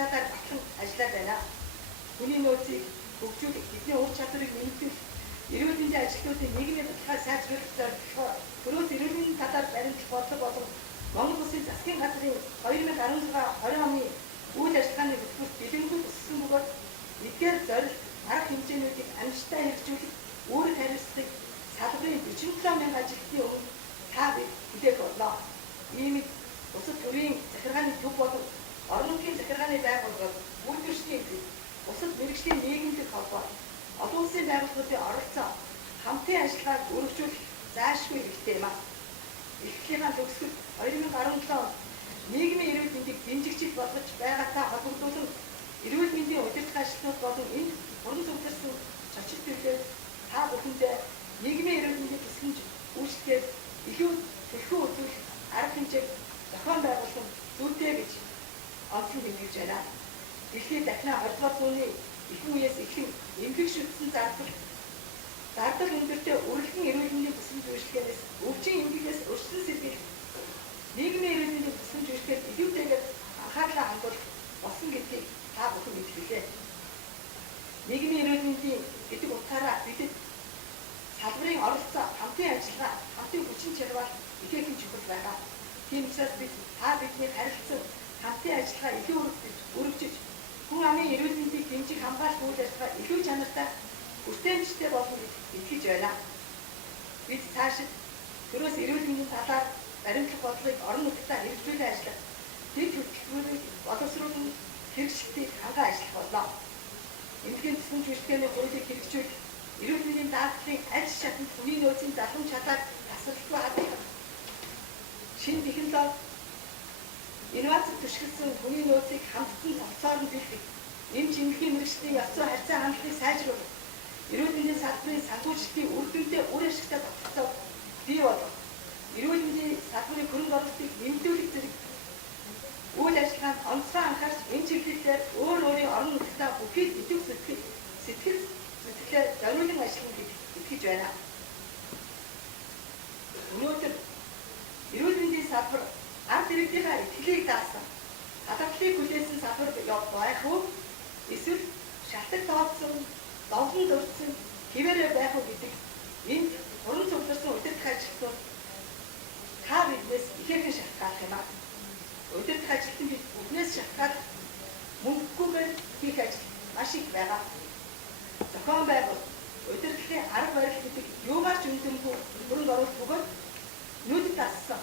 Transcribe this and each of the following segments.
тушаалаар батлан ажиллаад байна. Хүний нөөцийг хөгжүүлэх, бидний ур чадварыг нэмэгдүүлэх, эрүүл мэндийн ажилтнуудын нийгмийн бодлогыг сайжруулах зорилгоор төрөөс эрүүл мэндийн талаар баримтлах бодлого болон Монгол Улсын засгийн газрын 2016-20 оны үйл ажиллагааны хөтөлбөрт бэлэнгүй өссөн бөгөөд эдгээр зорилт арга хэмжээнүүдийг амжилттай хэрэгжүүлэх үүрэг хариуцлагыг салбарын 47 мянган ажилтны өмнө та бид хүлээх боллоо. Иймд бусад төрийн захиргааны төв болон орон нутгийн захиргааны байгууллагууд, үйлдвэрчдийн эд, бусад мэргэжлийн нийгэмлэг холбоо, олон улсын байгууллагуудын оролцоо, хамтын ажиллагааг өргөжүүлэх заашгүй хэрэгтэй юм. Эхлэлийнхаа төгсгөл 2017 онд нийгмийн эрүүл мэндийг дэмжигчид болгож байгаатай холбогдуулан эрүүл мэндийн удирдах ажилтнууд болон энэ уран зөвлөрсөн зочид бүлээг та бүхэндээ нийгмийн эрүүл мэндийг тусламж үйлчлэгээр илүү төлхөө үзүүлэх арга хэмжээг зохион байгуулсан зүйтэй гэж онцлог нэмэгдэж байна. Дэлхийд дахин 20 дугаар зууны ихэнх үеэс эхлэн эмгэг шүтсэн зардал өндөртэй өргөн эрүүл мэндийн тусламж үйлчлэгээс өвчин эмгэгээс өршсөн сэргийлэх нийгмийн эрүүл мэндийн тусламж үйлчлэгээр илүүтэйгээр анхаарлаа хандуулах болсон гэдгийг та бүхэн мэдгэлээ. Нийгмийн эрүүл мэндийн гэдэг утгаараа бидэд салбарын оролцоо, хамтын ажиллагаа, хамтын хүчин чармайлт ихээхэн чухал байгаа. Тийм учраас бид та бидний харилцан хамтын ажиллагаа илүү өргөжж, хүн амын эрүүл мэндийг дэмжих хамгаалах үйл ажиллагаа илүү чанартай, хүртээмжтэй болно гэж итгэж байна. Бид цаашид төрөөс эрүүл мэндийн талаар баримтлах бодлогыг орон нутгад хэрэгжүүлэх ажил, дэд хөтөлбөрийг боловсруулан хэрэгжүүлэхийг ханган ажиллах болно. Эмнэлгийн тусламж үйлчлэгээний хуулийг хэрэгжүүлэх, эрүүл мэндийн даатгалын аль шатнд хүний нөөцийн залхам чадварыг тасралтгүй хадгалах, шинэ технологи, инновацид түшиглсэн хүний нөөцийг хамтдан тогтоорн бэлдэх, эмч эмнэлгийн мэргэжлийн ёс зүй харьцаа хандлагыг сайжруулах, эрүүл мэндийн салбарын санхүүжилтийн үр дүнтэй үр ашигтай тогтолцоог бий болгох, эрүүл мэндийн салбарын хөрөнгө оруулалтыг нэмэгдүүлэх зэрэг үйл ажиллагаанд онцгой анхаарч энэ чиглэлээр өөрийн орон нутгад бүхий идэв сэтгэлээ зориулан ажиллах гэж итгэж байна. Өнөөдөр эрүүл мэндийн салбар ард иргэдийнхаа итгэлийг даасан, хадгалыг хүлээсэн салбар байх уу? Эсвэл шалтак тооцсон, зовлон дурдсан хэвээрээ байх уу гэдэг энд уран зөвлөрсөн удирдах ажилтнууд та биднээс ихээхэн шалтгаалах юм аа. Удирдах ажилтан бид бүхнээс шалтгаалж мөнгөгүйгээр хийх ажил маш их байгаа. Зохион байгуул, удирдлагын арга барил гэдэг юугаар ч үндэнгүй хөрөнгө оруулалт бөгөөд нүд тассан,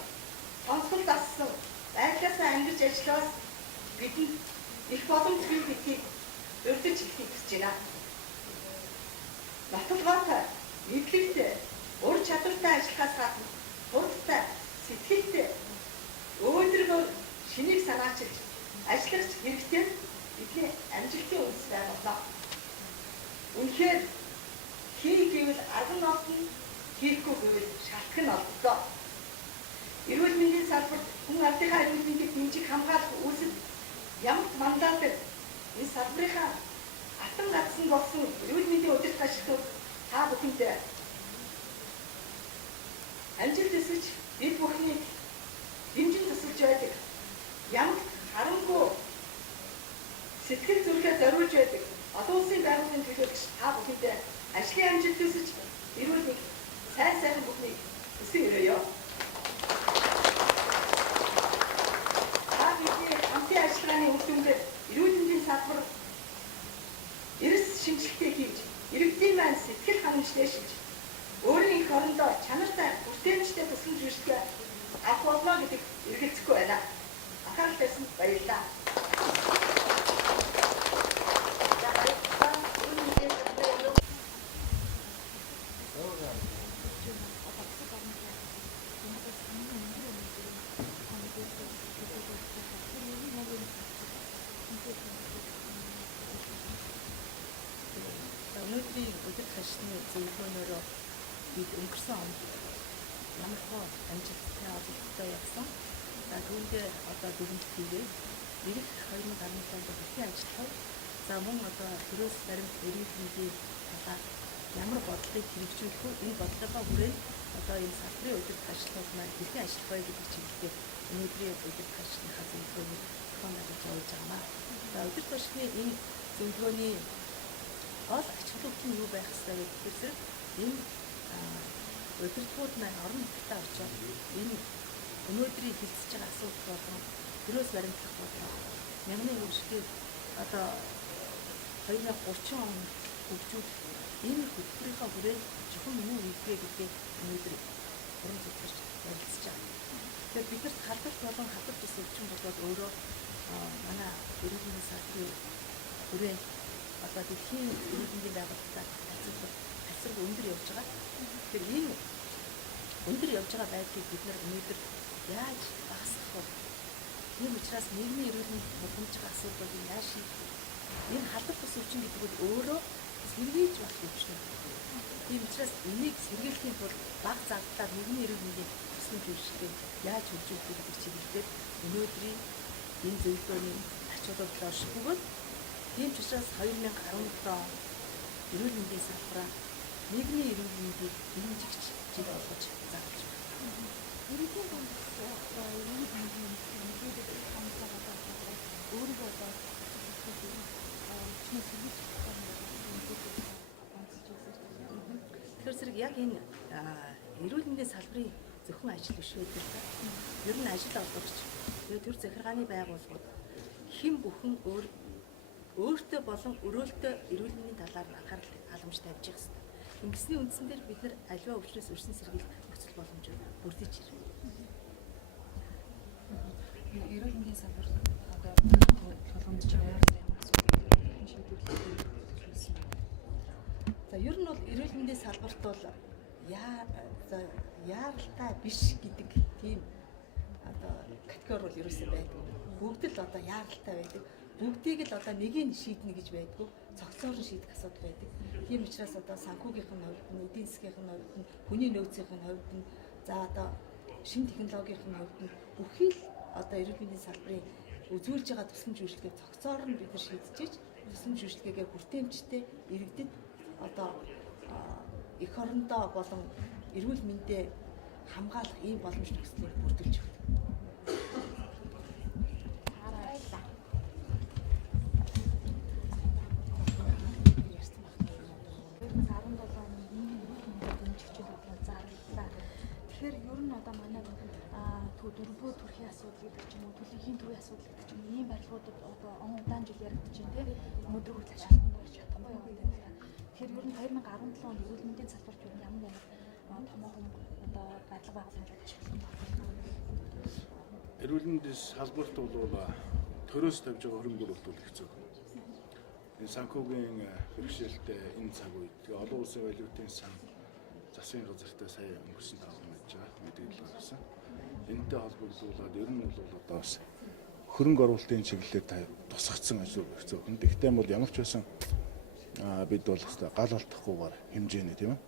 сонсгол тассан байдлаасаа амьдарч ажиллаас бидэнд их боломж бий гэдгийг урьдчилж хэлхийг хүсэж байна. Нотолгоотой, мэдлэгтэй, ур чадвартай ажиллахаас гадна хурдтай, сэтгэлтэй, өөдрөгөөр шинийг санаачилж ажиллах хэрэгтэй бидний амжилтын үндэс байгууллаа. Үнэхээр хий гэвэл арга нь олдно, хийхгүй гэвэл шалтгаан нь олддоо. Эрүүл мэндийн салбарт хүн ардынхаа эрүүл мэндийг дэмжих хамгаалах үйлсэд ямар мандатыг энэ салбарынхаа атан гацсан болсон эрүүл мэндийн удирдах ажилтнууд та бүхэндээ амжилт хүсэж бид бүхнийг дэмжин тусалж байдаг. Ямар харангүй сэтгэл зүрхээ зориулж байдаг олон улсын байгууллагын төлөөлөгч та бүхэндээ ажлын амжилт хүсэж эрүүл мэнд сайхан бүхнийг хүсэн өрөөё. Та бидний хамтын ажиллагааны үр дүнгээр эрүүл мэндийн салбар эрс шинжилгээ хийж, иргэдийн маань сэтгэл ханамжтай шилж, өөрийн эх орондоо чанартай хүртээмжтэй тусламж үйлчлэгээ авах болно гэдэг эргэлзэхгүй байна. Анхаарал тавьсанд баярлалаа. Өнөөдрийн удирдах ажилтны зөвлөгөөнөөр бид өнгөрсөн онд ямар хөө амжилттай ололттой явсан. За түүндээ одоо дүгнэлт хийгээд ирэх 2017 онд бүхий ажиллах. За мөн одоо төрөөс баримт эрүүл мэндийн талаар ямар бодлогыг хэрэгжүүлэх вэ? Энэ бодлогоо хүрээнд одоо энэ салбарын удирдах ажилтнууд маань хэрхэн ажиллах вэ гэдэг чиглэлээр өнөөдрийн удирдах ажилтны зөвлөгөөнийг зохион байгуулж явуулж байгаа. За өдөр тушны энэ зөвлөгөөний гол ач холбогдол нь юу байх ёстой вэ гэхээр энэ удирдлагууд маань орон нутгад очоод энэ өнөөдрийн хилцэж байгаа асуудал болон ерөөс баримтлах бодлого мянганы үйлчлэгийг одоо 2030 он хөгжүүл энэ хөтөлбөрийнхөө хүрээнд чухал юу хийхээ гэдгийг өнөөдөр уран зохиолч ярилцж байгаа. Тэгэхээр биднэрт халдварт болон хадгалж ирсэн өвчин болоод өөрөө манай эрүүл мэндийн салбарын хүрээнд одоо дэлхийн эрүүл мэндийн байгууллагад тасраг өндөр явж байгаа. Тэгэхээр энэ өндөр явж байгаа байдлыг бид нар өнөөдөр яаж багасгах вэ? Тийм учраас нийгмийн эрүүл мэнд хангамж асуудлыг яаж шийдэх вэ? Энэ халдвар бус өвчин гэдэг нь өөрөө сэргийлж болох өвчин. Тийм учраас энийг сэргийлэхийн тулд бага зардалтай нийгмийн эрүүл мэндийн төсвийн зөвшөөрлийг яаж хөгжүүлэх вэ гэдэг чиглэлээр өнөөдрийн энэ зөвлөгөөний ач холбогдол орших бөгөөд тийм ч учраас 2017 он эрүүл мэндийн салбараа нийгмийн эрүүл мэндийг дэмжигч жил болгож зааж байна. Ерөнхий контекст эрүүл мэндийн мэдээлэл хамгаалаад өөрийгөө одоо Тэгэхээр зэрэг яг энэ эрүүл мэндийн салбарын зөвхөн ажил биш байдаг. Ер нь ажил олгогч. Тэгээд төр захиргааны байгууллагууд хэн бүхэн өөртөө болон өрөөлтөө эрүүл мэндийн талаар анхаарал халамж тавьж явах хэрэгтэй. Ингэсний үндсэн дээр бид нар аливаа өвчнөөс өрсөн сэргийлэх нөхцөл боломжийг бүрдэж ирнэ. Эрүүл мэндийн салбар одоо боломжтой ямар шийдвэрлэлийг За ер нь бол эрүүл мэндийн салбарт бол яаралтай биш гэдэг тийм одоо категори бол ерөөсөө байдаг. Бүгд л одоо яаралтай байдаг. Бүгдийг л одоо нэгийг шийднэ гэж байдгүй. Цогцоор шийдэх асуудал байдаг. Тийм учраас одоо санхүүгийнх нь хувьд нь, эдийн засгийн хувьд нь, хүний нөөцийн хувьд нь, за одоо шинэ технологийн хувьд нь бүхий л одоо эрүүл мэндийн салбарын үзүүлж байгаа тусламж үйлчлэгээ цогцоор нь бид нар шийдчихэж тусламж үйлчлэгээ хүртээмжтэй иргэдэд одоо эх орондоо болон эрүүл мэндээ хамгаалах ийм боломж нөхцөлийг бүрдүүлж байна. Тэгэхээр ер нь одоо манай дөрвөө төрхийн асуудал гэдэг ч юм уу, төлөвийн төвийн асуудал гэдэг ч юм уу, ийм барилгуудад одоо удаан жил яригдж байна тийм. Өнөөдөр хүртэл ашиглан болж чадахгүй яваад байна. Тэгэхээр ер нь 2017 онд эрүүл мэндийн салбарт ер нь ямар томоохон одоо барилга байгууламжууд ашигласан байна. Эрүүл мэндийн салбарт бол төрөөс тавьж байгаа хөрөнгөөр бол хэцүү. Энэ санхүүгийн бэрхшээлтэй энэ цаг үед олон улсын валютын сан засгийн газартай сая өнгөрсөн тав байж байгаа мэдээлэл гаргасан. Энэтэй холбогдуулаад ер нь бол одоо бас хөрөнгө оруулалтын чиглэлээр тусгацсан ажил хэцүү. Гэхдээ бол ямар ч байсан бид бол гал алдахгүйгээр хэмжээний тийм ээ.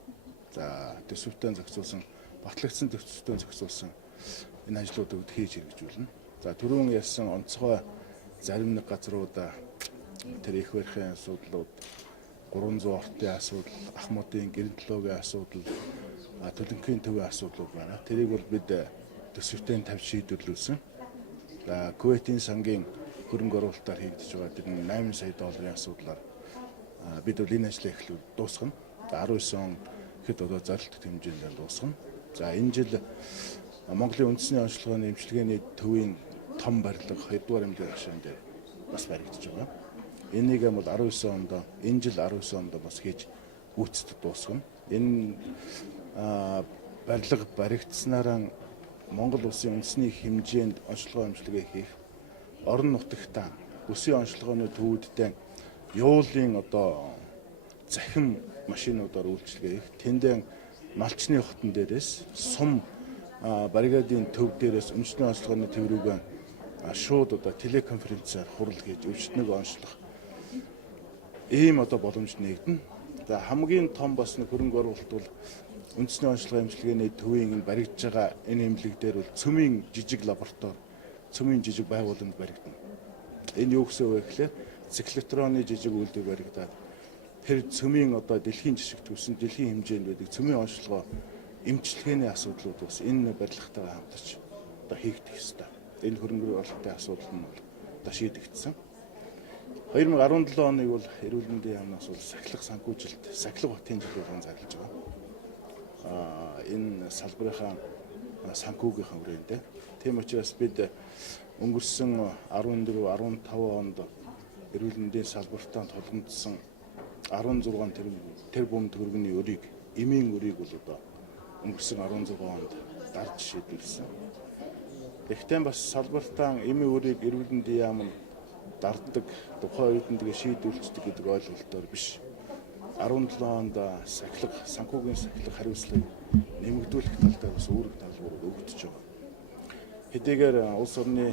За төсөвтөө зохицуулсан, батлагдсан төсөвтөө зохицуулсан энэ ажлуудыг хийж хэрэгжүүлнэ. За түрүүн ярьсан онцгой зарим нэг газруудаа тэр их барихын асуудлууд, 300 ортын асуудал, ахмуудын гэрэнтлөөгийн асуудал, төлөнхийн төвийн асуудлууд байна. Тэрийг бол бид төсөвтөө тавьж шийдвэрлүүлсэн. За Кувейтийн сангийн хөрөнгө оруулалтаар хийгдэж байгаа тэр 8 сая долларын асуудлаар бид бол энэ ажлыг эхлүүл дуусгана. За 19 он хэд одоо зарлалт хэмжээнд дуусгана. За энэ жил Монголын үндэсний онцлогооны эмчилгээний төвийн том барилга 2-р эмнэлгийн хашаан дээр бас баригдаж байгаа. Энийг бол 19 онд энэ жил 19 онд бас хийж гүйцэтгэж дуусгана. Энэ барилга баригдсанараа Монгол улсын үндэсний хэмжээнд онцлогоо эмчилгээ хийх, орон нутагтаа үсгийн онцлогооны төвүүдтэй явуулын одоо захин машинуудаар үйлчилгээ хийх, тэндээ малчны хотон дээрээс сум баригадын төв дээрээс үндэсний онцлогооны төв рүүгээ шууд одоо телеконференцээр хурал хийж өвчтнийг онцлох ийм одоо боломж нэгдэнэ. За хамгийн том бас нэг хөрөнгө оруулалт бол үндэсний онцлогоо эмчилгээний төвийн баригдж байгаа энэ эмнэлэг дээр бол цөмийн жижиг лаборатори, цөмийн жижиг байгууламж баригдана. Энэ юу гэсэн вэ гэхээр циклотроны жижиг үйлдвэр баригдаад тэр цөмийн одоо дэлхийн жишг төсөн дэлхийн хэмжээнд байдаг цөмийн онцлогоо эмчилгээний асуудлууд бас энэ барилгатайгаа хамтарч одоо хийгдэх ёстой. Энэ хөрөнгө оруулалтын асуудал нь бол одоо шийдэгдсэн. 2017 оныг бол эрүүл мэндийн яамнаас бол сахилга санхүүжилт, сахилга хотын жил болгон зарлаж байгаа. Энэ салбарынхаа санхүүгийнхаа хүрээндээ. Тийм учраас бид өнгөрсөн 14-15 онд эрүүл мэндийн салбартаа тулгамдсан 16 тэрбум төгрөгийн өрийг, эмийн өрийг бол одоо өнгөрсөн 16 онд дарж шийдвэрлсэн. Гэхдээ бас салбартаа эмийн өрийг эрүүл мэндийн яам нь дарддаг, тухайн үед нь тэгээ шийдвэрлэдэг гэдэг ойлголтоор биш. 17 онд сахилга, санхүүгийн сахилга хариуцлагыг нэмэгдүүлэх талаар бас үүрэг даалгавар өгөгдөж байгаа. Хэдийгээр улс орны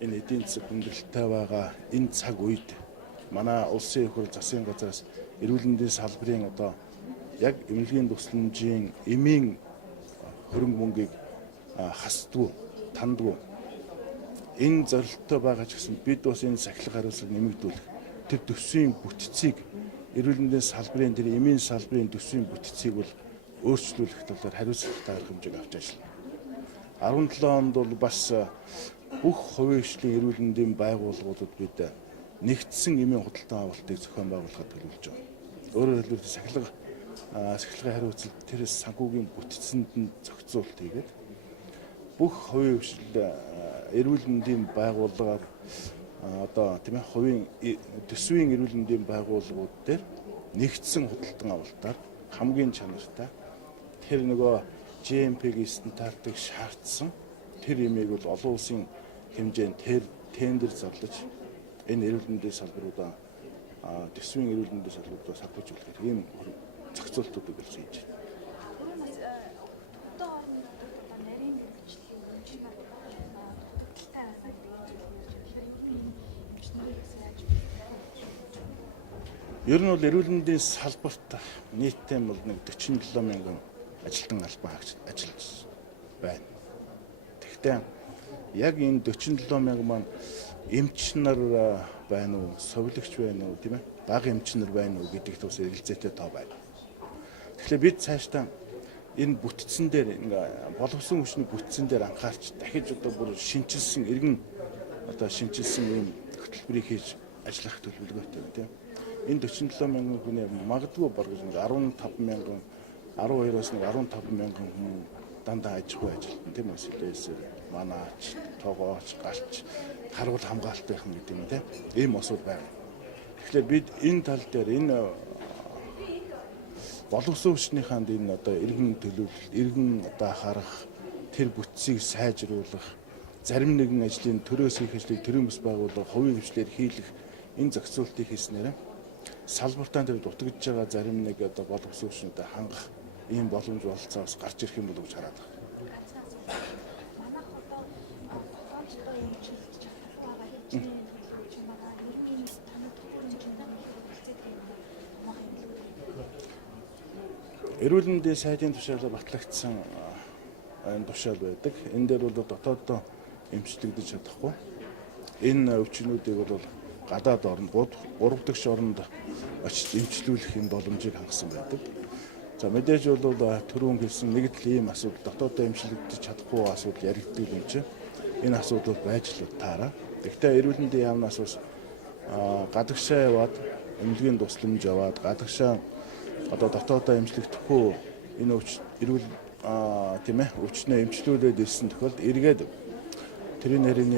энэ эдийн засаг хүндрэлтэй байгаа энэ цаг үед манай улсын их хурл засгийн газраас эрүүл мэндийн салбарын одоо яг эмнэлгийн тусламжийн эмийн хөрөнгө мөнгийг хасдгүй, тандгүй энэ зорилттой байгаа ч гэсэн бид бас энэ сахилга хариуцлага нэмэгдүүлэх тэр төсвийн бүтцийг эрүүл мэндийн салбарын тэр эмийн салбарын төсвийн бүтцийг бол өөрчлүүлэх талаар хариуцлагатай арга хэмжээг авч ажиллана. 17 онд бол бас бүх хувийн хөгжлийн эрүүл мэндийн байгууллагуудад бид нэгдсэн эмийн худалдан авалтыг зохион байгуулахад төлөвлөж байгаа. Өөрөөр хэлбэл сахилгын хариуцлага тэр санхүүгийн бүтцэнд нь зохицуулт хийгээд бүх хувийн хөгжил эрүүл мэндийн байгууллагаар одоо тийм ээ хувийн төсвийн эрүүл мэндийн байгууллагууд дээр нэгдсэн худалдан авалтаар хамгийн чанартай тэр нөгөө GMP-ийн стандартыг шаардсан тэр эмийг бол олон улсын хэмжээнд тендер зарлаж энэ эрүүл мэндийн салбаруудаа төсвийн эрүүл мэндийн салбаруудаа санхүүжүүлэхээр ийм зохицуултуудыг болж хийж байна. Ер нь бол эрүүл мэндийн салбарт нийтдээ бол нэг 47 мянган ажилтан албан ажиллаж байна. Тэгэхдээ яг энэ 47 мянган маань эмч нар байна уу, совилогч байна уу, тийм ээ? Бага эмч нар байна уу гэдэгт бас эргэлзээтэй тоо байна. Тэгэхээр бид цаашдаа энэ бүтцэн дээр боловсон хүчний бүтцэн дээр анхаарч дахиж одоо бүр шинжилсэн иргэн одоо шинжилсэн ийм хөтөлбөрийг хийж ажиллах төлөвлөгөөтэй байна, тийм ээ? Энэ 47 мянган хүний магадгүй бараг 15 мянган 12-оос 15 мянган хүн дандаа аж ахуй ажилтан тийм үү? Сэлээсээр манаач, тоогооч, галч, харгуул хамгаалтынхан гэдэг юм тийм. Ийм осууд байна. Тэгэхээр бид энэ тал дээр энэ боловсон хүчнийханд энэ одоо иргэн төлөвлөлт, иргэн одоо харах, тэр бүтцийг сайжруулах, зарим нэгэн ажлын төрөөс хийх ажлыг төрийн бас байгууллага хувийн хвшлэр хийлэх энэ зохицуултыг хийснээр салбартаа тэр дутагдж байгаа зарим нэг одоо боловсон хүчнүүдэд хангах ийм боломж бололцоос гарч ирэх юм болов уу гэж хараад байна. Эрүүл мэндийн сайдын тушаалаар батлагдсан энэ тушаал байдаг. Энэ дээр бол дотооддоо эмчлэгдэж чадахгүй. Энэ өвчнүүдийг бол гадаад орнд 3 дахь оронд очиж эмчлүүлэх юм боломжийг хангасан байдаг. За мэдээж бол түрүүн хэлсэн нэг л ийм асуудал дотооддоо эмчлэгдэж чадахгүй асуудал яригддаг юм чинь. Энэ асуудал байж л таараа. Гэхдээ эрүүл мэндийн яамнаас бас гадагшаа яваад эмнэлгийн тусламж яваад гадагшаа одоо дотооддоо эмчлэгдэхгүй энэ эрүүл тийм ээ өвчнөө эмчлүүлээд ирсэн тохиолдолд эргээд тэрийн нэрийн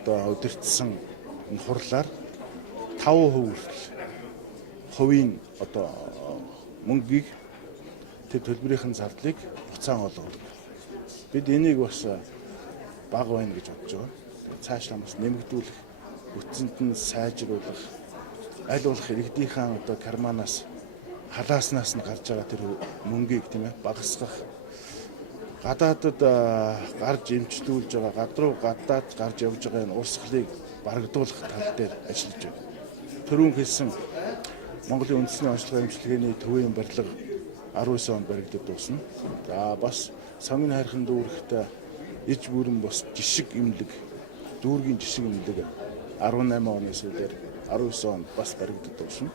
одоо удирдсан энэ хурлаар 5% хүртэл хувийн одоо мөнгийг тэр төлбөрийн зардлыг буцаан олгодог. Бид энийг бас бага байна гэж бодож байгаа. Цаашлаа бас нэмэгдүүлэх, бүтцэнд нь сайжруулах, аль болох иргэдийнхээ одоо карманаас халааснаас нь гарч байгаа тэр мөнгийг тийм ээ багасгах, гадаадад гарч эмчлүүлж байгаа, гадаад гарч явж байгаа энэ урсгалыг барагдуулах тал дээр ажиллаж байна. Түрүүн хэлсэн Монголын үндэсний онцлогын эмчилгээний төвийн барилга 19 онд баригдаж дуусна. За бас сонгон хайрхан дүүрэгт иж бүрэн бос жишг эмнэлэг, дүүргийн жишг эмнэлэг 18 оны сүүлээр 19 онд бас баригдаж дуусна.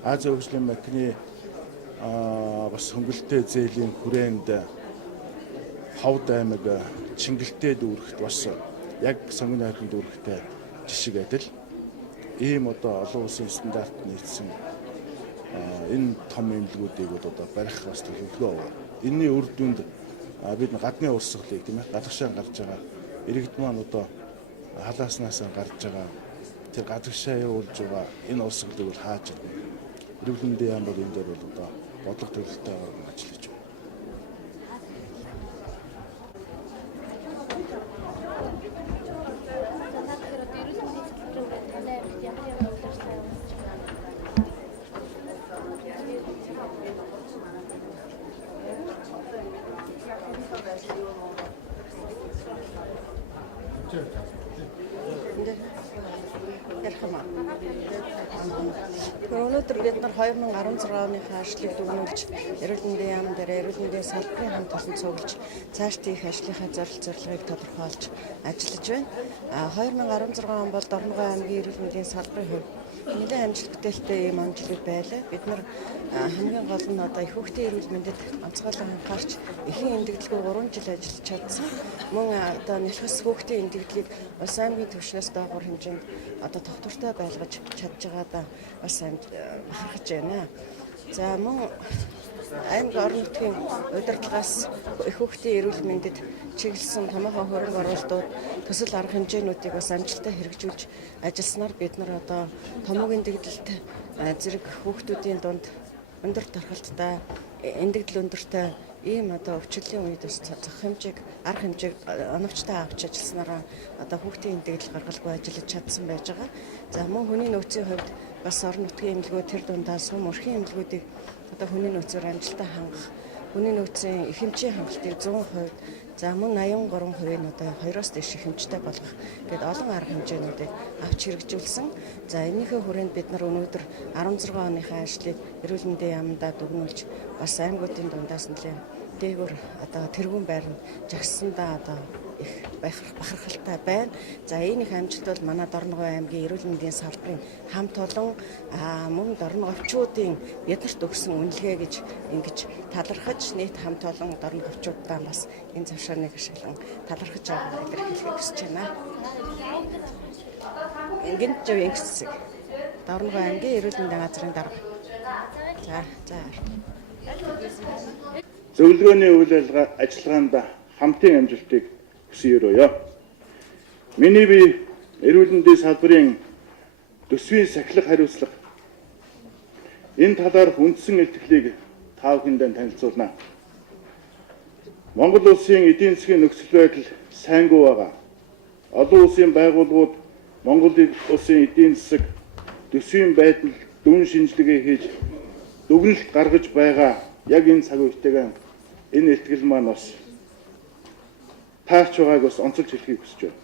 Азийн хөгжлийн банкны бас хөнгөлөлтэй зээлийн хүрээнд Ховд аймаг Чингэлтэй дүүрэгт бас яг сонгон хайрхан дүүрэгтэй жишг адил ийм одоо олон улсын стандарт нийцсэн энэ том эмнэлгүүдийг одоо барих бас төлөвлөгөө аваа. Энэний үр дүнд бид гадны урсгалыг тийм ээ гадагшаа гарч байгаа иргэд маань одоо халааснаас гарч байгаа тэр гадагшаа явуулж байгаа энэ урсгалыг бол хааж ирнэ. Эрүүл мэндийн яам бол энэ дээр бол одоо бодлого төлөвлөлтөөр ажиллаж байна. Өнөөдөр бид нар 2016 оныхаа ажлыг дүгнүүлж, эрүүл мэндийн яам дээр эрүүл мэндийн салбарын хамт олон цуглаж, цаашд их ажлынхаа зорилгыг тодорхойлж ажиллаж байна. 2016 он бол Дорногой аймгийн эрүүл мэндийн салбарын хувьд нэлээд амжилт бүтээлтэй ийм он жил байлаа. Бид нар хамгийн гол нь одоо их хүүхдийн эрүүл мэндэд онцгойлон анхаарч, эхийн эндэгдлгүй 3 жил ажиллаж чадсан. Мөн одоо нэлхс хүүхдийн эндэгдлийг улс аймгийн түвшнээс доогуур хэмжээнд одоо тогтвортой байлгаж чадж байгаадаа бас бахархаж байна. За мөн аймаг орон нутгийн удирдлагаас их хүүхдийн эрүүл мэндэд чиглэсэн томоохон хөрөнгө оруулалтууд төсөл арга хэмжээнүүдийг бас амжилттай хэрэгжүүлж ажилласнаар бид нар одоо томоогийн дэгдэлт зэрэг хүүхдүүдийн дунд өндөр тархалттай эндэгдэл өндөртэй ийм одоо өвчлөлийн үед бас зах хэмжээг арга хэмжээг оновчтой авч ажилласнараа одоо хүүхдийн эндэгдэл гаргалгүй ажиллаж чадсан байж байгаа. За мөн хүний нөөцийн хувьд бас орон нутгийн эмнэлгүүд тэр дундаа сум өрхийн эмнэлгүүдийг одоо хүний нөөцөөр амжилттай хангах, хүний нөөцийн их хэмжээ хангалтыг 100%, за мөн 83% нь одоо 2-оос дээш их хэмжээтэй болгох гэдэг олон арга хэмжээнүүдийг авч хэрэгжүүлсэн. За энэхээ хүрээнд бид нар өнөөдөр 16 оныхаа ажлыг эрүүл мэндийн яамдаа дүгнүүлж бас аймагуудын дундаас нэлээд дээгүүр одоо тэргүүн байранд жагсандаа одоо их бахархалтай байна. За энэ их амжилт бол манай Дорногой аймгийн эрүүл мэндийн салбарын хамт олон мөн дорноговчуудын биднэрт өгсөн үнэлгээ гэж ингэж талархаж, нийт хамт олон дорноговчуудаа бас энэ завшааныг ашиглан талархаж байгаа илэрхийлэхийг хүсэж байна. Гинт жавын хэсэг Дорногой аймгийн эрүүл мэндийн газрын дарга. За. Зөвлөгөөний үйл ажиллагаанд хамтын амжилтыг хүсье өрөөё. Миний бие эрүүл мэндийн салбарын төсвийн сахилга хариуцлага энэ талаарх үндсэн илтгэлийг та бүхэндээ танилцуулна. Монгол улсын эдийн засгийн нөхцөл байдал сайнгүй байгаа. Олон улсын байгууллагууд Монгол улсын эдийн засаг төсвийн байдал дүн шинжилгээ хийж дүгнэлт гаргаж байгаа. Яг энэ цаг үетэйгээ энэ илтгэл маань бас таарч байгааг бас онцолж хэлхийг хүсэж байна.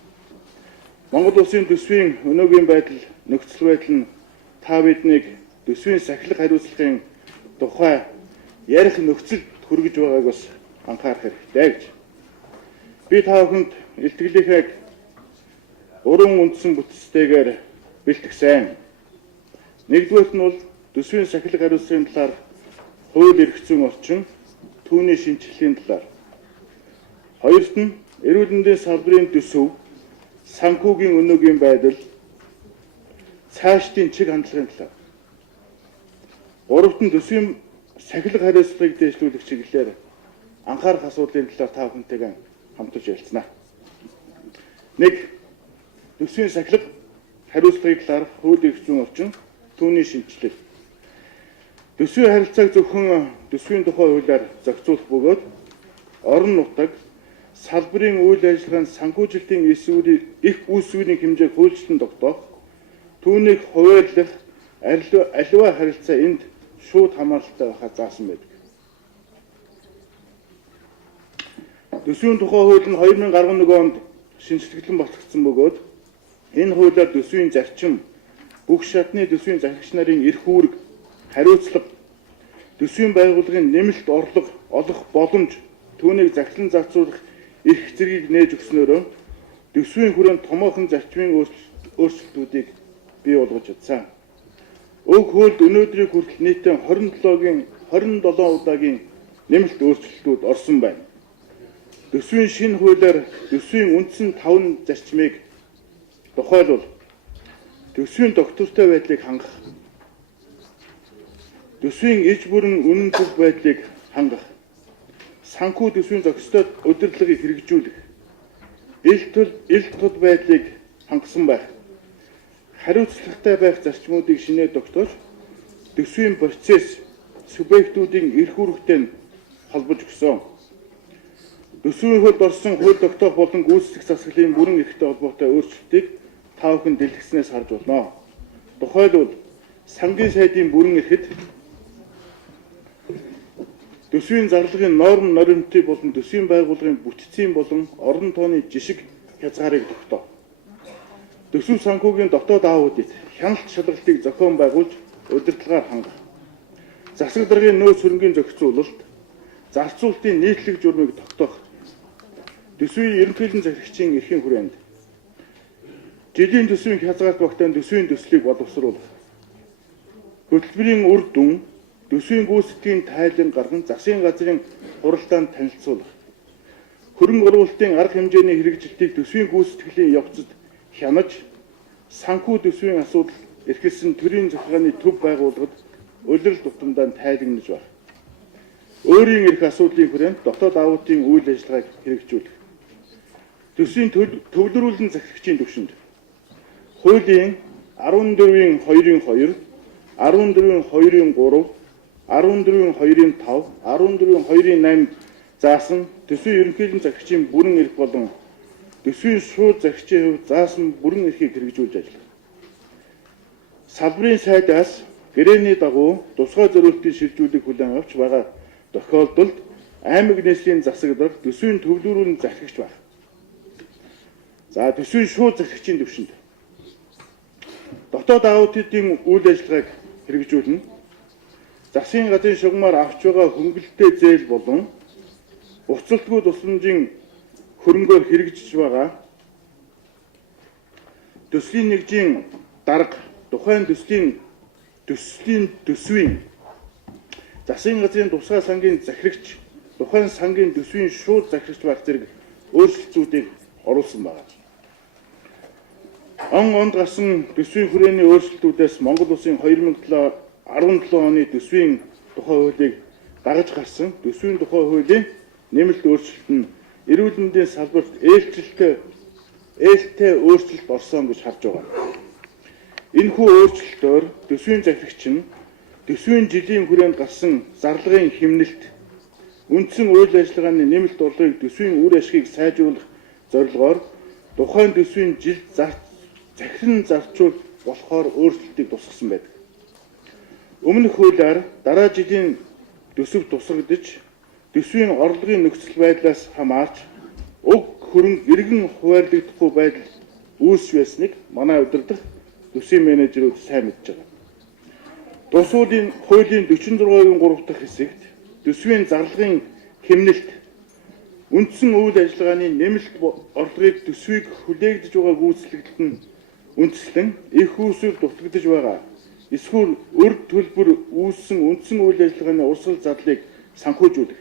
Монгол улсын төсвийн өнөөгийн байдал нөхцөл байдал нь та биднийг төсвийн сахилга хариуцлагын тухай ярих нөхцөлд хүргэж байгааг бас анхаарах хэрэгтэй гэж. Би та бүхэнд илтгэлийнхээ 3 үндсэн бүтцтэйгээр бэлтгэсэн. Нэгдүгээрт нь бол төсвийн сахилга хариуцлагын талаар хууль эрх зүйн орчин, түүний шинжилгээний талаар. Хоёрт нь эрүүл мэндийн салбарын төсөв, санхүүгийн өнөөгийн байдал, цаашдын чиг хандлагын талаар. Гуравт нь төсвийн сахилга хариуцлагыг дэвшлүүлэх чиглэлээр анхаарах асуудлын талаар та бүхэнтэйгээ хамтарч ярилцсанаа. 1. Төсвийн сахилга хариуцлагыг талаарх хууль эрх зүйн орчин, түүний шинжилгээ. Төсвийн харилцааг зөвхөн төсвийн тухай хуулиар зохицуулах бөгөөд орон нутаг салбарын үйл ажиллагаанд санхүүжилтийн их үүсвэрийн хэмжээг хуульчлан тогтоох, түүнийг хуваарлах аливаа харилцаа энд шууд хамааралтай байхаар заасан байдаг. Төсвийн тухай хууль нь 2011 онд шинжилгэлэн батлагдсан бөгөөд энэ хуулиар төсвийн зарчим, бүх шатны төсвийн захирагч нарын эрх үүрэг, хариуцлага, төсвийн байгууллагын нэмэлт орлого олох боломж, түүнийг захирлан зарцуулах эрх зэргийг нээж өгснөөрөө төсвийн хүрээнд томоохон зарчмын өөрчлөлтүүдийг бий болгож чадсан. Уг хуульд өнөөдрийг хүртэл нийтдээ 27 удаагийн нэмэлт өөрчлөлтүүд орсон байна. Төсвийн шинэ хуулиар төсвийн үндсэн 5 зарчмыг тухайлбал төсвийн доктортой байдлыг хангах, төсвийн иж бүрэн үнэн зөв байдлыг хангах, санхүү төсвийн зохистой удирдлагыг хэрэгжүүлэх, ил тул байдлыг хангасан байх, хариуцлагатай байх зарчмуудыг шинээр тогтоож, төсвийн процесс субъектүүдийн эрх үүрэгтэй холбож өгсөн. Төсвийн хувьд орсон хууль тогтоох болон гүйцэтгэх засаглалын бүрэн эрхтэй холбоотой өөрчлөлтийг та бүхэн дэлгэцнээс харж болно. Тухайлбал сангийн сайдын бүрэн эрхэд төсвийн зарлагын норм норимтыг болон төсвийн байгууллагын бүтцийн болон орон тооны жишг хязгаарыг тогтоо. Төсөв санхүүгийн дотоод аудит хяналт шалгалтыг зохион байгуулж удирдлагаар хангах. Засаг даргын нөөц хөрөнгийн зохицуулалт, зарцуулалтын нийтлэг журмыг тогтоох. Төсвийн ерөнхийлөн захирагчийн эрхийн хүрээнд жилийн төсвийн хязгаарт багтаан төсвийн төслийг боловсруулах. Хөтөлбөрийн үр дүн төсвийн гүйцэтгэхийн тайлан гарган засгийн газрын хуралдаанд танилцуулах. Хөрөнгө оруулалтын арга хэмжээний хэрэгжилтийг төсвийн гүйцэтгэлийн явцад хянаж, санхүү төсвийн асуудал эрхэлсэн төрийн захиргааны төв байгууллагад улирал тутамдаа тайлагнаж байх. Өөрийн эрх асуудлын хүрээнд дотоод аудитын үйл ажиллагааг хэрэгжүүлэх. Төсвийн төвлөрүүлэн захирагчийн түвшинд хуулийн 14-ийн 2-ын 2, 14-ийн 2-ын 3, 14-ийн 2-ын 5, 14-ийн 2-ын 8 заасан төсвийн ерөнхийлөн захирагчийн бүрэн эрх болон төсвийн шууд захирагчийн хувьд заасан бүрэн эрхийг хэрэгжүүлж ажиллах. Салбарын сайдаас гэрээний дагуу тусгай зорилтын шилжүүлэг хүлээн авч байгаа тохиолдолд аймаг нийслэлийн засагдар төсвийн төвлөрүүлэн захирагч байх. За төсвийн шууд захирагчийн түвшинд дотоод аудитын үйл ажиллагааг хэрэгжүүлнэ. Засгийн газрын шугамаар авч байгаа хөнгөлөлттэй зээл болон уцалтгүй тусламжийн хөрөнгөөр хэрэгжиж байгаа төслийн нэгжийн дарга тухайн төсвийн засгийн газрын тусгай сангийн захирагч тухайн сангийн төсвийн шууд захирагч байх зэрэг өөрчлөлтүүдийг оруулсан байна. Онд гарсан төсвийн хүрээний өөрчлөлтүүдээс Монгол Улсын 2017 оны төсвийн тухай хуулийг дагаж гарсан төсвийн тухай хуулийн нэмэлт өөрчлөлт нь эрүүл мэндийн салбарт ээлтэй өөрчлөлт орсон гэж харж байгаа. Энэхүү өөрчлөлтөөр төсвийн захирагч нь төсвийн жилийн хүрээнд гарсан зарлагын хэмнэлт, үндсэн үйл ажиллагааны нэмэлт орлогыг төсвийн үр ашгийг сайжруулах зорилгоор тухайн төсвийн жилд захиран зарцуул болохоор өөрчлөлтийг тусгасан байдаг. Өмнөх хуулиар дараа жилийн төсөв тусгагдж төсвийн орлогын нөхцөл байдлаас хамаарч уг хөрөнгө иргэн хуваарлагдахгүй байдал үүсч байсныг манай удирдах төсвийн менежерүүд сайн мэдж байгаа. Тус хуулийн 46-гийн 3 дахь хэсэгт төсвийн зарлагын хэмнэлт, үндсэн үйл ажиллагааны нэмэлт орлогыг төсвийг хүлээгдэж байгаа гүйцэтгэлд нь үндэслэн их үүсвэр дутагдж байгаа эсвэл өр төлбөр үүссэн үндсэн үйл ажиллагааны урсгал задлыг санхүүжүүлэх.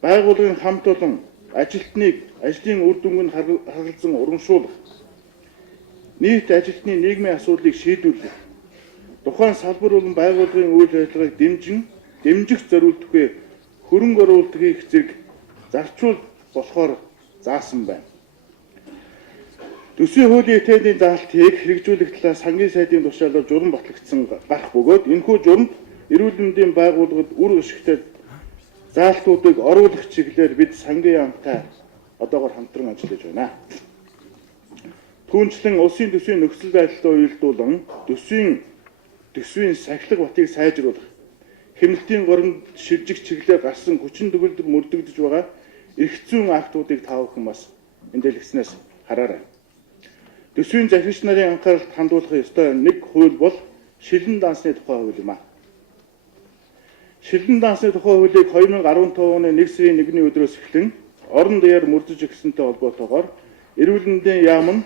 Байгууллагын хамт олон ажилтныг ажлын үр дүнг нь харгалзан урамшуулах. Нийт ажилтны нийгмийн асуудлыг шийдвэрлэх. Тухайн салбар болон байгууллагын үйл ажиллагааг дэмжих зориултгүй хөрөнгө оруулалт хийх зэрэг зарцуул болохоор заасан байна. Төсвийн хуулийн этгээдийн заалтыг хэрэгжүүлэх талаар сангийн сайдын тушаалаар журам батлагдсан гарах бөгөөд энэхүү журамд эрүүл мэндийн байгууллагад үр ашигтай заалтуудыг оруулах чиглэлээр бид сангийн яамтай одоогоор хамтран ажиллаж байна. Түүнчлэн улсын төсвийн нөхцөл байдалтай уялдуулан төсвийн сахилга батыг сайжруулах, хэмнэлтийн горонд шилжих чиглэлээр гарсан хүчин төгөлдөр мөрдөгдөж байгаа эрх зүйн актуудыг та бүхэн бас энэ дэлгэцнээс хараарай. Төсвийн захирагч нарын анхааралд хандуулах ёстой нэг хууль бол шилэн дансны тухай хууль юм а. Шилэн дансны тухай хуулийг 2015 оны 1 сарын 1-ний өдрөөс эхлэн орон даяар мөрдөж өгсөнтэй холбоотойгоор эрүүл мэндийн яам нь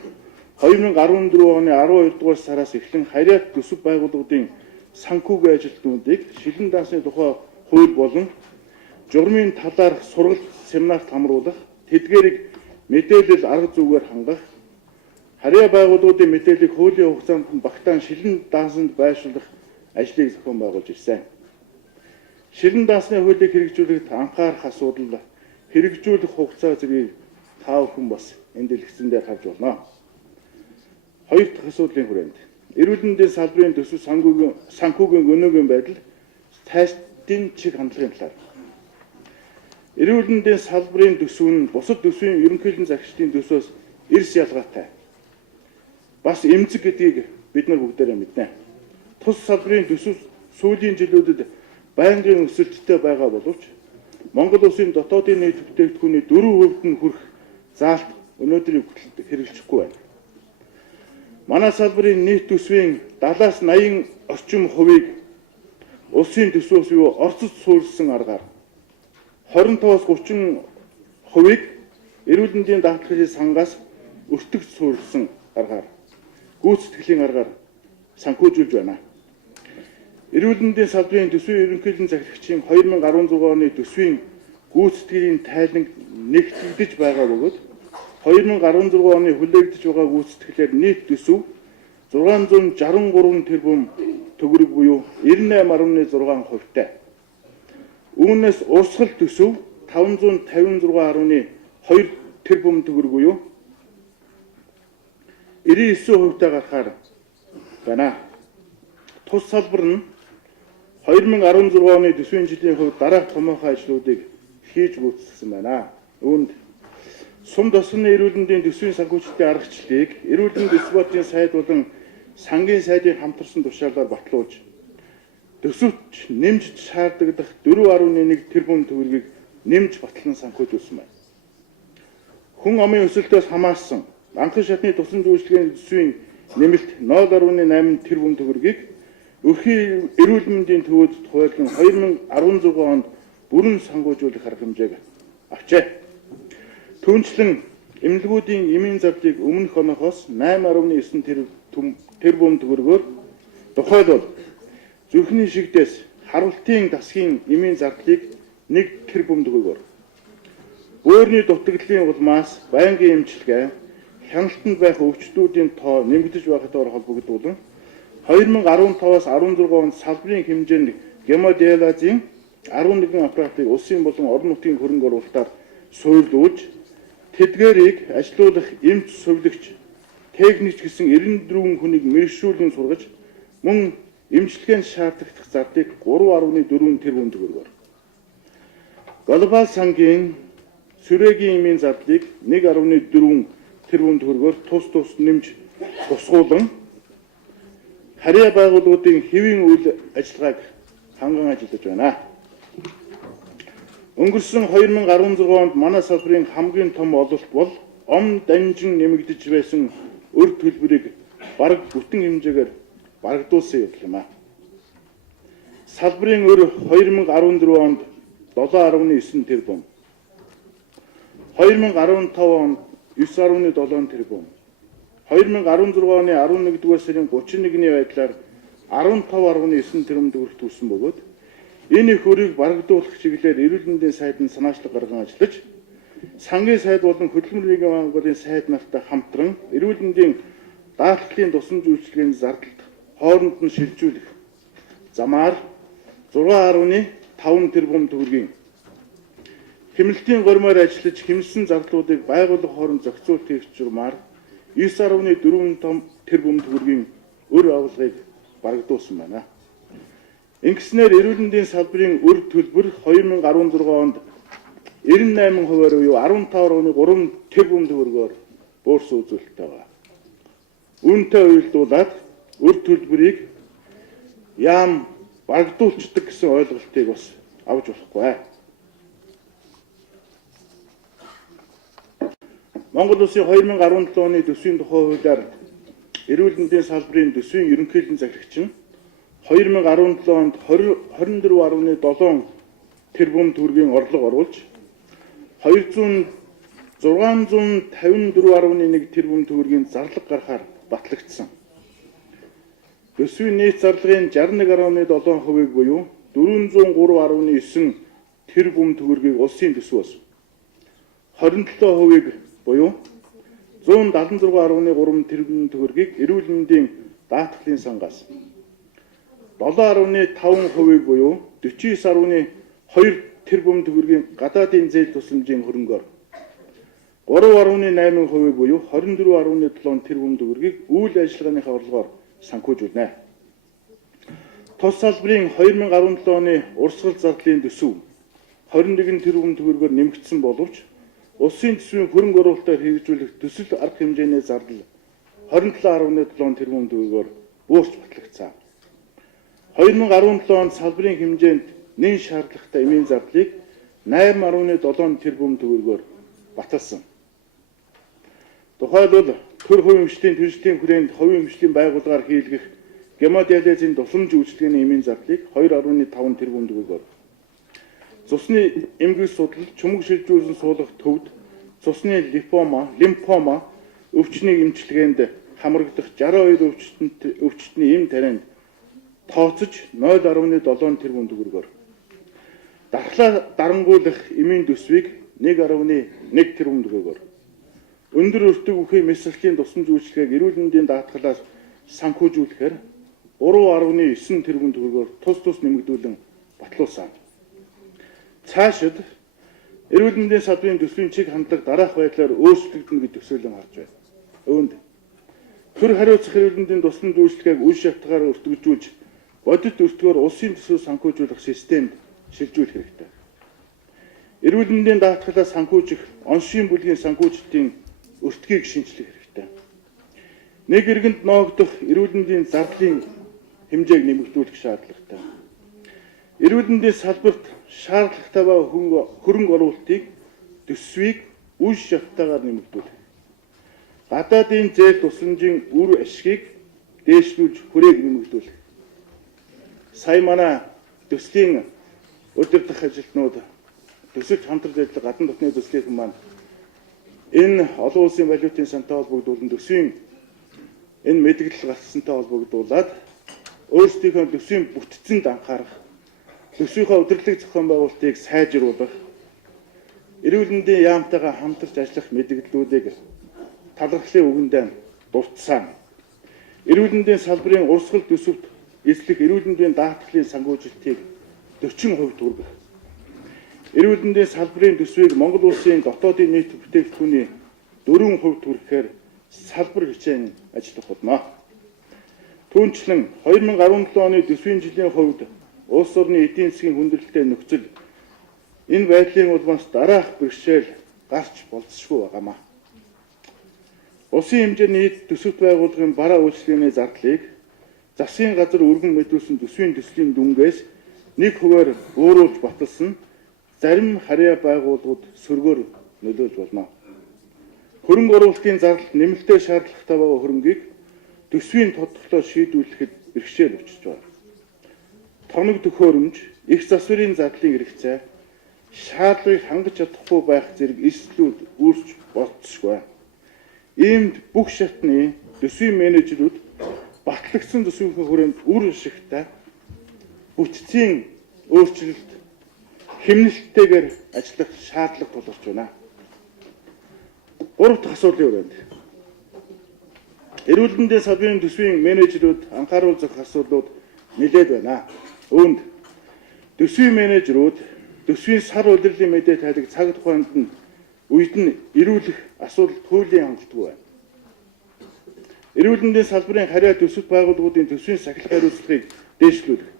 2014 оны 12 дугаар сараас эхлэн харьяат төсөв байгууллагуудын санхүүгийн ажилтнуудыг шилэн дансны тухай хууль болон журмын талаарх сургалт семинарт хамруулах, тэдгээрийг мэдээлэл арга зүйгээр хангах, Харьяа байгууллагуудын мэдээллийг хуулийн хугацаанд багтаан шилэн даасанд байршуулах ажлыг зохион байгуулж ирсэн. Шилэн даасны хуулийг хэрэгжүүлэхэд анхаарах асуудал хэрэгжүүлэх хугацаа зэргийг та бүхэн бас энд дэлгэцэн дээр харж байна. Хоёр дахь асуудлын хүрээнд эрүүл мэндийн салбарын төсөв санхүүгийн өнөөгийн байдал тайлтын чиг хандлагын талаар. Эрүүл мэндийн салбарын төсөв нь бусад төсвийн ерөнхийлөн захирчдын төсвөөс эрс ялгаатай. Бас эмзэг гэдгийг бид нар бүгдээрээ мэднэ. Тус салбарын төсөв сүүлийн жилүүдэд байнгын өсөлттэй байгаа боловч Монгол улсын дотоодын нийт бүтээгдэхүүний 4% нь хүрэх заалт өнөөдрийн хүртэл хэрэгжихгүй байна. Манай салбарын нийт төсвийн 70-80 орчим хувийг улсын төсвөөс юу орцод суурилсан аргаар 25-30% эрүүл мэндийн даатгалын сангаас өртөгж суурилсан аргаар гүйцэтгэлийн аргаар санхүүжүүлж байна. Эрүүл мэндийн салбарын төсвийн ерөнхийлөн захирагчийн 2016 оны төсвийн гүйцэтгэлийн тайланг нэгтгэгдэж байгаа бөгөөд 2016 оны хүлээгдэж байгаа гүйцэтгэлээр нийт төсөв 663 тэрбум төгрөг буюу 98.6%-тай. Үүнээс урсгал төсөв 556.2 тэрбум төгрөг буюу 99%-тай гарахаар байна. Тус салбар нь 2016 оны төсвийн жилийн хувьд дараах томоохон ажлуудыг хийж гүйцэтгсэн байна. Үүнд сум тосгоны эрүүл мэндийн төсвийн санхүүжилтийн аргачлалыг эрүүл мэндийн спортын сайд болон сангийн сайдын хамтарсан тушаалаар батлуулж төсөвт нэмж шаардлагадах 4.1 тэрбум төгрөгийг нэмж батлан санхүүжүүлсэн байна. Хүн амын өсөлтөөс хамаарсан анхан шатны тусан үйлчилгээний төсвийн нэмэлт 0.8 тэрбум төгрөгийг өрхийн эрүүл мэндийн төвөд хуулин 2016 онд бүрэн санхүүжүүлэх арга хэмжээг авчээ. Түүнчлэн эмнэлгүүдийн эмийн зардлыг өмнөх оноохоос 8.9 тэрбум төгрөгөөр тухайлбал зүрхний шигдээс харвалтын дасгийн эмийн зардлыг 1 тэрбум төгрөгөөр бөөрийн дутагдлын улмаас байнгын эмчилгээ хяналтанд байх өвчтүүдийн тоо нэмэгдэж байхтай холбогдуулан 2015-аас 16 онд салбарын хэмжээнд гемодиализын 11 аппаратыг улсын болон орон нутгийн хөрөнгө оруулалтаар суйрлуулж тэдгээрийг ажилуулах эмч сувлагч техникч гэсэн 94 хүнийг мэргэшүүлэн сургаж мөн эмчилгээнд шаардлагатай зардлыг 3.4 тэрбум төгрөгөөр глобал сангийн сүрээгийн эмийн зардлыг 1.4 тэрбум төгрөгөөр тус нэмж тусгуулан харьяа байгууллагуудын хэвийн үйл ажиллагааг ханган ажиллаж байна. Өнгөрсөн 2016 онд манай салбарын хамгийн том ололт бол ом данжин нэмэгдэж байсан өр төлбөрийг бараг бүтэн хэмжээгээр барагдуулсан юм а. Салбарын өр 2014 онд 7.9 тэрбум, 2015 онд 9.7 тэрбум, 2016 оны 11-р сарын 31-ний байдлаар 15.9 тэрбум төгрөг төлсөн бөгөөд энэ их хөрийг барагдуулах чиглэлээр эрүүл мэндийн сайд нь санаачлаг гарган ажиллаж сангийн сайд болон хөдөлмөрийн байгууллагын сайд нартай хамтран эрүүл мэндийн даатгалын тусламж үйлчилгээний зардалд хооронд нь шилжүүлэх замаар 6.5 тэрбум төгрөгийн хэмнэлтийн гормоор ажиллаж хэмнэлсэн зардлуудыг байгууллага хооронд зохицуулт хийх журмаар 9.4 тэрбум төгрөгийн өр авалгыг барагдуулсан байна. Ингэснээр эрүүл мэндийн салбарын өр төлбөр 2016 онд 98%-аар буюу 15.3 тэрбум төгрөгөөр буурсан үзүүлэлттэй байна. Үүнтэй уялдуулаад өр төлбөрийг яам барагдуулцдаг гэсэн ойлголтыг бас авч болохгүй. Монгол Улсын 2017 оны төсвийн тухай хуулиар эрүүл мэндийн салбарын төсвийн ерөнхийлөн захирагч нь 2017 онд 24.7 тэрбум төгрөгийн орлого оруулж 654.1 тэрбум төгрөгийн зарлага гаргахаар батлагдсан. Төсвийн нийт зарлагын 61.7%-ийг буюу 403.9 тэрбум төгрөгийг улсын төсвөөс 27%-ийг буюу 176.3 тэрбум төгрөгийг эрүүл мэндийн даатгалын сангаас 7.5% буюу 49.2 тэрбум төгрөгийн гадаадын зээл тусламжийн хөрөнгөөр 3.8% буюу 24.7 тэрбум төгрөгийг үйл ажиллагааныхаа орлогоор санхүүжүүлнэ. Тус салбарын 2017 оны урсгал зардлын төсөв 21 тэрбум төгрөгөөр нэмэгдсэн боловч улсын төсвийн хөрөнгө оруулалтаар хэрэгжүүлэх төсөл арга хэмжээний зардал 27.7 тэрбум төгрөгөөр буурч батлагдсан. 2017 онд салбарын хэмжээнд нэн шаардлагатай эмийн зардлыг 8.7 тэрбум төгрөгөөр баталсан. Тухайлбал төр хувийн эмчлийн түншлэлийн хүрээнд хувийн эмчлийн байгууллагаар хийлгэх гемодиализын тусламж үйлчилгээний эмийн зардлыг 2.5 тэрбум төгрөгөөр, цусны эмгэг судал, чүмэг шилжүүлсэн суулгах төвд цусны лимфома өвчнийг эмчилгээнд хамрагдах 62 өвчтний эм тарианд тооцож 0.7 тэрбум төгрөгөөр, дархлаа дарангуулах эмийн төсвийг 1.1 тэрбум төгрөгөөр, өндөр өртөг үхий мэсрэлийн тусламж үйлчилгээг эрүүл мэндийн даатгалаас санхүүжүүлэхээр 3.9 тэрбум төгрөгөөр тус нэмэгдүүлэн батлуулсан. Цаашид эрүүл мэндийн салбарын төсвийн чиг хандлага дараах байдлаар өөрчлөгдөнө гэж төсөөлөн харж байна. Үүнд төр хариуцах эрүүл мэндийн тусламж үйлчилгээг үе шатгаар өртгөжүүлж бодит өртгөөр улсын төсөв санхүүжүүлэх системд шилжүүлэх хэрэгтэй. Эрүүл мэндийн даатгалаас санхүүжих оншийн бүлгийн санхүүжилтийн өртгийг шинжлэх хэрэгтэй. Нэг иргэнд ноогдох эрүүл мэндийн зардлын хэмжээг нэмэгдүүлэх шаардлагатай. Эрүүл мэндийн салбарт шаардлагатай хөрөнгө оруулалтыг төсвийг үе шавтаагаар нэмэгдүүлэх. Гадаадын зээл тусламжийн үр ашгийг дээшлүүлж хүрээг нэмэгдүүлэх. Сая манай төслийн удирдах ажилтнууд төсөлд хамтран ажиллах гадна дотны төслийнхэн маань энэ олон улсын валютын сантай холбогдуулан төсвийн энэ мэдээлэл гаргасантай холбогдуулаад өөрсдийнхөө төсвийн бүтцэнд анхаарах, төсвийнхөө удирдлага зохион байгуулалтыг сайжруулах, эрүүл мэндийн яамтайгаа хамтарч ажиллах мэдээллүүдийг талархлын үгэндээ дурдсан. Эрүүл мэндийн салбарын урсгал төсөвт эслэх эрүүл мэндийн даатгалын санхүүжилтийг 40% түргэх. Эрүүл мэндийн салбарын төсвийг Монгол улсын дотоодын нийт бүтээгдэхүүний 4% түргэхээр салбар хичээн ажиллах болно. Түүнчлэн 2017 оны төсвийн жилийн хувьд улс орны эдийн засгийн хүндрэлтэй нөхцөл энэ байдлын улмаас дараах бэрхшээл гарч болцсохгүй байгаамаа. Улсын хэмжээний нийт төсөвт байгууллагын бараа үйлчлэгээний зардлыг засгийн газар өргөн мэдүүлсэн төсвийн төслийн дүнгээс 1%-аар бууруулж баталсан зарим харьяа байгууллагууд сөргөөр нөлөөлж болно. Хөрөнгө оруулалтын зардал нэмэлтээ шаардлагатай байгаа хөрөнгийг төсвийн тодорхойлолт шийдвэрлэхэд бэрхшээл учирч байна. Тоног төхөөрөмж, их засварын зардлын хэрэгцээ, шаардлагыг хангаж чадахгүй байх зэрэг эрсдлүүд үүсч болцсохгүй. Иймд бүх шатны төсвийн менежерүүд батлагдсан төсвийнхээ хүрээнд үр ашигтай бүтцийн өөрчлөлт хэмнэлттэйгээр ажиллах шаардлага тулгарч байна. Гурав дахь асуудлын хүрээнд эрүүл мэндийн салбарын төсвийн менежерүүд анхааруул зохих асуудлууд нэлээд байна. Үүнд төсвийн менежерүүд төсвийн сар удирлын мэдээ тайлаг цаг тухайд нь үед нь ирүүлэх асуудалд хуулийн хангалтгүй байна. Эрүүл мэндийн салбарын харьяа төсөв байгууллагуудын төсвийн сахилга хариуцлагыг дээшлүүлэх,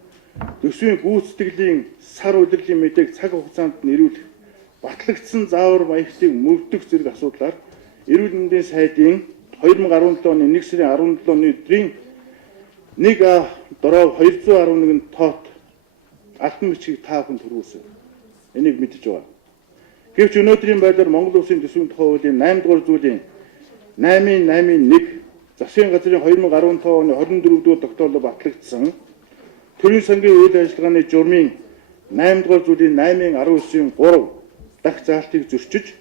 төсвийн гүйцэтгэлийн сар удирлын мэдээг цаг хугацаанд нь ирүүлэх, батлагдсан заавар маягтыг мөрдөх зэрэг асуудлаар эрүүл мэндийн сайдын 2017 оны 1 сарын 17-ны өдрийн 1А дороо 211 тоот алтан бичгийг та бүхэн төрүүлсэн. Энийг мэдэж байгаа. Гэвч өнөөдрийн байдлаар Монгол Улсын төсвийн тухай хуулийн 8 дугаар зүйлийн 8.8.1 засгийн газрын 2015 оны 24 дугаар тогтоолоор батлагдсан төрийн сангийн үйл ажиллагааны журмын 8 дугаар зүйлийн 8.19-ийн 3 дахь заалтыг зөрчиж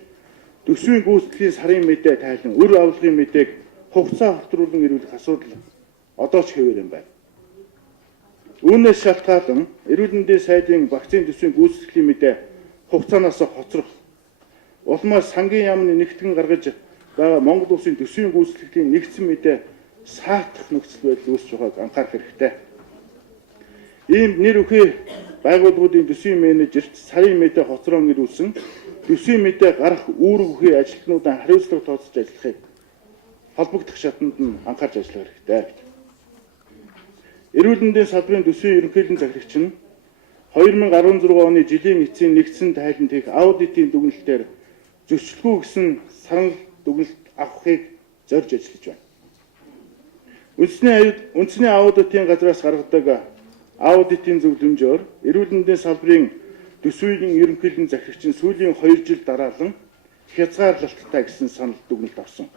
төсвийн гүйцэтгэлийн сарын мэдээ тайлан өр авлагын мэдээг хугацаа хортруулан ирүүлэх асуудал одоо ч хэвээр юм байна. Үүнээс шалтгаалan эрүүл мэндийн сайдын вакцины төсвийн гүйцэтгэлийн мэдээ хугацаанаас хоцрох улмаас сангийн яамны нэгтгэн гаргаж байгаа Монгол улсын төсвийн гүйцэтгэлийн нэгдсэн мэдээ саатах нөхцөл байдал үүсэж байгааг анхаарах хэрэгтэй. Ийм нэр үхий байгууллагуудын төсвийн менежерт сарын мэдээ хоцроо нэрүүлсэн төсвийн мэдээ гарах үүрэг үхий ажилтнуудаа хариуцлага тооцож ажиллахыг холбогдох шатанд нь анхаарч ажиллах хэрэгтэй. Эрүүл мэндийн салбарын төсвийн ерөнхийлөгчийн захирагч нь 2016 оны жилийн эцсийн нэгдсэн тайланд хийх аудитын дүгнэлтээр зөрчилгүй гэсэн санал дүгнэлт авахыг зорж ажиллаж байна. Үндэсний аудитын газраас гаргадаг аудитын зөвлөмжөөр эрүүл мэндийн салбарын төсвийн ерөнхийлөгчийн захирагч нь сүүлийн 2 жил дараалан хязгаарлалттай гэсэн санал дүгнэлт авсан.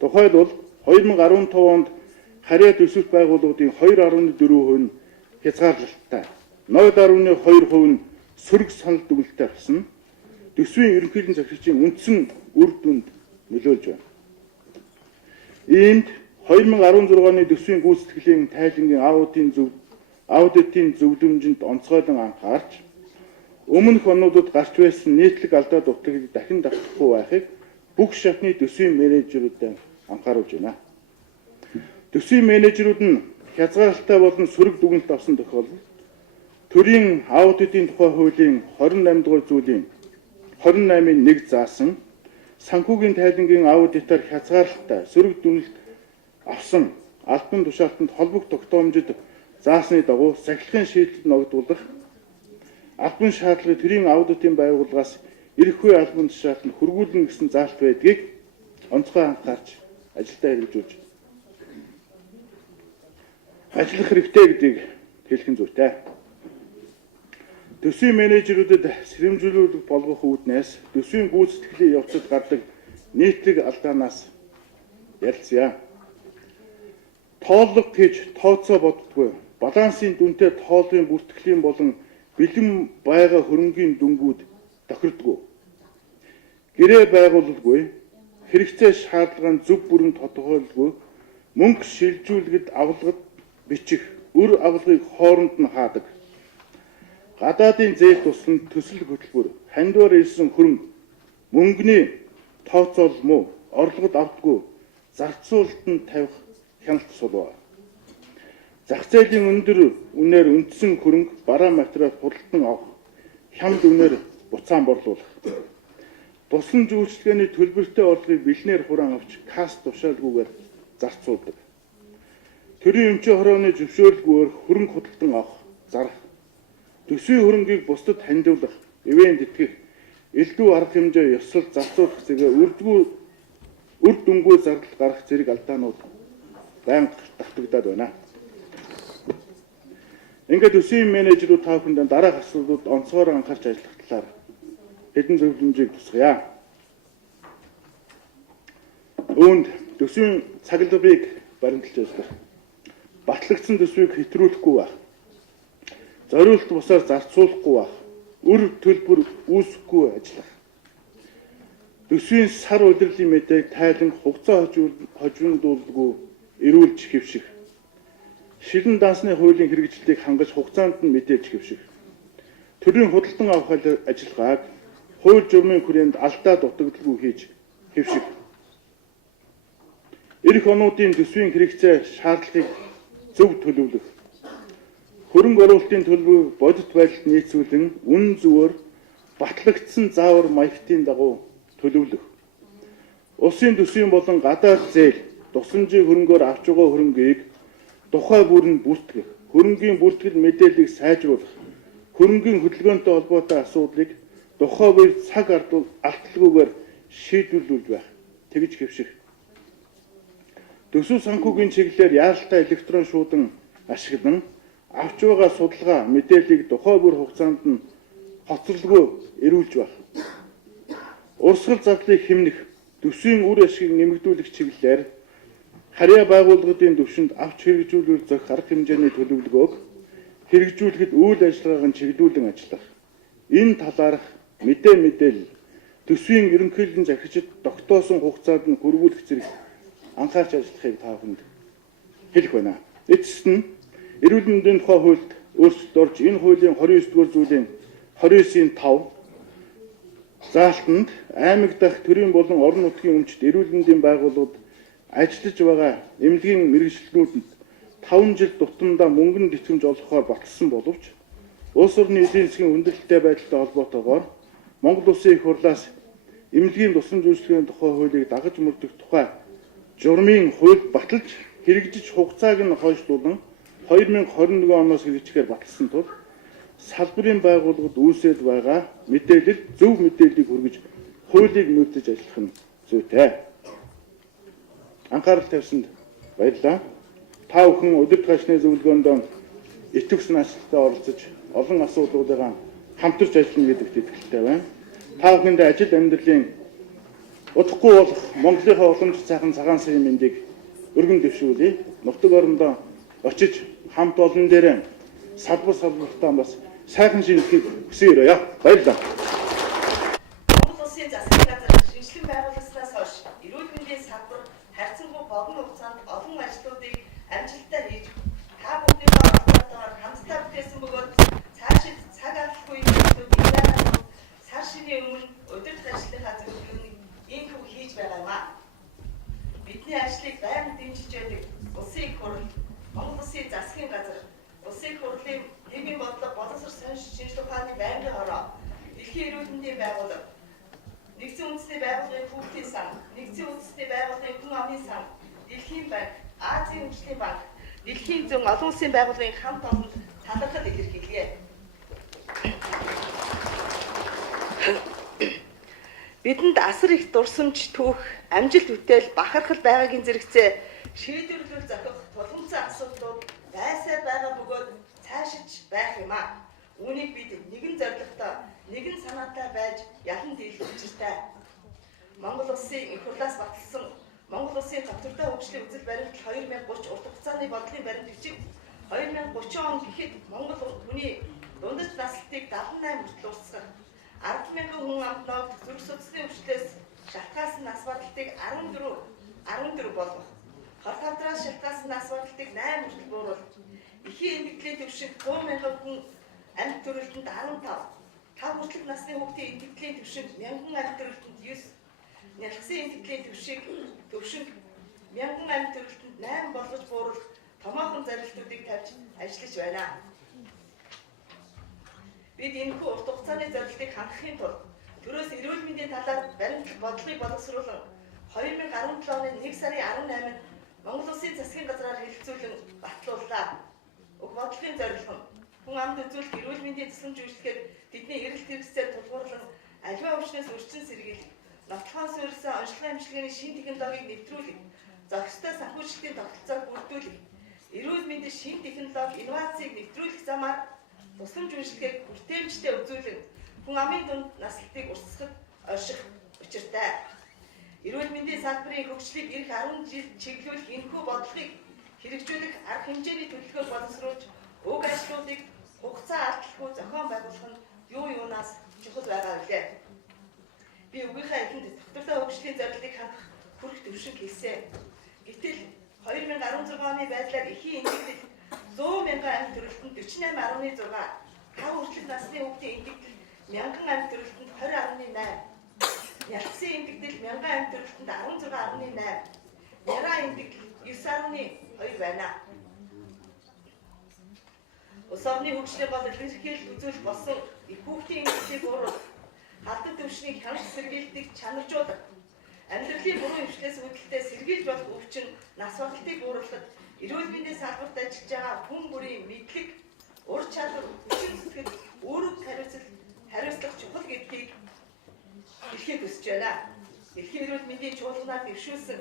Тухайлбал 2015 онд харьяа төсвөлт байгууллагуудын 2.4% нь хязгаарлалттай, 0.2% нь сөрөг санал дүгнэлтээр авсан төсвийн ерөнхийлөгчийн захирагчийн үндсэн үр дүнд нөлөөлж байна. Иймд 2016 оны төсвийн гүйцэтгэлийн тайлангийн аудитын зөвлөмжөнд онцгойлон анхаарч өмнөх онуудад гарч байсан нийтлэг алдаа дутагыг дахин давтахгүй байхыг бүх шатны төсвийн менежерүүдэд анхааруулж байна. Төсвийн менежерүүд нь хязгаарлалтай болон сөрөг дүгнэлт авсан тохиолдолд төрийн аудитын тухай хуулийн 28 дугаар зүйлийн 28-ын 1 заасан санхүүгийн тайлангийн аудитаар хязгаарлалтай сөрөг дүгнэлт авсан албан тушаалтанд холбох тогтоомжид заасны дагуу сахилгын шийдэлд ногдуулах албан шаардлагыг төрийн аудитын байгууллагаас эрхгүй албан тушаалтанд хөргүүлнэ гэсэн заалт байдгийг онцгой анхаарч ажилдаа хэрэгжүүлж ажиллах хэрэгтэй гэдгийг хэлэх нь зүйтэй. Төсвийн менежерүүдэд сэрэмжлүүлэг болгох үүднээс төсвийн гүйцэтгэлийн явцад гардаг нийтлэг алдаанаас ярилцъя. Тооллого гэж тооцоо боддгүй, балансын дүнтэй тооллогын бүртгэлийн болон бэлэн байгаа хөрөнгийн дүнгууд тохирдгүй. Гэрээ байгуулалгүй, хэрэгцээ шаардлагын зөв бүрэн тодорхойлгүй, мөнгө шилжүүлэхэд авалгад бичих, өр авалгыг хооронд нь хаадаг. Гадаадын зээл тусланд төсөл хөтөлбөр, хандвар ирсэн хөрөнгө, мөнгөний тооцоол муу, орлогод автгүй, зарцуулалтанд тавих хяналт сулваа. Зах зээлийн өндөр үнээр үндсэн хөрөнгө, бараа материал худалдан авах, хямд үнээр буцаан борлуулах. Туслан үйлчилгээний төлбөртэй орлогыг бэлнээр хураан авч касс тушаалгүйгээр зарцуулдаг. Төрийн өмчийн хорооны зөвшөөрлгүйгээр хөрөнгө худалдан авах, зарах. Төсвийн хөрөнгийг бусдад хандивлах, ивэн тэтгэх, элдв арга хэмжээ ёслол зарцуулах зэрэг үр дүнгүй зардал гарах зэрэг алдаанууд байнга давтагдаад байна. Ингээд төсвийн менежерүүд та бүхэнд дараах асуудлууд онцгойр анхаарч ажиллах талаар хэдэн зөвлөмжийг тусгая. Үүнд төсвийн цаглагыг баримталж ажиллах, батлагдсан төсвийг хэтрүүлэхгүй байх, зориулт бусаар зарцуулахгүй байх, өр төлбөр үүсэхгүй ажиллах. Төсвийн сар удирлын мэдээг тайлан хугацаа хожуундуулгүй эрүүлж хэвших. Шилэн даасны хуулийн хэрэгжилтийг хангаж хугацаанд нь мэдээж хэвших. Төрийн худалдан авах ажиллагааг хууль журмын хүрээнд алдаа дутагдaltaгүй хийж хэвших. Ирэх онуудын төсвийн хэрэгцээ шаардлагыг зөв төлөвлөх. Хөрөнгө оруулалтын төлбөрийг бодит байдалд нийцүүлэн үнэн зөвөөр батлагдсан заавар маягтын дагуу төлөвлөх. Улсын төсвийн болон гадаад зээл, тусламжийн хөрөнгөөр авч байгаа хөрөнгийг тухай бүрэн бүртгэх, хөрөнгийн бүртгэл мэдээллийг сайжруулах, хөрөнгийн хөдөлгөөнтэй холбоотой асуудлыг тухай үеэр цаг алдалгүйгээр шийдвэрлүүлж байх, тэгж хэвших. Төсөв санхүүгийн чиглэлээр яаралтай электрон шуудан ашиглан авч байгаа судалгаа мэдээллийг тухай бүр хугацаанд нь хоцролгүй эрүүлж байх. Урсгал зардлыг хэмнэх, төсвийн үр ашгийг нэмэгдүүлэх чиглэлээр харьяа байгууллагын түвшинд авч хэрэгжүүлэх зохих арга хэмжээний төлөвлөгөөг хэрэгжүүлэхэд үйл ажиллагааг нь чиглүүлэн ажиллах. Энэ талаарх мэдээлэл төсвийн ерөнхийлөгчийн захирагчид тогтоосон хугацаанд нь хүргүүлэх зэрэг анхаарч ажиллахыг та бүхэнд хэлэх байна. Эцэст нь эрүүл мэндийн тухай хуульд өөрчлөлт орж энэ хуулийн 29 дугаар зүйлийн 29-ийн 5 заалтанд аймаг дахь төрийн болон орон нутгийн өмчт эрүүл мэндийн байгууллагууд ажиллаж байгаа эмнэлгийн мэргэжилтнүүдэд 5 жил тутамдаа мөнгөн тэтгэмж олгохоор баталсан боловч улс орны эдийн засгийн хүндрэлтэй байдалтай холбоотойгоор Монгол Улсын их хурлаас эмнэлгийн тусламж үйлчилгээний тухай хуулийг дагаж мөрдөх тухай журмын хууль баталж хэрэгжиж хугацааг нь хойшлуулан 2021 оноос хэрэгжихээр баталсан тул салбарын байгууллагууд үүсээд байгаа мэдээлэл зөв мэдээллийг хүргэж хуулийг нөөцөж ажиллах нь зүйтэй. Анхаарал тавьсанд баярлалаа. Та бүхэн удирдах гашны зөвлөгөөнд итгэвч наачтай оролцож олон асуудлуудаа хамтарч ажиллана гэдэгт итгэлтэй байна. Та бүхэндээ ажил амьдралын удахгүй болох Монголынхаа уламж цаахан цагаан сарын мэндийг өргөн дэвшүүлье. Нутаг орондоо очиж хамт олон дээр салбартаа бас сайхан шинжилгээг хүсье. Баярлалаа. Монгол Улсын засгийн газар шинжилгээ байгуулснаас хойш эрүүл мэндийн салбар харьцангуй богино хугацаанд олон ажлуудыг амжилттай хийж та бүхний оролцоотойгоор хамтдаа бүтээсэн бөгөөд цаашид цаг алдалгүй зүйлүүд илэрхийлэх сар шинийн өмнө удирдах ажлынхаа зөвлөгөөнийг инхүү хийж байгаа юм аа. Бидний ажлыг байнга дэмжиж байдаг Улсын их хурл, Монгол Улсын засгийн газар, Улсын их хурлын нийгмийн бодлого боловсрол шинжилгээ ухааны байнгын хороо, Дэлхийн эрүүл мэндийн байгууллага, Нэгдсэн үндэсний байгууллагын хүүхдийн сан, Нэгдсэн үндэсний байгууллагын хүн амын сан, Дэлхийн банк, Азийн хөгжлийн банк, Дэлхийн зүүн олон улсын байгууллагын хамт олонд талархал илэрхийлье. Бидэнд асар их дурсамж түүх, амжилт бүтээл, бахархал байгаагийн зэрэгцээ шийдвэрлэл зохих тулгымцсан асуудлууд байсаар байгаа бөгөөд цаашиж байх юм аа. Үүнийг бид нэгэн зорилготой, нэгэн санаатай байж ялан дийлэх учиртай. Монгол Улсын их хурлаас баталсан Монгол Улсын доктортой хөгжлийн үзэл баримтал 2030 урт хугацааны бодлогын баримт бичиг 2030 он гэхэд Монгол хүний дундаж наслтыг 78 хүртэл урсгах, 10,000 хүн амт ногдох зүрх судасны өвчлөөс шалтгаалсан нас баралтыг 14 болгох, хор тавдраас шалтгаалсан нас баралтыг 8 хүртэл бууруулах, эхийн эмгэгдлийн төвшинг 100,000 хүн амьд төрөлтөнд 15, 5 хүртэлх насны хүүхдийн эмгэгдлийн төвшинг 1000 амьд төрөлтөнд 9, нялхсан эмгэгдлийн төвшинг 1000 амьд төрөлтөнд 8 болгож бууруулах томоохон зорилтуудыг тавьж ажиллаж байна. Бид энэхүү урт хугацааны зорилтыг хангахын тулд төрөөс эрүүл мэндийн талаар баримтлах бодлогыг боловсруулан 2017 оны 1 сарын 18-нд Монгол Улсын засгийн газраар хэлэлцүүлэн батлууллаа. Уг бодлогын зорилго нь хүн амд үзүүлэх эрүүл мэндийн тусламж үйлчлэгээр тэдний эрэлт хэрэгцээр тулгуурлан аливаа өвчнөөс өрчин сэргийлэх, нотлохоос суурилсан онцлог эмчилгээний шин технологиг нэвтрүүлэх, зохистой санхүүжилтийн тогтолцоог бүрдүүлэх, эрүүл мэндийн шин технологи инновацийг нэвтрүүлэх замаар тусламж үйлчлэгийг хүртээмжтэй үзүүлэн хүн амын дунд наслтыг урсгахад орших учиртай. Эрүүл мэндийн салбарын хөгжлийг эх 10 жил чиглүүлэх энэхүү бодлогыг хэрэгжүүлэх арга хэмжээний төлөвлөгөө боловсруулж уг ажлуудыг хугацаа алдалгүй зохион байгуулах нь юунаас чухал байгаа билээ. Би үгийнхаа эхэнд доктортой хөгжлийн зорилтыг хангах хүрх төвшинг хэлсэн. Гэтэл 2016 оны байдлаар эхийн эмгэгдэл 100,000 амьд төрөлтөнд 48.6, 5 хүртэлх насны хүүхдийн эмгэгдэл 1000 амьд төрөлтөнд 20.8, ялсан эмгэгдэл 1000 амьд төрөлтөнд 16.8, яраа эмгэгдэл 9.2 байна. Улс орны хөгжлийн гол илэрхийлэл үзүүлэх болсон их хүүхдийн эмгэгдлийг бууруулах, халдвар төвшнийг хянах сэргийлдэг чанаржуулах, амьдралын буруу хвшлээс үүдэлтэй сэргийлж болох өвчин нас баралтыг бууруулахад эрүүл мэндийн салбарт ажиллаж байгаа хүн бүрийн мэдлэг, ур чадвар, хүчин зүтгэл, үүрэг хариуцлах чухал гэдгийг хэлхийг хүсэж байна. Дэлхийн эрүүл мэндийн чуулганаар дэвшүүлсэн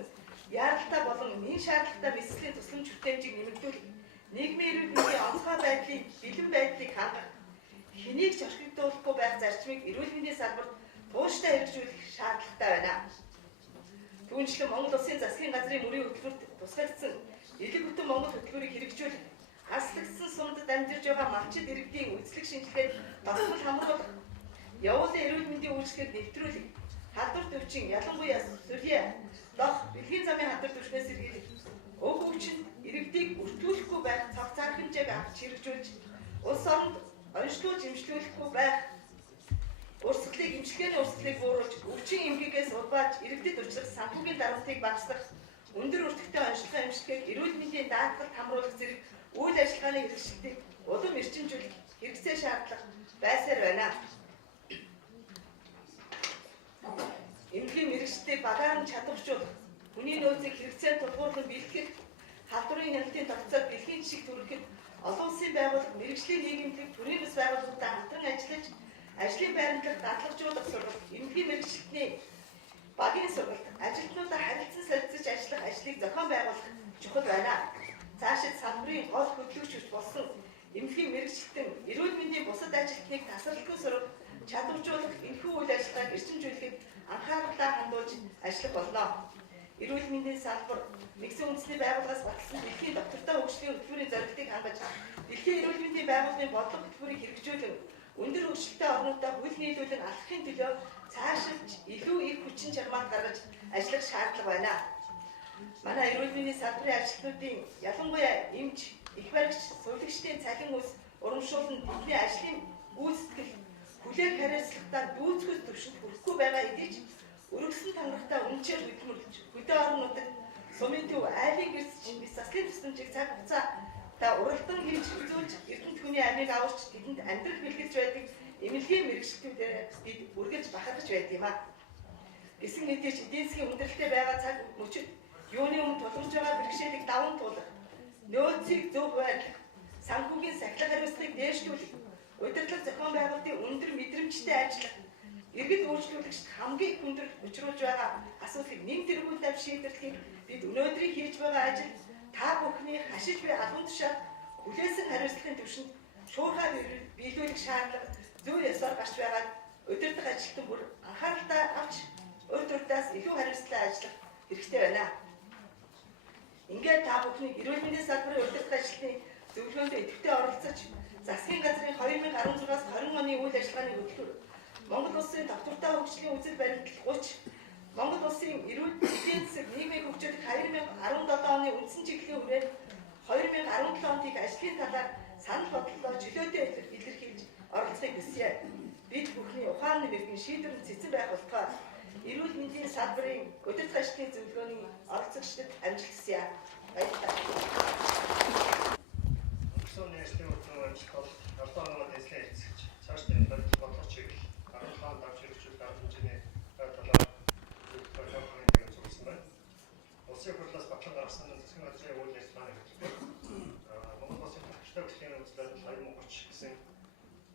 яаралтай болон нэн шаардлагатай мэсгэлийн тусламж хүртээмжийг нэмэгдүүлэх, нийгмийн эрүүл мэндийн онцгой байдлыг, бэлэн байдлыг хангах, хэнийг ч орхигдуулахгүй байх зарчмыг эрүүл мэндийн салбарт тууштай хэрэгжүүлэх шаардлагатай байна. Түүнчлэн Монгол Улсын засгийн газрын мөрийн хөтөлбөрт тусгагдсан элэг бүтэн Монгол хөтөлбөрийг хэрэгжүүлэх, хаслагдсан сумдад амьдарч байгаа малчид иргэдийн үзлэг шинжилгээнд тогтмол хамруулах, явуулын эрүүл мэндийн үйлчлэгийг нэвтрүүлэх, халдвар төвчин, ялангуяа сүлье, лох, бэлгийн замын халдвар төвчнөөс сэргийлэх, уг өвчнөд иргэдийг өртгүүлэхгүй байх цаг цаар хэмжээг авч хэрэгжүүлж, улс оронд онцлуулж эмчлүүлэхгүй байх Урсгалыг эмчилгээний урсгалыг бууруулж, өвчин эмгэгээс улбааж, иргэдэд учрах санхүүгийн дарамтыг багасгах, өндөр өртөгтэй онцлогоо эмчилгээг эрүүл мэндийн даатгалд хамруулах зэрэг үйл ажиллагааны хэрэгжилтийг улам эрчимжүүлэх хэрэгцээ шаардлага байсаар байна. Эмнэлгийн мэргэжлийг багаарн чадваржуулах, хүний нөөцийг хэрэгцээнд тулгуурлан бэлтгэх, халдварын хяналтын тогтцоод дэлхийн жишг төрүүлэхэд олон улсын байгууллага мэргэжлийн нийгэмлэг төрийн бас байгууллагуудаа хамтран ажиллаж, ажлын байрамлалд дадлагдуулах сургалт, эмнэлгийн мэргэжлийн багийн сургалт, ажилтнуудаа харилцан солилцож ажиллах ажлыг зохион байгуулах чухал байна. Цаашид салбарын гол хөтлөгч болсон эмнэлгийн мэргэжилтэн эрүүл мэндийн бусад ажилтныг тасралтгүй сурах, чадваржуулах энэхүү үйл ажиллагааг эрчимжүүлэхэд анхаарлаа хандуулж ажиллах болно. Эрүүл мэндийн салбар нэгдсэн үндэсний байгууллагаас баталсан дэлхийн доктортой хөгжлийн хөтөлбөрийн зорилтыг хангаж, дэлхийн эрүүл мэндийн байгууллагын бодлого хөтөлбөрийг хэрэгжүүлэн, өндөр хөгжилтэй орнуудаа хөл нийлүүлэн алхахын төлөө цаашид илүү их хүчин чармааг гаргаж ажиллах шаардлага байна. Манай эрүүл мэндийн салбарын ажилтнуудын ялангуяа эмч, их баригч, сувилагчдын цалин үс урамшуулн тэдний ажлын гүйцэтгэл хүлээх хариуцлагатаа дүүцгээс төвшөнд хүрэхгүй байгаа хэдий ч өргөсөн танхагтаа үнчээр хөдөлмөрлөж, хөдөө орнуудад сумын төв айлын гэрч бис заслын тусламжийг цаг хугацаатаа уралдан хийж үзүүлж, эрдэнэ төхний амийг аварч тэдэнд амьдрал бэлгэлж байдаг эмнэлгийн мэргэжилтүүдээр бид үргэлж бахархаж байдаг юм а. Гэсэн хэдий ч эдийн засгийн хүндрэлтэй байгаа цаг мөчид юуны өмнө тулгарч байгаа бэрхшээлийг даван туулах, нөөцийг зөв хуваарлах, санхүүгийн сахилга хариуцлагыг дээшлүүлэх, удирдлага зохион байгуулалтын өндөр мэдрэмжтэй ажиллах, иргэд үйлчлүүлэгчд хамгийн их хүндрэл учруулж байгаа асуудлыг нэн тэргүүлэн шийдэрлэхийг бид өнөөдрийн хийж байгаа ажил та бүхний хашиж буй албан тушаал хүлээсэн хариуцлагын түвшинд шуурхай биелүүлэх шаардлага зөв ёсоор гарч байгаад удирдах ажилтан бүр анхааралтай авч урд урдаас илүү хариуцлаа ажиллах хэрэгтэй байна. Ингээд та бүхний эрүүл мэндийн салбарын удирдах ажилтны зөвлөгөөнд идэвхтэй оролцож, засгийн газрын 2016-аас 20 оны үйл ажиллагааны хөтөлбөр, Монгол улсын доктортой хөгжлийн үзэл баримтлал 30, Монгол улсын эрүүл эдийн засаг нийгмийн хөгжүүлэх 2017 оны үндсэн чиглэлийн хүрээнд 2017 онд их ажлын талаар санал бодлоо чөлөөтэй илэрхийлж оролцохыг хүсье. Бид бүхний ухаан нэмэргийн шийдвэрлэн цэцэн байх болтугай эрүүл мэндийн салбарын удирдах ажлын зөвлөгөөний оролцогчдод амжилт хүсье. Баярлалаа. Өсвөр нийслэлийн хөтөлбөрийн ажил бол 7 оноос эслэн эцэгч цаашдын бодлого чиглэл 15 давж хэрэгжүүлэх арга хэмжээний талаар хөтөлбөрийн зөвлөсөн байна. Улсын хурлаас батлан гаргасан засгийн газрын үйл ажиллагааны хөтөлбөр Монгол улсын доктортой хөгжлийн үзэл баримтлал 2030 гэсэн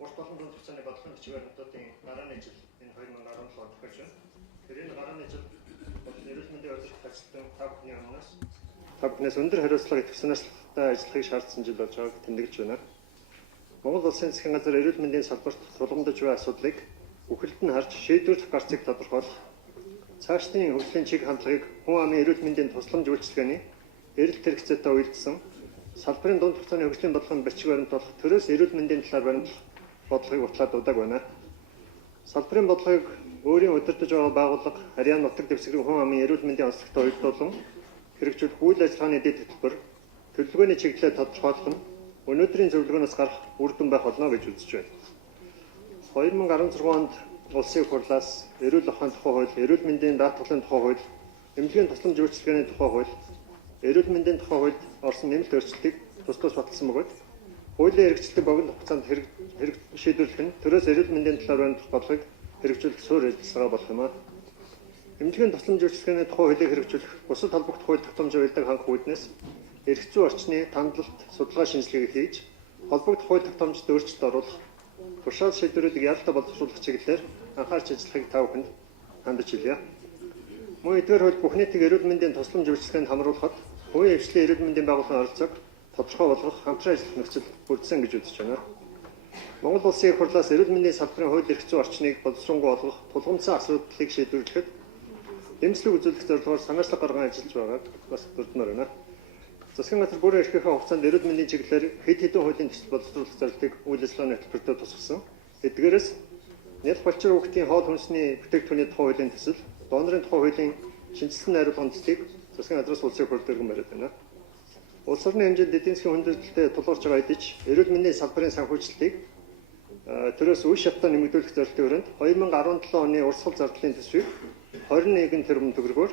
урт болон дунд хугацааны бодлогын бичиг баримтуудын дарааны жил энэ 2017 онд төгсөж байна. Тэр энэ дарааны жил эрүүл мэндийн удирдах ажилтан та бүхнээс өндөр хариуцлага идэвхсэнээс ажиллахыг шаардсан жил болж байгааг тэмдэглэж байна. Монгол улсын засгийн газар эрүүл мэндийн салбарт тулгамдж буй асуудлыг үхэлд нь харж шийдвэрлэх гарцыг тодорхойлох, цаашдын хөгжлийн чиг хандлагыг хүн амын эрүүл мэндийн тусламж үйлчилгээний эрэлт хэрэгцээтэй уялдсан, салбарын дунд хугацааны хөгжлийн бодлогын бичиг баримтлах, төрөөс эрүүл мэндийн талаар баримтлах бодлогыг батлаад удааг байна. Салбарын бодлогыг өөрийн удирдах байгаа байгууллага, харьяа нутаг дэвсгэрийн хүн амын эрүүл мэндийн онцлогтой уялдуулан хэрэгжүүлэх үйл ажиллагааны дэд хөтөлбөр, төлөвлөгөөний чиглэлээ тодорхойлох нь өнөөдрийн зөвлөгөөнөөс гарах үр дүн байх болно гэж үзэж байна. 2016 онд улсын хурлаас эрүүл ахуйн тухай хууль, эрүүл мэндийн даатгалын тухай хууль, эмнэлгийн тусламж үйлчилгээний тухай хууль, эрүүл мэндийн тухай хуульд орсон нэмэлт өөрчлөлтийг туслаж баталсан бөгөөд хуулийн хэрэгжилтийг богино хугацаанд шийдвэрлэх нь төрөөс эрүүл мэндийн талаар баримтлах бодлогыг хэрэгжүүлэх суурь ажиллагаа болох юм а. Эмнэлгийн тусламж үйлчилгээний тухай хуулийг хэрэгжүүлэх, бусад холбогдох хууль тогтоомжоо уялдаг хангах үүднээс эрх зүйн орчны тандалт судалгаа шинжилгээг хийж, холбогдох хууль тогтоомжид өөрчлөлт оруулах, туршаал шийдвэрүүдийг яралтай боловсруулах чиглэлээр анхаарч ажиллахыг та бүхэнд хандаж хэлье. Мөн эдгээр хууль бүх нийтийн эрүүл мэндийн тусламж үйлчилгээнд хамруулахад хувийн хвшлийн эрүүл мэндийн байгууллагын оролцоог тодорхой болгох, хамтран ажиллах нөхцөл бүрдсэн гэж үзэж байна. Монгол улсын их хурлаас эрүүл мэндийн салбарын хууль эрх зүйн орчныг боловсронгуй болгох, тулгымцсан асуудлыг шийдвэрлэхэд дэмжлэг үзүүлэх зорилгоор санаачлаг гарган ажиллаж байгааг бас дурдмаар байна. Засгийн газар бүрэн эрхийнхээ хугацаанд эрүүл мэндийн чиглэлээр хэд хэдэн хуулийн төсөл боловсруулах зорилтыг үйл ажиллагааны хөтөлбөртөө тусгасан. Эдгээрээс нялх балчир хүүхдийн хоол хүнсний бүтээгдэхүүний тухай хуулийн төсөл, донорын тухай хуулийн шинжилсэн найруулгын төслийг засгийн газраас улсын хурлд өргөн бариад байна. Улс орны хэмжээнд эдийн засгийн хүндрэлтэй тулгарч байгаа хэдий ч эрүүл мэндийн салбарын санхүүжилтийг төрөөс үе шатаа нэмэгдүүлэх зорилтын хүрээнд 2017 оны урсгал зардлын төсвийг 21 тэрбум төгрөгөөр,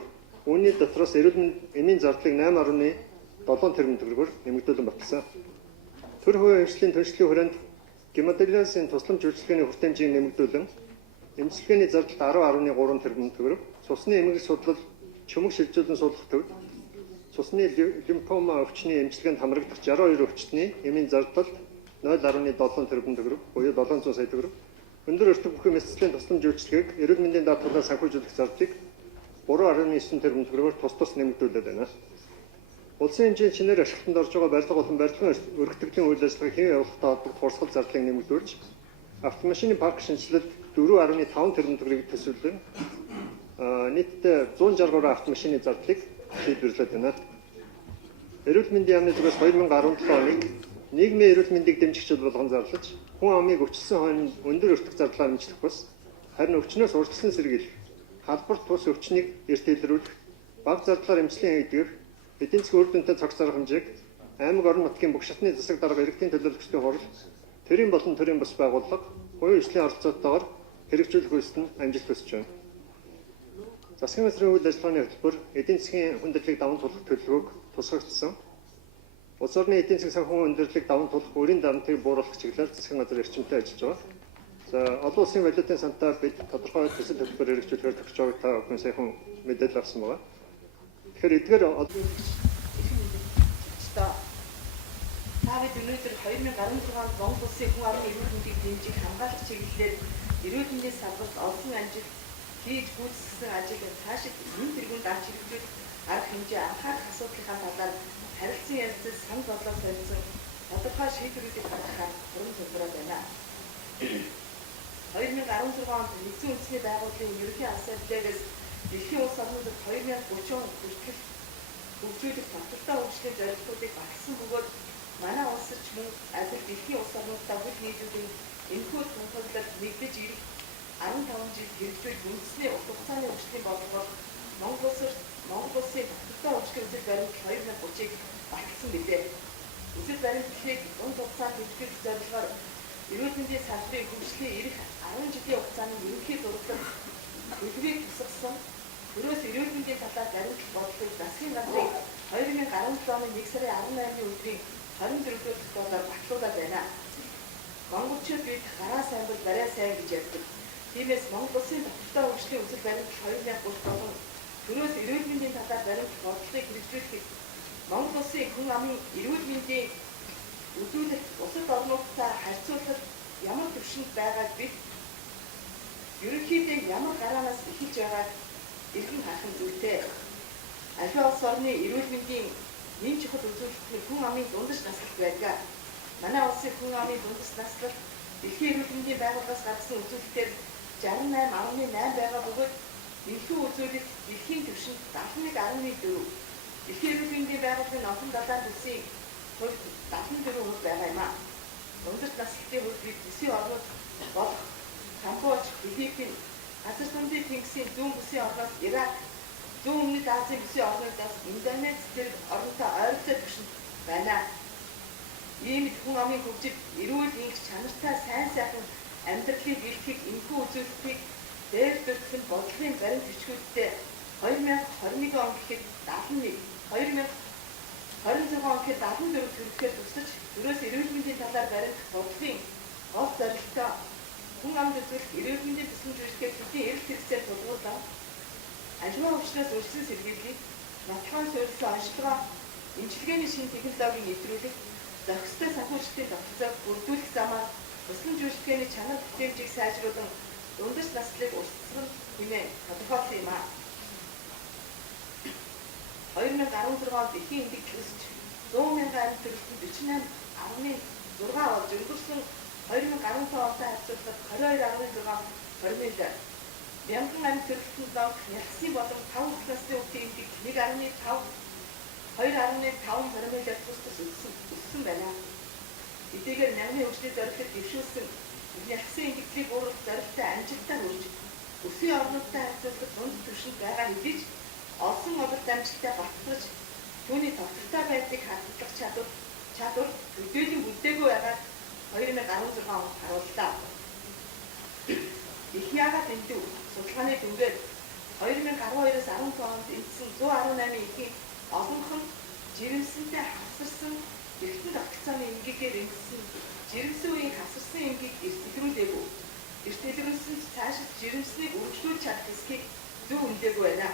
үүний дотроос эрүүл эмийн зардлыг 8.7 тэрбум төгрөгөөр нэмэгдүүлэн баталсан. Төр хувийн хөгжлийн түншлэлийн хүрээнд гемодиализын тусламж үйлчилгээний хүртээмжийг нэмэгдүүлэн эмчилгээний зардал 10.3 тэрбум төгрөг, цусны эмгэг судлал, чөмөг шилжүүлэн судлах төвд цусны лимфома өвчний эмчилгээнд хамрагдах 62 өвчтний эмийн зардал 0.7 тэрбум төгрөг, буюу 700 сая төгрөг. Өндөр өртөг бүхий мэсцлийн тусламж үйлчилгээг эрүүл мэндийн даатгалаар санхүүжүүлэх зардлыг 3.9 тэрбум төгрөгөөр тус нэмэгдүүлээд байна. Улсын хэмжээнд шинээр ашиглалтанд орж байгаа барилга болон барилгын өргөтгөлийн үйл ажиллагааг хэн явуулахтай холбогдох урсгал зардлыг нэмэгдүүлж, автомашины парк шинжилэлд 4.5 тэрбум төгрөгийг төсвөлөн нийтдээ 163 автомашины зардлыг шийдвэрлээд байна. Эрүүл мэндийн яамны зүгээс 2017 оныг нийгмийн эрүүл мэндийг дэмжигчд болгон зарлаж, хүн амыг өвчлсөн хойно өндөр өртөх зардлаар нэмжлэх бус, харин өвчнөөс урьдчилан сэргийлэх, халбарт бус өвчнийг эрт илрүүлэх, бага зардлаар эмчилгээ хийгдэх, эдийн засгийн үр дүнтэй цогц зарах хэмжээг аймаг орон нутгийн бүх шатны засаг дарга иргэдийн төлөөлөгчдийн хурал, төрийн болон төрийн бус байгууллага, хувийн хөгжлийн оролцоотойгоор хэрэгжүүлэх үйлс нь амжилт хүсэж байна. Засгийн газрын үйл ажиллагааны хөтөлбөр эдийн засгийн хүндрэлийг даван туулах төлөвлөгөөг тусгагдсан. Улс орны эдийн засгийн санхүүгийн хүндрэлийг даван туулах өрийн дарамтыг бууруулах чиглэлээр засгийн газар эрчимтэй ажиллаж байгаа. За олон улсын валютын сантаа бид тодорхой төсөл хөтөлбөр хэрэгжүүлэхээр төгсөж байгааг та бүхэн сайхан мэдээлэл авсан байгаа. Тэгэхээр эдгээр та бид өнөөдөр 2016 онд Монгол Улсын хүн амын эрүүл мэндийг дэмжих хамгаалах чиглэлээр эрүүл мэндийн салбарт олон амжилт хийж гүйцэтгэсэн ажил цаашид энэ тэргүүнд авч хэрэгжүүлэх арга хэмжээ анхаарах асуудлынхаа талаар харилцан ярилцаж санал бодлоо солилцсон тодорхой шийдвэрүүдийг гаргахаар уран зөвлөрөөд байна. 2016 онд нэгдсэн үндэсний байгууллагын ерөнхий ассамблеээс дэлхийн улс орнуудад 2030 хүртэл хөгжүүлэх баталгаа хөгжлийн зорилгоодыг багассан бөгөөд манай улсч мөн аль дэлхийн улс орнуудаа бүл нийлүүлэн энэхүү тунхаглалд нэгдэж ирэх 15 жил хэрэгжүүлэх үндэсний урт хугацааны хөгжлийн бодлогоор Монгол Улсын баталгаа хөгжлийн үзэл баримт 2030-ыг баталсан билээ. Үзэл баримтлалыг дунд хугацаанд хэрэгжүүлэх зорилгоор эрүүл мэндийн салбарын хөгжлийн ирэх 10 жилийн хугацааны ерөнхий зурглал төлөвийг тусгасан. Төрөөс эрүүл мэндийн талаар баримтлах бодлогыг засгийн газрын 2017 оны 1 сарын 18-ны өдрийн 24-р тогтоолоор батлуулаад байна. Монголчууд бид гараа сайн бол барай сайн гэж ярьдаг. Тиймээс Монгол Улсын баталгаа хөгжлийн үзэл баримт 2030 болон төрөөс эрүүл мэндийн талаар баримтлах бодлогыг хэрэгжүүлэхэд Монгол Улсын хүн амын эрүүл мэндийн үзүүлэлт бусад орнуудтай харьцуулахад ямар төвшөнд байгааг бид ерөнхийдөө ямар гараанаас эхэлж байгааг эргэн харах нь зүйтэй. Аливаа улс орны эрүүл мэндийн ийм чухал үзүүлэлт нь хүн амын дундаж наслалт байдаг. Манай улсын хүн амын дундаж наслалт дэлхийн эрүүл мэндийн байгууллагаас гаргасан үзүүлэлтээр 68.8 байгаа бөгөөд энэхүү үзүүлэлт дэлхийн түвшинд 71.4, дэлхийн эрүүл мэндийн байгууллагын номхон далайн төсвийн хувьд 74% байгаа юм а. Дундаж наслалтын хувьд бид төсвийн орнууд болох Камбож, Филиппин, Азер Сумдын тэнгисийн зүүн бүсийн орноос Ирак, зүүн өмнөд Азийн бүсийн орнуудаас Индонез зэрэг орнтой ойролцоо түвшинд байна. Ийм хүн амын хөгжид эрүүл энх чанартай сайн сайхан амьдралыг бэлтгэх энэхүү үзүүлэлтийг дээр дөрвөн бодлогын баримт бичгүүдтэй 2021 он гэхэд 71, 2026 он гэхэд 74 төрөлхөөр тусдаж төрөөс эрүүл мэндийн талаар баримтлах бодлогын гол зорилттой хүн амд үзүүлэх эрүүл мэндийн тусламж үйлчилгээ төдий эрэлт хэрэгцээ тулгуурлан аливаа өвчнөөс өрсөн сэргийлийг нотолгоон суурилсан онцлогоо эмчилгээний шинэ технологиг нэвтрүүлэх зохистой санхүүжилтийн тогтолцоог бүрдүүлэх замаар тусламж үйлчилгээний чанар бүтээмжийг сайжруулан дундаж наслыг урсгах хэмээн тодорхойлсон юм а. 2016 онд дэлхийн эндийг төсөж 100 мянган амьд төрөлхтөнд 48.6 болж өнгөрсөн 2015 онтой харьцуулбал 22.6 хормил мянган амьд төрөлхтөнд ногдох нялхсны болон 5 насны хүүхдийн эндийг 1.5 2.5 хормилээр тус өссөн байна. Эдгээр намны хөгжлийн зорилгыг дэвшүүлсэн нялхсан эндэгдлийг бууруулах зорилттой амжилтаар хүрч өсвийн орнуудтай харьцуулбал дунд түвшинд байгаа хэдий ч олсон ололт амжилттай батлаж түүний тогтвортой байдлыг хадгалах чадвар төдийлөн бүдээгүй байгаад 2016 судалгаа харууллаа. Их яагаад энд судалгааны дүнгээр 2012-оос 15 онд эндсэн 118 эхийн олонх нь жирэмсэнтэй хавсарсан эргэтэн тогтолцооны эмгэгээр эндсэн жирэмсэн үеийн хавсарсан эмгийг эрсдэлрүүлээгүй. Эрсдэлрүүлсэн цаашид жирэмснийг үргэлжлүүлж чадах эсхийг зөв үнэлээгүй байна.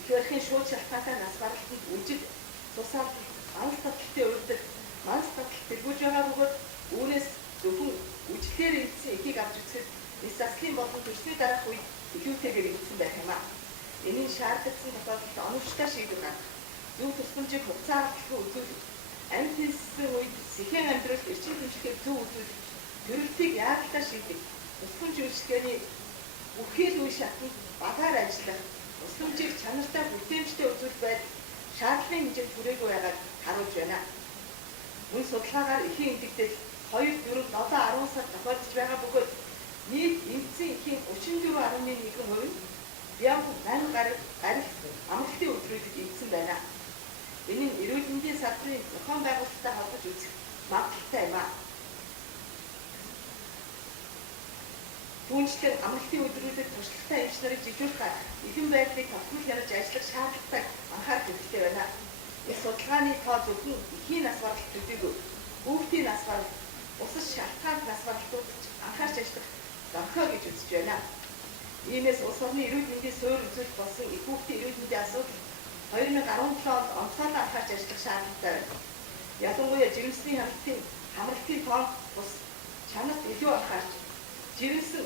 Их барихын шууд шалтгаантай нас баралтанд үжил, цусаал, манс таталтай урьдаг, манс таталт тэргүүлж байгаа бөгөөд үүнээс зөвхөн үжлээр эндсэн эхийг авч үзэхэд эс заслын болон төрсний дараах үед илүүтэйгээр эндсэн байх юм а. Энийн шаардлагатай тохиолдолд оновчтой шийдвэр гаргах, зөв тусламжийг хугацаа хавталгүй үзүүлэх, амьд хэлсэн үед сэхэн амьдрал эрчим хүчээр зөв үзүүлэх, төрөлтийг яаралтай шийдэх, тусламж үйлчлэгээний бүхэл үе шатнд багаар ажиллах, тусламжийг чанартай бүтээмжтэй үзүүлэх байдал шаардлагын хэмжээнд хүрээгүй байгааг харуулж байна. Мөн судалгаагаар эхийн эмдэгдэл 2, 4, 7, 10 сар тохиолдож байгаа бөгөөд нийт эндсэн эхийн 34.1% нь Бямб мань гараг амралтын өдрүүдэд эндсэн байна. Энэ нь эрүүл мэндийн салбарын зохион байгуулалттай холбож үзэх магадлалтай юм а. Түүнчлэн амралтын өдрүүдэд туршлагатай эмч нарыг жижүүлэх илэн байдлыг тогтмол яриж ажиллах шаардлагатай анхаарах хэрэгтэй байна. Энэ судалгааны тоо зөвхөн эхийн нас баралт төдийгүй хүүхдийн нас баралт, бусад шалтгаанд нас баралтууд анхаарч ажиллах зорилгоо гэж үзэж байна. Иймээс улс орны эрүүл мэндийн суурь үзүүлэлт болсон их хүүхдийн эрүүл мэндийн асуудал 2017 онд онцгойлон анхаарч ажиллах шаардлагатай байна. Ялангуяа жирэмсний хамралтын тоон бус чанарт илүү анхаарч жирэмсэн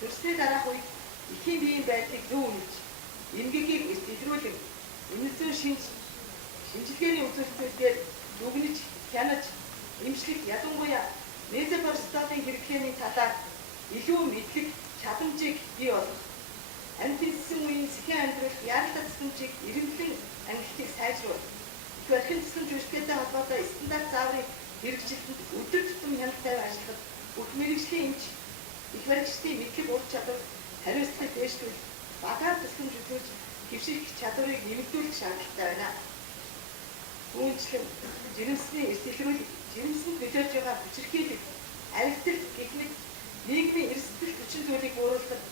төрсний дараах үед эхийн биеийн байдлыг зөв үнэлж, эмгэгийг илрүүлэн, эмнэлзэн шинжилгээний үзүүлэлтүүдээр дүгнэж, хянаж, эмчлэх ялангуяа незоборстолын хэрэглээний талаар илүү мэдлэг чадамжийг бий болгох, амьд хэлсэн үеийн сэхэн амьдрал яаралтай тусламжийг эренблэн ангилтыг сайжруулах, их барихын тусламж үйлчилгээтэй холбоотой стандарт зааврын хэрэгжилтэнд өдөр тутам хяналт тавь ажиллахад бүх мэргэжлийн эмч, их баригчдын мэдлэг ур чадвар, хариуцлагыг дээшлүүлж, багаар тусламж үзүүлж, хэвших чадварыг нэмэгдүүлэх шаардлагатай байна. Түүнчлэн жирэмсний эрсдэлрүүлэх, жирэмсэнд нөлөөлж байгаа хүчирхийлэл, аригдал гэх мэт нийгмийн эрсдэл хүчин зүйлийг бууруулах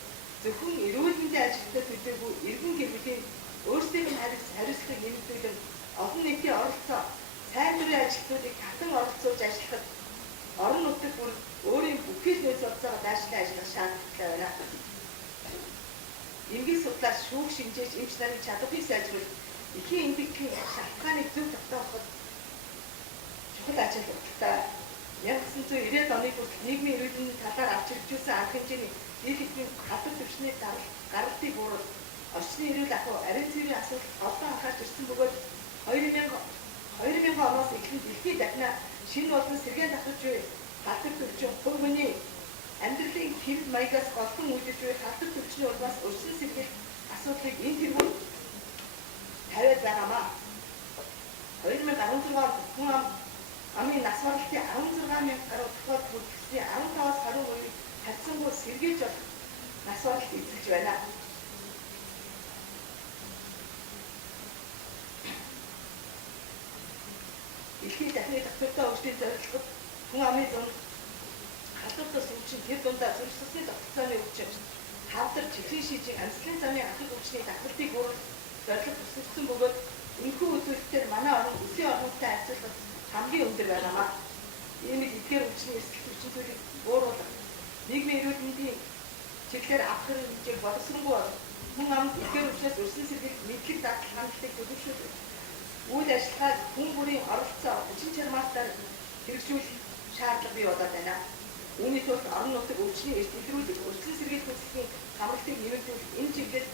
зөвхөн эрүүл мэндийн ажилтнууд төдийгүй иргэн гэр бүлийн өөрсдийн хариуцлагыг нэмэгдүүлэн олон нийтийн оролцоо, сайн дурын ажилтнуудыг татан оролцуулж ажиллахад орон нутаг бүр өөрийн бүхэл нөөц орцоогоо дааштай ажиллах шаардлагатай байна. Эмгэг судлаас шүүх шинжээж эмч нарын чадварыг сайжруулах, эхийн эмгэгчийн шалтгааныг зөв тогтооход чухал ажил хурдтай. 1990-ад оны хүртэл нийгмийн эрүүл мэндийн талаар авч хэрэгжүүлсэн арга хэмжээний дийлэнхийн халдвар төвчний гаралтыг бууруулах, орчны эрүүл ахуй, ариун цэврийн асуудал олон анхаарч ирсэн бөгөөд 2000 оноос эхлэн дэлхийд дахина шинэ болон сэргээн давтаж буй халдвар төвчин хүн хүний амьдралын хэв маягаас голдон үүдэж буй халдвар төвчний улмаас өрсөн сэргээх асуудлыг энэ тэргүүр тавиад байгаамаа. 2016 онд хүн амын нас баралтын 16,000 гаруй тохиолдол бүртгэсэн 15-аас 20% хацсангүй сэргийлж болох нас баралт эзэлж байна. Дэлхийн дахны доктортой хөгжлийн зорилгод хүн амын дунд халдвартаас өвчин тэр дундаа зүрхсэлсний тогтолцооны өвчин, хавдар чихрийн шижийн амьсгалын замын ахад өвчний давхартыг бууруулах зорилго төсөвсөн бөгөөд энэхүү үзүүлэлтээр манай орн үсгийн орнуудтай харьцуулбал хамгийн өндөр байгаамаа. Ийм эдгээр өвчний эрсдэл хүчин зүйлийг бууруулах, нийгмийн эрүүл мэндийн чиглэлээр авах хэмжээг боловсронгүй болох, хүн амд эдгээр өвчнөөс өрсөн сэргийлэх мэдлэг дадлах хандлагыг төлөвшүүлэх, үйл ажиллагааг хүн бүрийн оролцоо, хүчин чармаатаар хэрэгжүүлэх шаардлага бий болоод байна. Үүний тулд орон нутаг өвчний эрсдэлрүүлэх, өрсөн сэргийлэх үйлчлэгийн хамралтыг нэмэгдүүлэх, энэ чиглэлд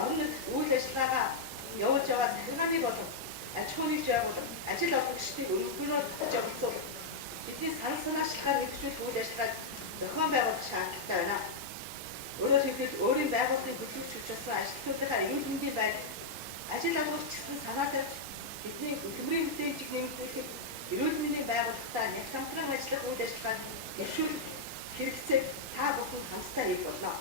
орон нутаг үйл ажиллагаагаа явуулж байгаа захиргааны болон аж ахуй нэгж байгууллага, ажил олгогчдыг өргөнөөр татж оролцуулах, бидний санал санаачлахаар хэрэгжүүлэх үйл ажиллагааг зохион байгуулах шаардлагатай байна. Өөрөөр хэлбэл өөрийн байгууллагын хөдөлгөж хүчилсэн ажилтнуудынхаа эрүүл мэндийн байдал, ажил олгогч гэсэн санаа тавьж бидний хөдөлмөрийн мэдээллийг нэмэгдүүлэх, эрүүл мэндийн байгууллагатай нягтран ажиллах үйл ажиллагааг дэвшүүлэх хэрэгцээг та бүхэн хамтдаа хийх болно.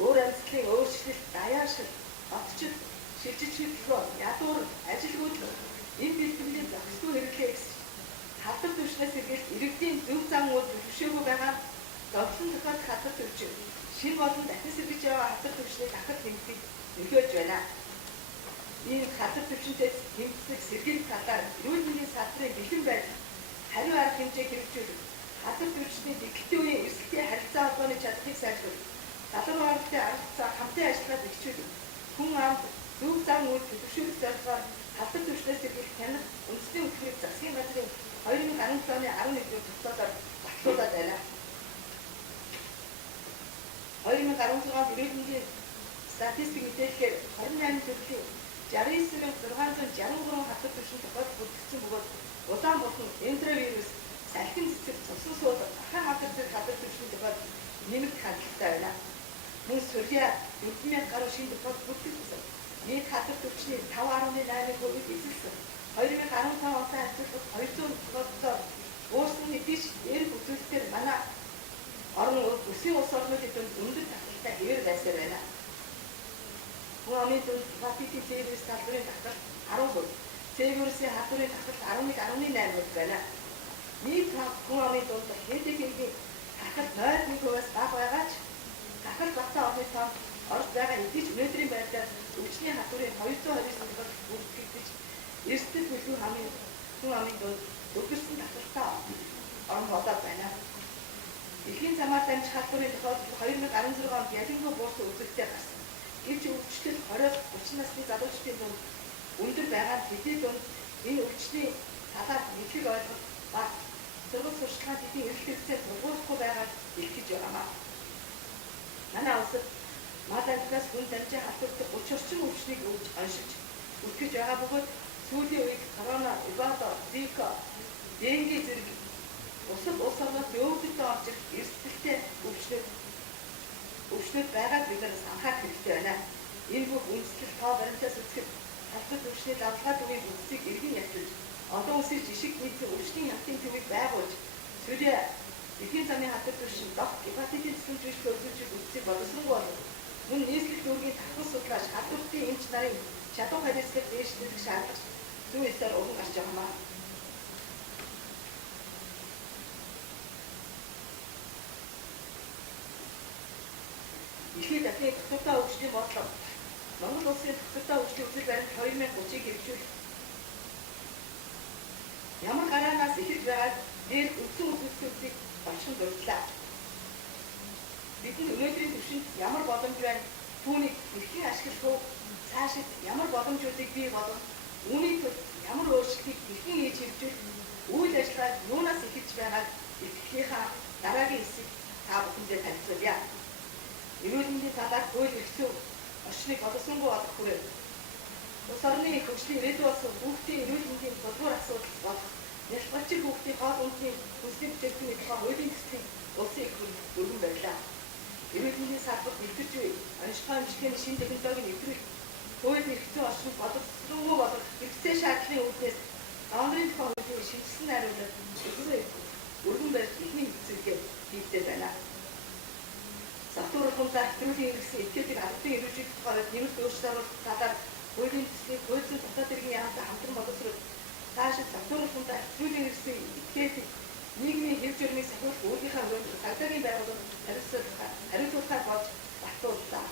Өөр амьсгалын өөрчлөлт, даяаршил, отчид, шилжилтгөө, ядуур, ажилгүйд энэ бэлтгэлийн зохисгүй хэрэглээ гэсэн халдвар түвшнээс сэргээлт иргэдийн зөв зам уу зөвшөөрөхгүй байгаа зовлон тохиолдох хатар төвчин шин болон дахин сэргэж байгаа хатар төвчний дахад тэмцгийг нөлөөлж байна. Энэ хатар төвчнтэй тэмцэх сэргийлэх талаар эрүүл мэндийн салбарын бэлэн байдал хариу арга хэмжээ хэрэгжүүлэх, хатар төвчний дэглэлтийн үеийн эрсдэлтэй харилцаа холбооны чадлыг сайжруулах, залуу харилцааны арга зүй хамтын ажиллагаа бэхжүүлэх, хүн амд зөв зам үйл төлөвшүүлэх зорилгоор хатар төвчнөөс сэргийлэх хяналт үндэсний хөтөлбөрийг засгийн газрын 2017 оны 11-р төслөөр батлуулаад байна. 2016 онд эрүүл мэндийн статистик мэдээлэлээр 28 төрлийн 69,663 хатар төвшин тохиолдол бүрдсэн бөгөөд улаан болон энтеровирус, салхин цэцэг, цусан сууд, ахын хатар зэрэг хатар төвшин тохиолдол нэмэгдэх хандлагатай байна. Мөн Сүрья 4,000 гаруй шинэ тохиолдол бүрдсэн. Нийт хатар төвчний 5.8% эзэлсэн. 2015 онд харьцуулбал 200 тохиолдолд уусны биш эрг үзүүлэлтээр манай орон улсын улс орнуудын дунд өндөр таталтай хэвээр байсаар байна. Хүн амын дунд гепатит C-вирус салбарын татал 10%, C-вирусын халдварын татал 11.8% байна. Нийт хүн амын дунд хэдийгээр татал 0.1%-аас бага байгаа ч татал багтаа орны тоо орж байгаа эдгэж өнөөдрийн байдлаар өвчний халдварын 229 тохиолдол бүртгэгдэж эрсдэл бүлгүй хүн амын дунд өгөрсөн таталтай орн болоод байна. Эхийн замаар дамжих халдварын тохиолдол 2016 онд ялангуяа буурсан үзэгдэлтэй гарсан. Гэвч өвчлөл 20-30 насны залуучдын дунд өндөр байгаа хэдий дунд энэ өвчний талаар мэдлэг ойлголт ба сургууль сурталчилгаанд хэдийн эрэлт хэрэгцээ дургуулахгүй байгаад илтгэж байгаамаа. Манай улсад мал амьтнаас хүн дамжин халдвартай 30 орчим өвчнийг оншиж үлдэж байгаа бөгөөд сүүлийн үед корона, эбола, зика, денге зэрэг бусад улс орнууд өвдөдөө орж ирэх эрсдэлтэй өвчнүүд байгаад бид нар анхаарах хэрэгтэй байна. Энэ бүх үндэслэл тоо баримтаас үзэхэд халдвар өвчний давталгаа төвийн үгсийг эргэн ятгуулж, олон улсын жишг нийтийн өвчний хямтын төвийг байгуулж, Сүрья эхийн замын халдвар өвчин дох гепатитын цэцэмжүүлэх үзүүлжих үгсийг боловсронгүй болгох, мөн нийслэл дүүргийн татвар судлаач халдвартын эмч нарын чадвар харьцаг дээшлэх шаардлага зүй ёсоор уран гарч байгаамаа. Дэлхийн дахин тогтвортой өвчний бодлого Монгол улсын тогтвортой өвчний үзэл баримт 2030-ыг хэрэгжүүлэх. Ямар гараанаас эхэлж байгаад дээр өвсөн үзүүлэлтүүдийг багшин дурдлаа. Бидний өнөөдрийн түвшинд ямар боломж байна? Түүнийг хэрхэн ашиглах вэ? Цаашид ямар боломжуудыг бий болгох? Үүний тулд ямар өөрчлөлтийг хэрхэн хийж хэрэгжүүлэх? Үйл ажиллагаа юунаас эхэлж байгааг итгэхийнхаа дараагийн хэсэг та бүхэндээ танилцуулъя. Эрүүл мэндийн талаар хууль эрх зүйн орчныг боловсронгүй болгох хүрээ. Улс орны хөгжлийн ирээдүй болсон хүүхдийн эрүүл мэндийн тулгуур асуудал болох нялхгалжин хүүхдийн хоол ундны хүнсний бүтээгдэхүүний тухай хуулийн төслийг улсын их хурд өргөн барьлаа. Эрүүл мэндийн салбарт нэвтэрч буй онцгой хэмжээний шинэ технологийн нэвтрүүлэх, хууль эрх зүйн орчныг боловсронгүй болгох хэрэгцээ шаардлагын үүднээс донорын тухай хуулийн шинжилсэн найруулгад өргөн барьж ихний хэвцүүлгээ хийгдэж байна. Сатур хунда хэвтрүүлгийн хэрэгсэн этгээдийг албан эрүүжүүлэх тухай нэмэлт өөрчлөлт оруулах талаар хуулийн төслийг хууль зүйн дотоод хэргийн яамтай хамтран боловсруулах, цаашид сатур хунда хэвтрүүлгийн хэрэгсэн этгээдийг нийгмийн хэв журмыг сахиулах өөрийнхөө хөрөнгө цагдаагийн байгууллагад хариуцлагаар болж батлууллаа.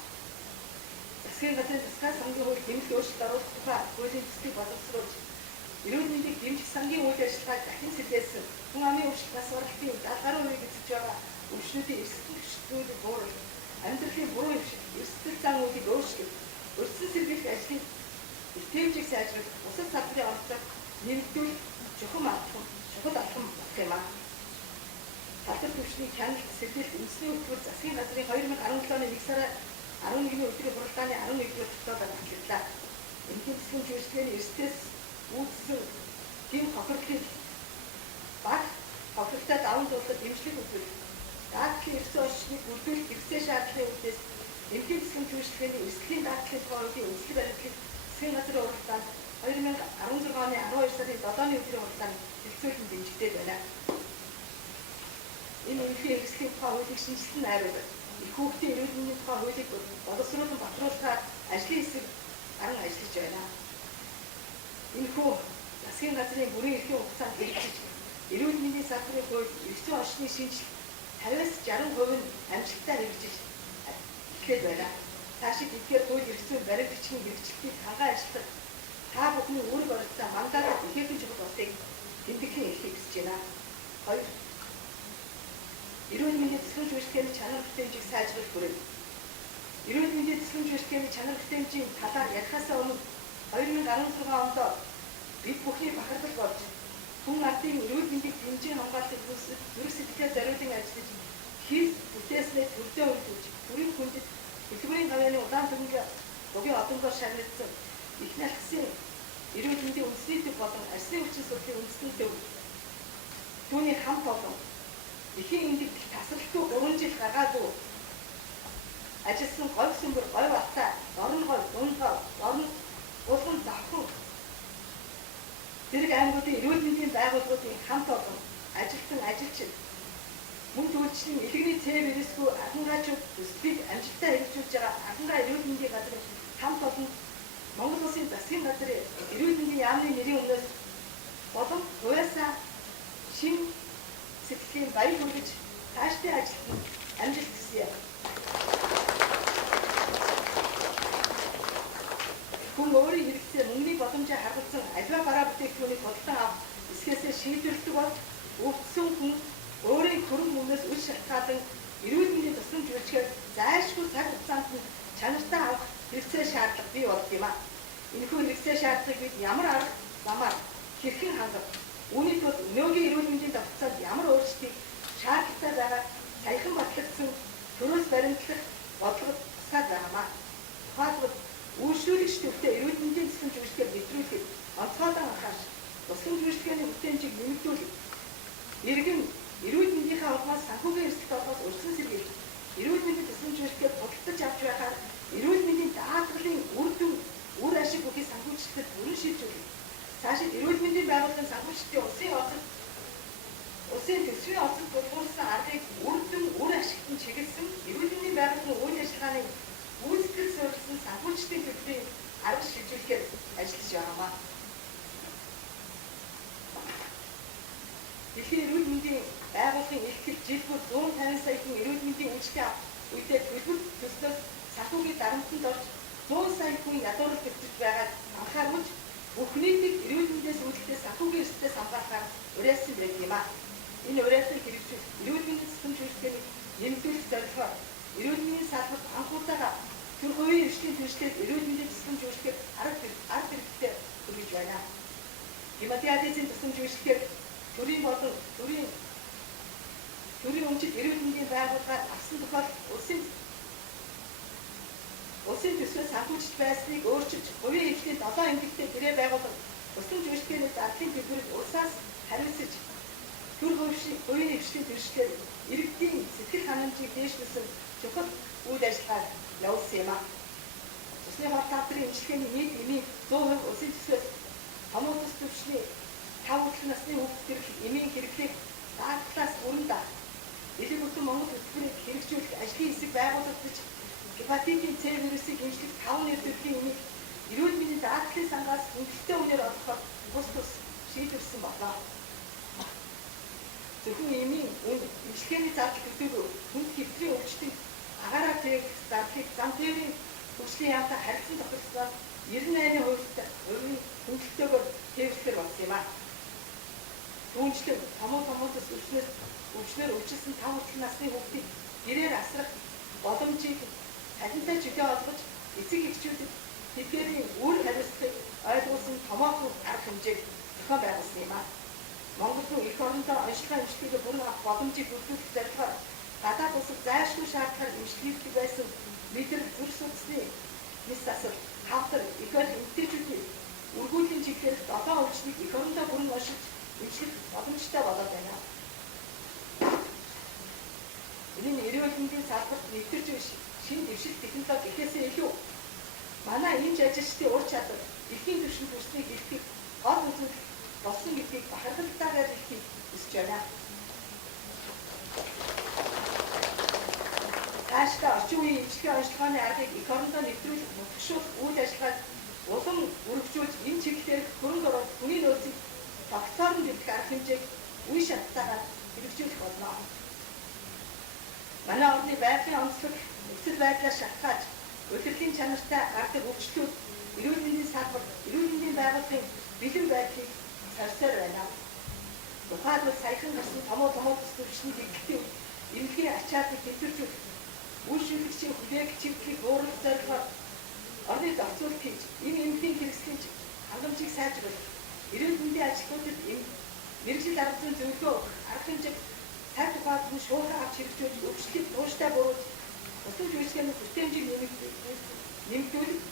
Засгийн газрын засгаар сангийн хууль нэмэлт өөрчлөлт оруулах тухай хуулийн төслийг боловсруулж, эрүүл мэндийг дэмжих сангийн үйл ажиллагааг дахин сэргээсэн хүн амын өвчтөд бас оролтын галгаруу үеийг эзэж байгаа өвчнүүдийн эрсдэлийг бууруулах, амьдралын буруу эрсдэл зан үйлийг өөрчлөх, өрсөн сэргийлэх ажлыг итгээвчийг сайжруулах, бусад салбарын оролцоог нэмэгдүүлэх чухал алхам болох юм аа. Халдвар төвчний хяналт сэргийлэх үндэсний хөтөлбөр засгийн газрын 2017 оны 1 сарын 11-ний өдрийн хуралдааны 11-р төслөөр батлагдлаа. Энэхүү төслийн үйлчлэгээний эрсдэлээс үүдсэн тийм хохирлыг баг хохиролтой даван туулахад дэмжлэг үзүүлэх, даатгалын эрсдэл орчныг бүрдүүлэх хэрэгцээ шаардлагын үүднээс энэхүү төслийн үйлчлэгээний эрсдлийн даатгалын тухай үндэслэл баримтлалыг засгийн газрын уралдаанд 2016 оны 12 сарын 7-ны өдрийн хуралдаанд хэлцүүлэн дэмжигдээд байна. Энэ үнэхээр эрсдлийн тухай хуулийг шинжилсэн найруулга, их хүүхдийн эрүүл мэндийн тухай хуулийг боловсруулан батруулахаар ажлын хэсэг гаран ажиллаж байна. Энэхүү засгийн газрын бүрэн эрхийн хугацаанд хэрэгжиж, эрүүл мэндийн салбарын хууль 9 орчны шинжилгээ 50-60% нь амжилттай хэрэгжиж эхлээд байна. Цаашид эдгээр хууль эрхцүүн баримтчгийн хэрэгжилтийг хангаа ажиллах та бүхний үүрэг оролцоо мандатад ихээхэн чухал болтыг тэмдэглэн эхлэх гэж байна. 2. Эрүүл мэндийн засгийн үйлчлэгээний чанар бүтээмжийг сайжруулах хүрээ. Эрүүл мэндийн засгийн үйлчлэгээний чанар бүтээмжийн талаар ярихаас өмнө 2016 онд бид бүхний бахархал болж хүн ардын эрүүл мэндийг дэмжин хамгаалахыг зүрх сэтгэлээ зориулан ажиллаж хил бүтээснээ төрдөө үлдэж бүрийн хүндэд хөтөлбөрийн гавьяаны удаан түмэн богино одонгоор шагнагдсан их нальхсын эрүүл мэндийн үндэсний төв болон арсын хүчин судлалын үндэсний төв түүний хамт олон эхийн эндийг тасралтгүй 3 жил гаргаагүй ажилласан говь сүмбэр говь алтай орон гол дундгой орон улган завхан зэрэг аймагуудын эрүүл мэндийн байгууллагуудын хамт олон ажилтан ажилчид мөн төлөвчлийн илгэний цэв ирээсгүй ахангаачууд төслийг амжилттай хэрэгжүүлж байгаа ахангаа эрүүл мэндийн газрын хамт олон Монгол Улсын засгийн газрын эрүүл мэндийн яамны нэрийн өмнөөс болон уяасаа шин сэтгэлийн баяр хүргэж тааштай ажилтнад амжилт хүсье. Хүн өөрийн хэрэгцээ мөнгөний боломжийг харгалзан аливаа бараа бүтээгдэхүүнийг худалдан авах эсгээсээ шийдвэрлэдэг бол өвдсөн хүн өөрийн хөрөнгө мөнгнөөс үл шалтгаалan эрүүл мэндийн тусламж үйлчгээр зайлшгүй цаг хугацаанд нь чанартай авах хэрэгцээ шаардлага бий болд юм а. Энэхүү хэрэгцээ шаардлагыг бид ямар арга замаар хэрхэн хангах, үүний тулд өнөөгийн эрүүл мэндийн тогтцоод ямар өөрчлөлтийг шаардлагатай байгаа саяхан батлагдсан төрөөс баримтлах бодлогод тусаад байгаамаа. Тухайлбал үйлчлүүлэгч төвтэй эрүүл мэндийн тусламж үйлчгээр мэдрүүлэх, онцгойлон анхаарч, тусламж үйлчгээний бүтээмжийг нэмэгдүүлэх, иргэн эрүүл мэндийнхээ холбоос санхүүгийн эрсдэлт холбоос өрсөн сэргийлэх, эрүүл мэндийн тусламж үйлчгээр худалдаж авч байхаар эрүүл мэндийн даатгалын үр дүн, үр ашиг бүхий санхүүжилтэд бүрэн шийдвэрлэх. Цаашид эрүүл мэндийн байгууллагын санхүүжилтийн улсын төсвийн оцог тулгуурсан аргыг үр дүн, үр ашигт нь чиглэсэн эрүүл мэндийн байгууллагын үйл ажиллагааны гүйцэтгэл суурилсан санхүүжилтийн төлөвийн арга шилжүүлэхээр ажиллаж байгаамаа. Дэлхийн эрүүл мэндийн байгууллагын ихтгэл жил бүр 150 сая хүн эрүүл мэндийн үйлчлэгээ авах үедээ төлбөр төслөөс санхүүгийн дарамтанд орж 100 сая хүн ядуурл төвчж байгааг анхааруулж бүх нийтийг эрүүл мэндээс үүдэлтэй санхүүгийн эрсдэлээс хамгаалахаар уриалсан байдаг юм а. Энэ уриаллыг хэрэгжүүлэх эрүүл мэндийн тусламж үйлчилгээний нэмэгдүүлэх зорилгоор эрүүл мэндийн салбарт анхуйтайгаа төр хувийн эрхлэлийн түншлээд эрүүл мэндийн тусламж үйлчилгээг арга хэрэгтээ хүргэж байна. Гемодиализийн тусламж үйлчилгээг төрийн болон төрийн өмчит эрүүл мэндийн байгууллагаар авсан тохиолдолд улсын төсвөөс санхүүжилт байсныг өөрчилж хувийн эрхлэлд 7 эмгэгтэй гэрээ байгуулах тусламж үйлчилгээний зардлын төлбөрийг улсаас хариуцж төр хувийн эрхлэлийн түншлээр иргэдийн сэтгэл ханамжийг дээшлүүлсэн чухал үйл ажиллагаа явуулсан юм а. Усны хор тавдрын эмчилгээний нийт эмийн 100% улсын төсвөөс томуу тус төвчний 5 хүртэлх насны хүүхдэд эмийн хэрэглээг даатгалаас бүрэн даах, элэг бүтэн Монгол хөтөлбөрийг хэрэгжүүлэх ажлын хэсэг байгуулагдаж гепатитын С вирусыг эмчлэх 5 нэр төрлийн эмийг эрүүл мэндийн даатгалын сангаас хөнгөлөлттэй үнээр олгоход бус шийдвэрлсэн болно. Зөвхөн эмийн эмчилгээний зардал төдийгүй хүнд хэвтрийн өвчтөд агаараа тээх зардлыг зам тээврийн хөгжлийн яамтай харилцан тохиолдсоор 98% хөнгөлөлтөөр тээвэрлэхээр болсон юм а. Түүнчлэн томоос өвчнөр өвчлсөн 5 хүртэлх насны хүүхдийг гэрээр асрах боломжийг тантай чиглэл олгож эцэг эхчүүдэд тэдгээрийн үр хариуцлагыг ойлгуулсан томоохон арга хэмжээг зохион байгуулсан юм а. Монгол руу эх орондоо онцлог эмчилгээг бүрэн авах боломжийг бүрдүүлэх зорилгоор гадаад улсад зайлшгүй шаардлагаар эмчилгээдэг байсан лидер зүрх судасны нис засал хавтар экол эмэгтэйчүүдийн үргүүлийн чиглэлээр 7 өвчнийг эх орондоо бүрэн уншиж эмчлэх боломжтой болоод байна. Энэ эрүүл мэндийн салбарт нэвтэрч шинэ дэвшил технологи ихээсээ илүү манай эмч ажилчдын ур чадвар дэлхийн түвшинд хүрснийг илтгэх гол үзүүлэлт болсон гэдгийг бахархалтайгаар хэлхийг хүсэж байна. Цаашдаа орчин үеийн эмчилгээ онцлогооны аргыг эх орондоо нэвтрүүлэх мөнгөшүүлэх үйл ажиллагааг улам өргөжүүлж энэ чиглэлээр хөрөнгө оруулалт хүний нөөцийг тогтоорн дэмжих арга хэмжээг үе шаттайгаар хэрэгжүүлэх болно. Манай орны байгалийн онцлог нөхцөл байдлаас шалтгаалж удирдлагын чанартай гардаг өвчлүүд эрүүл мэндийн салбар, эрүүл мэндийн байгууллагын бэлэн байдлыг сорьсоор байна. Тухайлбал саяхан гарсан томоо төсвөрчний дэглэлтийн эмнэлгийн ачааллыг тэнцвэржүүлэх, үйл шүүлэгчийн хүлээх чиглэлийг бууруулах зорилгоор орны зохицуулалт хийж, энэ эмнэлгийн хэрэгслийн хангамжийг сайжруулах, эрүүл мэндийн ажилтнуудад мэргэжил арга зүйн зөвлөгөө өгөх, арга хэмжээ цаг тухайн шуурхай авч хэрэгжүүлж өвчлөлийг тууштай бууруулж, усан үйлчлэгээний бүтээмжийг нэмэгдүүлэх,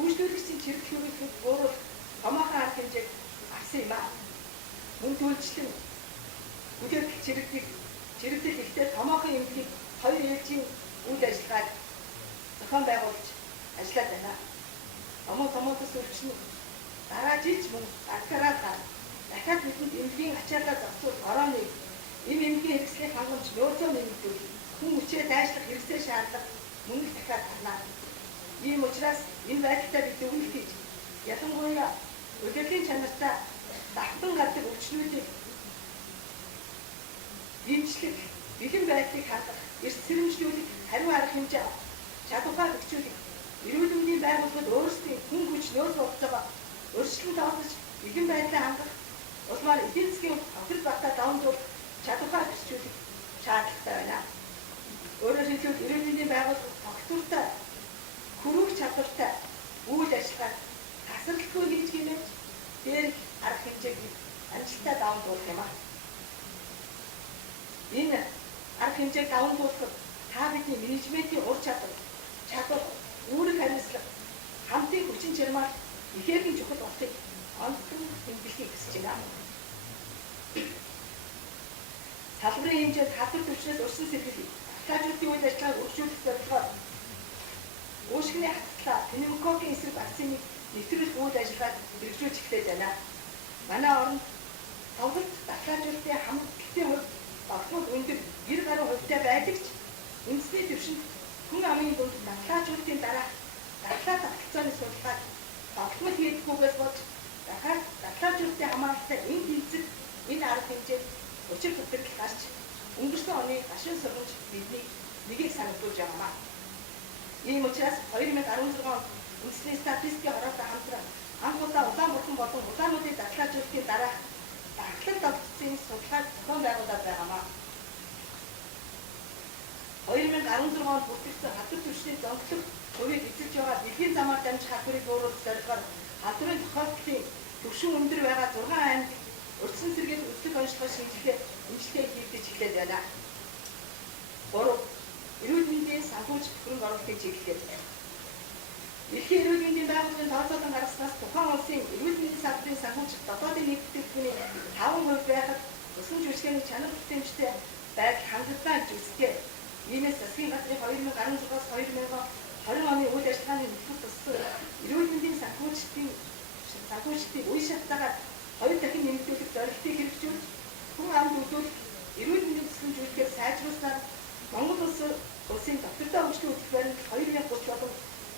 үйлчлүүлэгчийн чиглэлийг бууруулах томоохон арга хэмжээг авсан юм аа. Мөн төлөвчлэн бүтээх чирэгдэл ихтэй томоохон эмнэлгийг хоёр ээлжийн үйл ажиллагааг зохион байгуулж ажиллаад байна. Томоос өвчин дараа жиж мөн аграараа дахиад бидэнд эмнэлгийн ачааллаа зохицуулах орооны энэ эмнэлгийн хэрэгслийн хангамж нөөцөө нэмэгдүүлэх, хүн хүчээ дайшлах хэрэгсээ шаардлага мөн их дахиад гарна. Ийм учраас энэ байдлаа бид дүгнэлт хийж, ялангуяа удирдлагын чанартай давтан гардаг өвчнүүдийг дэмжлэг, бэлэн байдлыг хангах, эрс сэрэмжлүүлэх, хариу арга хэмжээ чадвараа хөгжүүлэх, эрүүл мэндийн байгууллагууд өөрсдийн хүн хүч нөөц болцоогоо өрсөлдөнд оруулж бэлэн байдлаа хангах, улмаар эдийн засгийн хохирол батаа давамжуулах чадвараа хөгжүүлэх шаардлагатай байна. Өөрөөр хэлбэл эрүүл мэндийн байгууллага тогтвортой, хүрүүх чадвартай үйл ажиллагаа тасралтгүй хийж гинэж дээр арга хэмжээг амжилттай давамжуулах юм аа. Энэ арга хэмжээг давамжуулахад та бидний менежментийн ур чадвар, үүрэг хариуцлага, хамтын хүчин чармаар ихээр чухал болтыг онцгой тэмдэглэхийг хүсэж байна. Салбарын хэмжээнд хадвар төвчнөөс урьсан сэргийлэх, баталгаажуулалтын үйл ажиллагааг өргөжүүлэх зорилгоор уушгины хатгалаа, пневмококкийн эсрэг вакциныг нэвтрүүлэх үйл ажиллагааг хэрэгжүүлж эхлэх байна. Манай орнд тоглолт баталгаажуулалтын хамтлагийн хувьд багтмал өндөр 90 гаруй хувьтай байдаг ч үндэсний түвшинд хүн амын дунд баталгаажуулалтын дараа дархлаа тогтолцооны судалгааг багтмал хийдгүүгээс болж дахиад баталгаажуулалтын хамааралтай энэ тэмцэл, энэ арга хэмжээ учир хөтөлбөр гарч өнгөрсөн оны гашуун сургамж бидний нэгийг санагдуулж байгаамаа. Ийм учраас 2016 онд үндэсний статистикийн хороотой хамтран анх удаа Улаанбурхан болон улаануудын баталгаажуулалтын дараах дархлал тогтцын судалгааг зохион байгуулад байгаамаа. 2016 онд бүртгэгдсэн хадвар түвшний зонцлог хувийг эзэлж байгаа дэлхийн замаар дамжих хадварыг бууруулах зорилгоор хадварын тохиолдлын түвшин өндөр байгаа 6 аймаг урьдчилан сэргийлэх өсөлт онцлогоо шинжилгээ хийгдэж эхлээд байна. 3. Эрүүл мэндийн санхүүжилт хөрөнгө оруулалтын чиглэлээр Дэлхийн эрүүл мэндийн байгууллагын тооцоолон гаргаснаас тухайн улсын эрүүл мэндийн салбарын санхүүжилт дотоодын нийтлэгдэлтний 5% байхад усан жүжигчний чанар бүтээмжтэй байдал хангалттай гэж үздэг. Иймээс засгийн газрын 2016-аас 2020 оны үйл ажиллагааны нөхцөл туссан эрүүл мэндийн санхүүжилтийг үе шаттайгаар 2 дахин нэмэгдүүлэх зорилтыг хэрэгжүүлж, хүн амд үзүүлэх эрүүл мэндийн тусламжуулалтыг сайжруулснаар Монгол улсын доктортой хөгжлийн хөтөлбөр баримт 2030 болон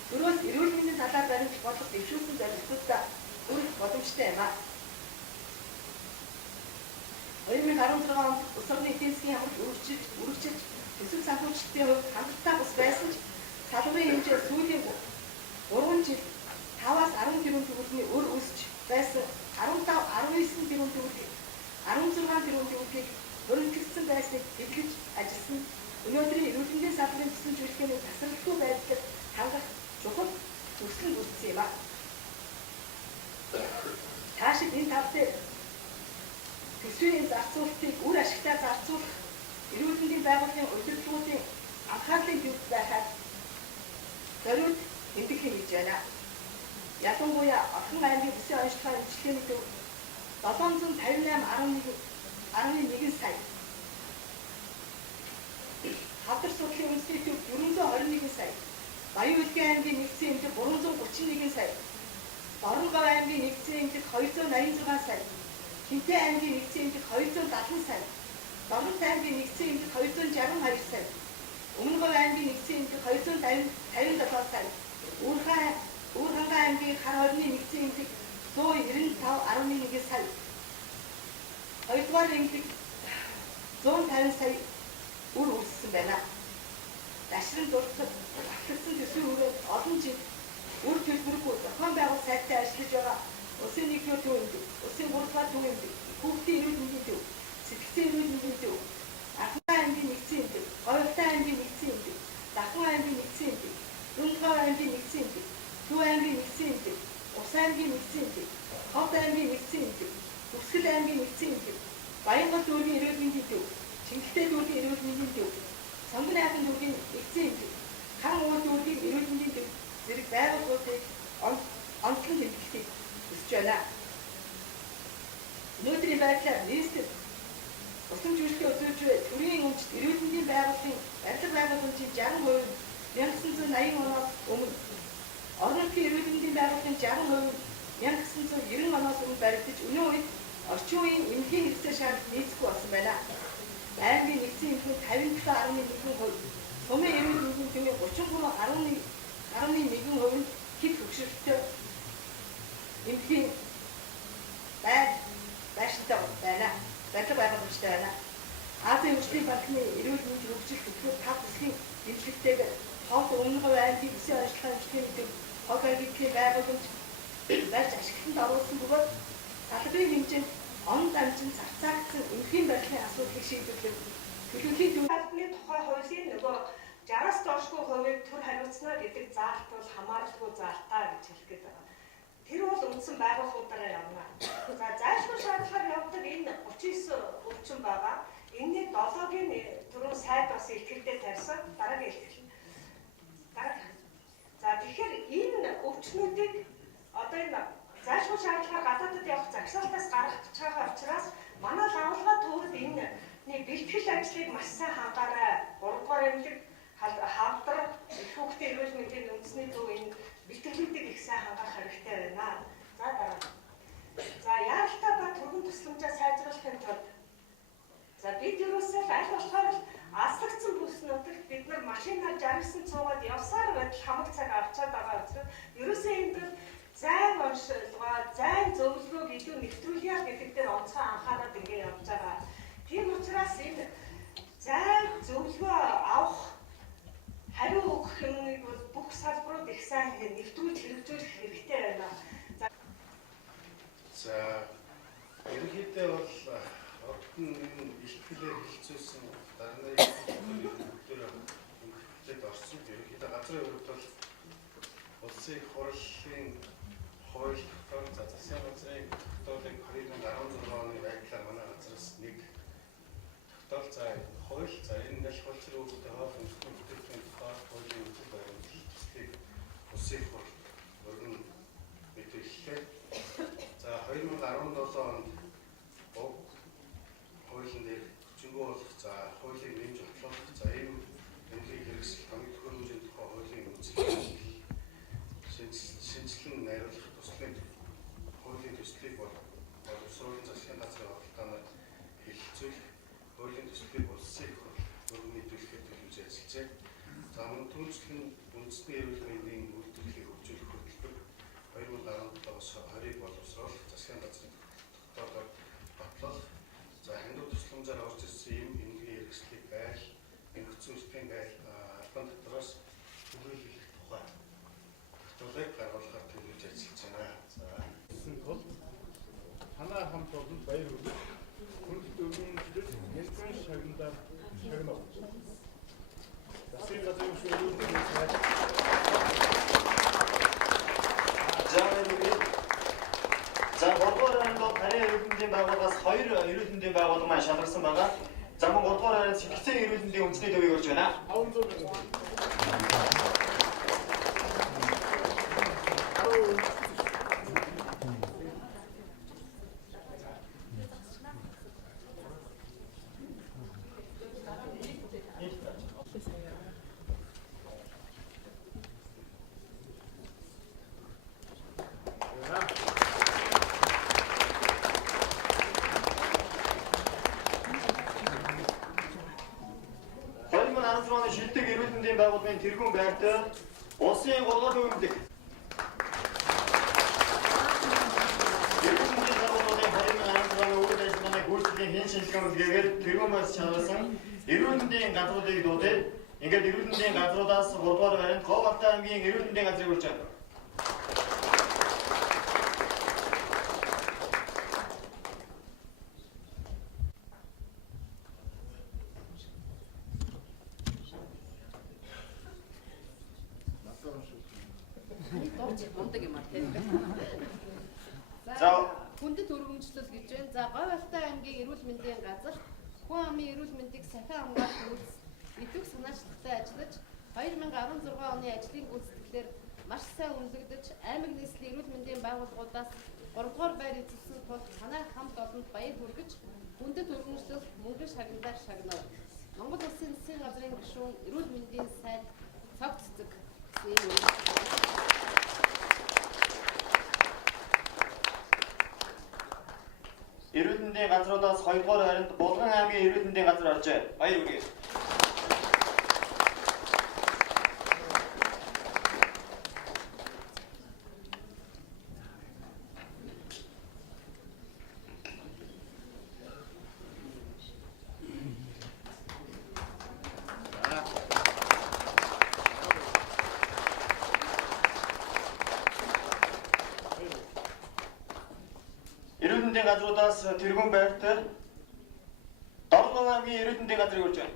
дөрөвс эрүүл мэндийн талаар баримт болох дэвшүүлсэн зорилтуудаа хүргэх боломжтой юм аа. 2016 онд улс орны эдийн засгийн хамт үргэлжилж төсөв санхүүжилтийн хувьд хангалттай бус байсан ч салбарын хэмжээ сүүлийн 3 жил 5-аас 10 тэрбум төгрөгийн өр өсч байсан 19 тэрбум төгрөгийг 16 тэрбум төгрөгийг хөрөнгөлсөн байсныг хэвлэж ажилласан. Өнөөдрийн эрүүл мэндийн салбарын тусламжуулалтын тасралтгүй байдлыг хангах чухал төсөл үүссэн юм аа. Таашид энэ тав дээр төсвийн зарцуулалтыг үр ашигтай зарцуулах эрүүл мэндийн байгууллагын удирдлагуудын анхаарлын төвд байхад зориуд тэмдэглэн хийж байна. Ялангуяа Орхон аймгийн бүсийн онцлогын үйлчлэгээний төв 758.11 сая, Хадвар судлалын үндэсний төв 421 сая, Баян Улгийн аймгийн нэгдсэн эмнэлэг 331 сая, Дорногов аймгийн нэгдсэн эмнэлэг 286 сая, Хинтээ аймгийн нэгдсэн эмнэлэг 270 сая, Дорногов аймгийн нэгдсэн эмнэлэг 262 сая, Өмнөгов аймгийн нэгдсэн эмнэлэг 257 сая, Үүрхангай аймгийн хар хорны нэгдсэн эмнэлэг 195.1 сая, 2-р эмнэлэг 50 сая үр үлссэн байна. Дашрын дуртад батлагдсан төсвийн хүрээ олон жил үр төлбөргүй зохион байгуулалт сайтай ажиллаж байгаа Улсын нэгдүгээр төв эмнэлэг, Улсын 3-р төв эмнэлэг, Хүүхдийн эрүүл мэндийн төв, Сэтгцийн эрүүл мэндийн төв, Ахмад аймгийн нэгдсэн эмнэлэг, Говьртай аймгийн нэгдсэн эмнэлэг, Дахан аймгийн нэгдсэн эмнэлэг, Дундгой аймгийн нэгдсэн эмнэлэг, Төв аймгийн нэгдсэн эмнэлэг, Ус аймгийн нэгдсэн эмнэлэг, Ховд аймгийн нэгдсэн эмнэлэг, Үсгэл аймгийн нэгдсэн эмнэлэг, Баянгол дүүргийн эрүүл мэндийн төв, Чингэлтэй дүүргийн эрүүл мэндийн төв, Сонгон айхан дүүргийн нэгдсэн эмнэлэг, Хан уур дүүргийн эрүүл мэндийн төв зэрэг байгууллагуудыг онцлон хэмжүүлэхийг хүсэж байна. Өнөөдрийн байдлаар нийслэл усан жүжигтэй өсөж төрийн өмчт эрүүл мэндийн байгууллагын барилга байгууламжийн 60% 1980 оноос өмнө, орон нутгийн эрүүл мэндийн байгууллагын 60% 1990 оноос өмнө баригдаж, өнөө үед орчин үеийн эмнэлгийн хэрэгцээ шаардлага нийцэхгүй болсон байна. Аймгийн нэгдсэн эмнэлгийн 57.1%, сумын эрүүл мэндийн төвийн 33.1% нь хэд хөгшрөлтөй эмнэлгийн байшинтай байна. Барилга байгууламжтай байна. Азийн хөгжлийн банкны эрүүл мэндийн хөгжил төлөвлөлт тав засгийн дэмжлэгтэйгээр Ховд Өмнө Говь аймгийн үсгийн ажиллагааны хөгжлийн мэдээг хог агентлагийн байгууламж барьж ашиглалтанд оруулсан бөгөөд албаны хэмжээнд он дамжин зарцаагдсан эмнэлгийн барилгын асуудлыг шийдвэрлэх төлөвлөлийн албаны тухай хуулийн нөгөө 60-аас доошгүй хувийг төр хариуцна гэдэг заалт бол хамааралгүй заалтаа гэж хэлэх гээд байгаа. Тэр бол үндсэн байгууллагуудаараа явна. За зайлшгүй шаардлагаар явдаг энэ 39 өвчин байгаа. Энэний 7-гийн түрүүн сайд бас илтгэлдээ тавьсан. Дараагийн илтгэл. За тэгэхээр энэ өвчнүүдийг одоо энэ зайлшгүй шаардлагаар гадаадд явах загшаалтаас гаргах гэж байгаа учраас манай лавлгаа төвд энэ бэлтгэл ажлыг маш сайн хангаарай. 3-р эмнэлэг хавдар хүүхдийн эрүүл мэндийн үндэсний төв энэ бэлтгэлүүдийг их сайн хангах хэрэгтэй байна. За дараа. За яаралтай ба түргэн тусламжаа сайжруулахын тулд за бид юусоо аль болохоор аслагдсан бүснүүдийг бид нар машинаар 69 цуугаад явсаар байтал хамаг цаг авчаад байгаа учраас ерөөсөө энд зайн онцлогоо, зайн зөвлөгөөг илүү нэвтрүүлэх гэдэг дээр онцгой анхаарал ингэ явж байгаа. Тийм учраас энэ зайн зөвлөгөө авах хариу өгөх юмыг бол бүх салбарууд их сайн нэвтрүүлж хэрэгжүүлэх хэрэгтэй байна. За ерөнхийдөө бол одон энэ ихтгэлээр хилцүүлсэн дарны бүгдээр өнгөлөлтөд орсон. Ерөнхийдөө газрын хувьд бол улсын хурлын хууль тогтоол засгийн газрын тогтоолыг 2016 оны байдлаар манай газраас нэг тогтоол за хууль за энэ нэг хууль зэрэг үүсгэх хоол өмсгөн бүтээгдэхүүн тухай хуулийн үйл баримтлал төслийг улсын хурл өргөн мэдээллээ. За 2017 онд хуулийн дээр хүчингү болох за хуулийг нэмж батлуулах за ийм эмнэлгийн хэрэгсэл хамгийн төхөр хэмжээний тухай хуулийн үзэл шинжилэн найруулах туслын хуулийн төслийг боловсруулан засгийн газрын оролдооноор хэлэлцүүлэх хуулийн төслийг улсын хурл өргөн мэдүүлэхэд төлөвлөж ажиллажээ. За мөн түүнчлэн үндэсний эрүүл мэндийн үйлдвэрлэлийг хөгжүүлэх хөтөлбөр 2017-оос 20-ыг боловсруулах засгийн газрын тогтоолоор батлуулах за хандив тусламжаар орж ирсэн ийм эмнэлгийн хэрэгслийг байр нөхцөл үйлдвэрлэлийн байр албан дотроос түгээх тухай тогтоолыг гаргуулахаар төлөвлөж ажиллаж байна. За энэ бол танай хамт олон баяр хүргэе. Хүнд өргөнөлтөд нэлбэн шагнадаар шагнав. Засгийн газрын шүүхийн сайд за 3-р хайранд бол таны эрүүл мэндийн байгууллагаас 2 эрүүл мэндийн байгууллага маань шалгарсан байгаа. За мөн 3-р хайранд сэтгцийн эрүүл мэндийн үндэсний төвийг өрж байна. 500 мянга. Шилдэг эрүүл мэндийн байгууллагын тэргүүн байртай улсын 3-р эмнэлэг эрүүл мэндийн байгууллагын 2016 оны үйл ажиллагааны гүйцэтгэлийн хэн шинжилгээ ажлын үйлдвэгээр тэргүүнээс чанарсан эрүүл мэндийн газруудыг дуудаад ингээд эрүүл мэндийн газруудаас 3 дугаар баримт Говьалтай аймгийн эрүүл мэндийн газрыг урьж байна. За хүндэт өргөмжлөл гэж байна. За Говьалтай аймгийн эрүүл мэндийн газар хүн амын эрүүл мэндийг сахин хамгаалах үйлс идэвх санаачлагтай ажиллаж 2016 оны ажлын гүйцэтгэлээр маш сайн үнэлэгдэж аймаг нийслэлийн эрүүл мэндийн байгууллагуудаас 3 дугаар байр эзэлсэн тул танай хамт олонд баяр хүргэж хүндэт өргөмжлөл мөнгөн шагналаар шагнав. Монгол Улсын засгийн газрын гишүүн эрүүл мэндийн сайд цогц цэцэг Эрүүл мэндийн газруудаас 2 дугаар баримт Булган аймгийн эрүүл мэндийн газар оржээ. Баяр хүргэе. Эрүүл мэндийн газруудаас тэргүүн байрт Дорнов аймгийн эрүүл мэндийн газрыг урьж байна.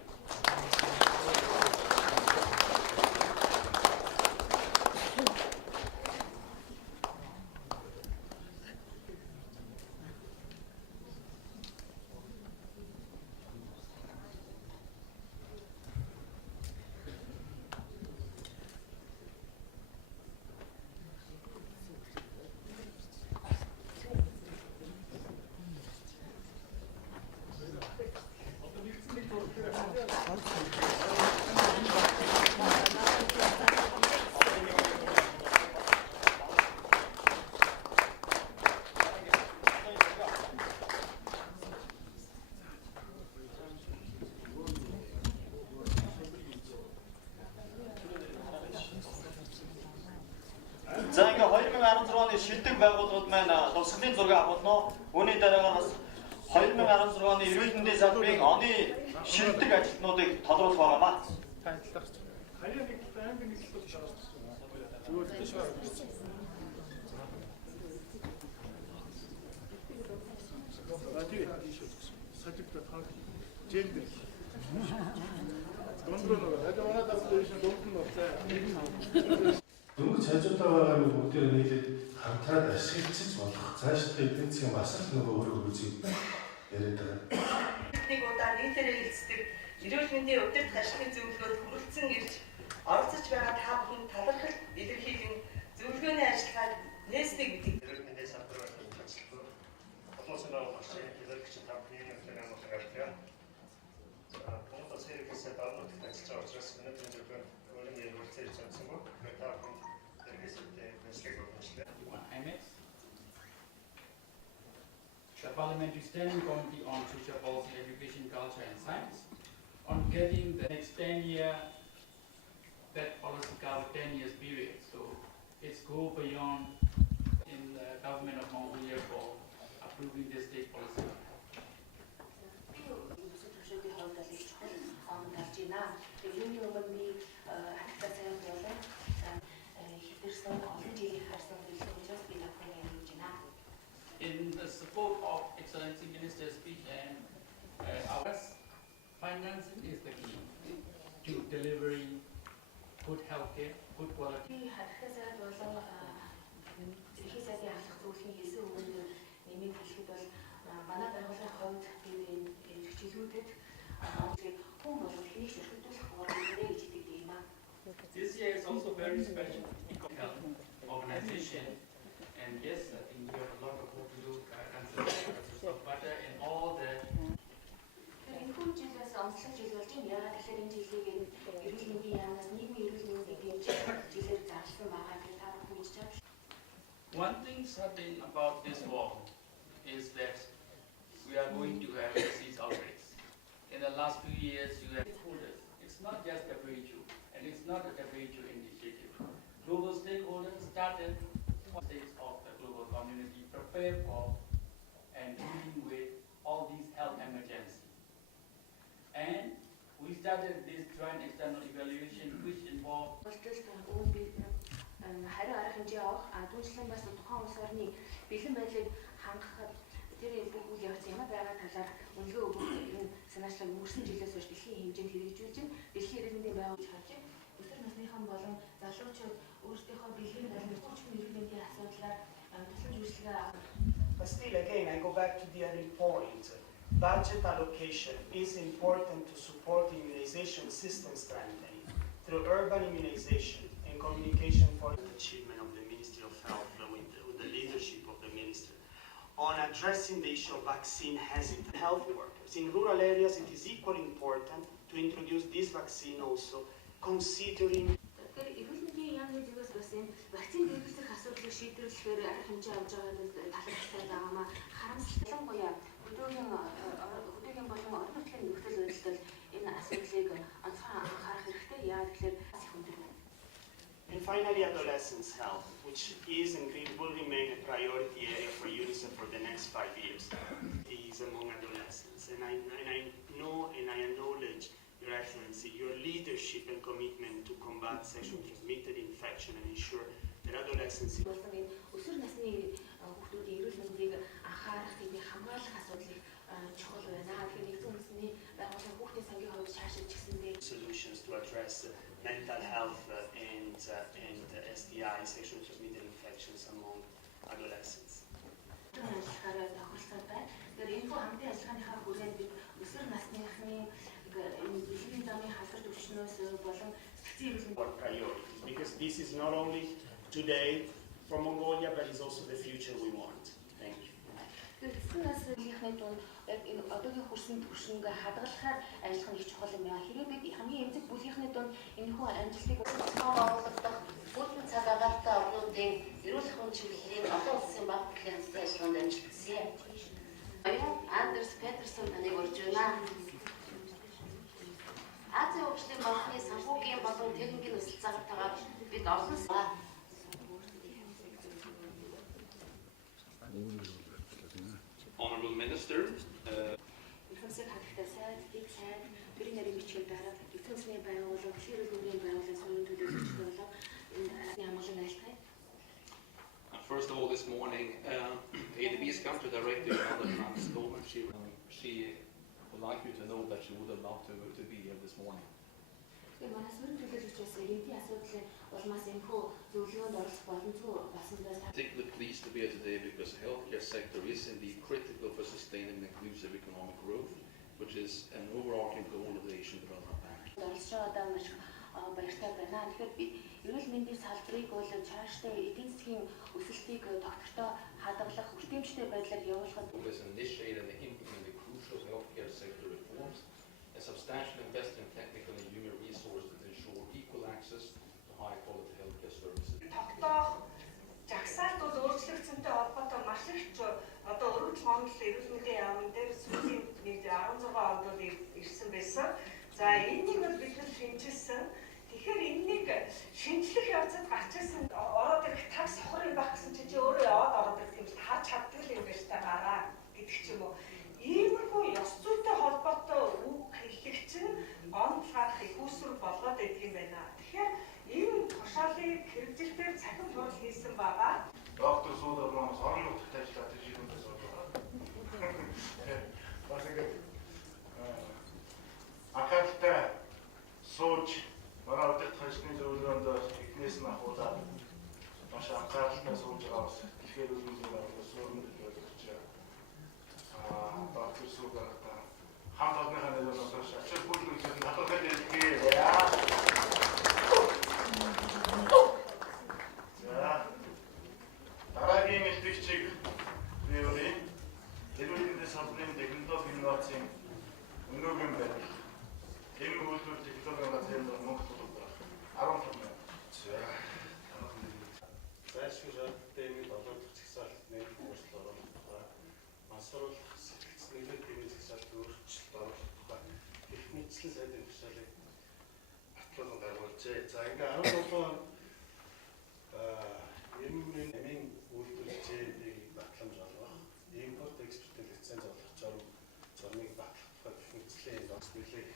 За ингээ 2016 оны шилдэг байгууллагууд маань тусгалын зураг авахно. Үүний дараагаар бас 2016 оны эрүүл мэндийн салбарын оны шилдэг ажилтнуудыг тодруулах байгаамаа. Дөнгөж хажуудаа байгаагийн бүгдээр нийлээд хамтраад ашиглаж болох цаашдаа эдийн засгийн бас л нөгөө өөрөөр үзье яриад байгаа. Нэг удаа нийтээрээ хэлцдэг эрүүл мэндийн удирдах ажлын зөвлөгөөд хүрэлцэн ирж оролцож байгаа та бүхэн талархал илэрхийлэн зөвлөгөөний ажиллагааг нээсдэг гэдэг. Эрүүл мэндийн салбарт ажиллах олон улсын байгууллагын хэлэлцэгч та бүхний нөхцөл амжилт гаргая. Монгол Улсын иргэсээ давнууд ажиллаж байгаа учраас өнөөдөр зөвхөн өөрийн ярилцаж чадсангүй. Та бүхэн The Parliamentary Standing Committee on Future Policy, Education, Culture and Science on getting the next 10-year, that policy cover 10 years period. So it's go beyond in the government of Mongolia for approving the state policy. In the support of Excellency Minister's speech and our financing is the key to delivering good healthcare, good quality. This year is also very special because organization, and yes, I think we have a lot of work to do, of butter and all the. One thing certain about this war is that we are going to have disease outbreaks. In the last few years, you have stakeholders. It's not just WHO, and it's not a WHO initiative. Global stakeholders started states of the global community prepare for and dealing with all these health emergencies. started this joint external evaluation which involved хариу арга хэмжээ авах, түүнчлэн бас тухайн улс орны бэлэн байдлыг хангахад тэр бүх үйл явц ямар байгаа талаар үнэлгээ өгөх энэ санаачлал өнгөрсөн жилээс хойш дэлхийн хэмжээнд хэрэгжүүлж байна. Дэлхийн эрүүл мэндийн байгууллагч харж байна. Өсвөр насныхан болон залуучууд өөрсдийнхөө бэлгийн байдлыг хүчин эрүүл мэндийн асуудлаар тусламж үйлчилгээ авах. But still, again, I go back to the other point. Budget allocation is important to support immunization system strengthening through urban immunization and communication for the achievement of the Ministry of Health with the leadership of the Minister on addressing the issue of vaccine hesitant health workers. In rural areas, it is equally important to introduce this vaccine also, considering вакцины дэвсгэх асуудлыг шийдвэрлэхээр арга хэмжээ авч байгаа талхалтай байгаамаа харамсалтай хөдөөгийн болон орон нутгийн нөхцөл байдалд энэ асуудлыг онцгой анхаарах хэрэгтэй. Яагаад гэвэл and finally, adolescents' health, which is and will remain a priority area for UNICEF for the next 5 years, is among adolescents. And I know and I acknowledge, Your Excellency, your leadership and commitment to combat sexually transmitted infection and ensure that adolescents... өсвөр насны хүүхдүүдийн эрүүл мэндийг анхаарах гэдэг хамгаалах асуудлыг чухал байна. Тэгэхээр нэгэн үндэсний байгууллагын хүүхдийн сангийн хувьд шаашиж гисэндээ solutions to address mental health and STI, sexually transmitted infections among adolescents. What priorities? Because this is not only today for Mongolia, but it's also the future we want. Thank you. одоогийн хөрсөнд хөршинг хадгалахаар ажиллах нь их чухал юм байна. Хэрэв бид хамгийн эмзэг бүлийнхний дунд энэхүү амжилтыг оруулах бүтэн цаг агаартай орнуудын эрүүл ахуйн чиглэлийн олон улсын баг бүхлийн хамтын ажиллагаанд амжилтсан. Андерс Петерсон таныг урьж байна. Азийн хөгжлийн банкны санхүүгийн болон техникийн өсөлтөөр бид олон Honorable Minister, first of all, this morning, ADB's country director, Hans Goldman, she would like you to know that she would have loved to be here this morning. Particularly pleased to be here today because the healthcare sector is indeed critical for sustainable and inclusive economic growth, which is an overarching goal of the Asian Development Bank. Эрүүл мэндийн салбарыг бол цаашдаа эдийн засгийн өсөлтийг тогтвортой хадгалах, хүртээмжтэй байдлаар явуулахад has initiated and implemented crucial healthcare sector reforms and substantial investment in technical and human resources to ensure equal access to high quality healthcare services. Тогтоох жагсаалт бол өөрчлөгдсөнтэй холбоотой маш их одоо өргөж хонол эрүүл мэндийн яамн дээр сүүлийн 16 онд бол ирсэн байсан. За энийг бол бид шинжилсэн. Тэгэхээр энэнийг шинжлэх явцад гарч ирсэн ороод ирэх таг сохор юм байх гэсэн чи өөрөө яваад ороод ирэх юм чинь харж чаддаг юм байна штэ гараа гэдэг ч юм уу. Иймэрхүү ёс зүйтэй холбоотой үг хэллэг чинь гомдол гарах их үүсвэр болгоод байдаг юм байна. Тэгэхээр энэ тушаалыг хэрэгжилтээр цахим хурал хийсэн байгаа. Доктор Суудад маань орон нутагт ажиллаад тийм юм байна. Бас ингээд акалтай сууж манай удирдах хажны зөвлөгөөнд эхнээс нь ахуулаад маш анхааралтай сууж байгаа бас тэгэхээр үүнийг одоо суурин төлөвлөж доктор Суудад хамт олонныхаа нэрээр бас ачаал бүлгүүл татвартай дэлгэе. Дараагийн илтгэгчийг би өрий. Эрүүл мэндийн салбарын технологи инновацийн өнөөгийн байр. Энэ үйлдвэр технологийн зээл Монголд байна. 15 мянга. Зайлшгүй дэмий болоод зэгсаалт нэг өөрчлөлт оруулах тухай, масруулах нийлээд дэмий зэгсаалт өөрчлөлт оруулах тухай их мэдчлэн сайдын тушаалыг батлуулан гаргуулжээ. За ингээ 17 нэмийн үйлдвэрлэлийг батламж олгох, импорт экспортын лиценз олгох зурмыг батлах тухай их мэдчлэн зогс нэлээд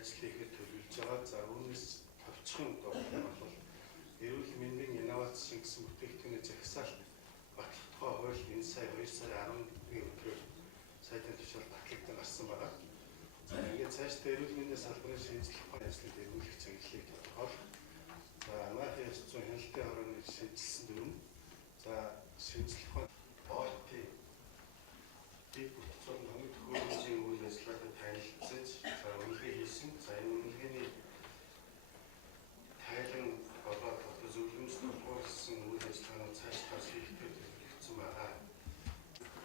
ажил хийхэд төлөвлөж байгаа. За үүнээс товчхон гол бол эрүүл мэндийн инновац гэсэн бүтээгдэхүүний захисаалт батлах тухай хууль энэ сая 2 сарын 11-ний өдрөөр сайдын тушаал батлагдсан гарсан байгаа. За ингээд цаашдаа эрүүл мэндийн салбарын шинжилгээ ухааны ажлыг эргүүлэх чиглэлийг тодорхойлох. За Америкийн ёс зүйн хяналтын хорооны шинжилсэн дүрм. За шинжилгээ ухааны боолтын дэд бүтцийн хамгийн төхөөрөмжийн үйл ажиллагаатай танилцаж, за үнэлгээ хийсэн. За энэ үнэлгээний тайлан болоод зөвлөмж тохиолсон үйл ажиллагааны цаашдаас хийхдээ төлөвлөгдсөн байгаа.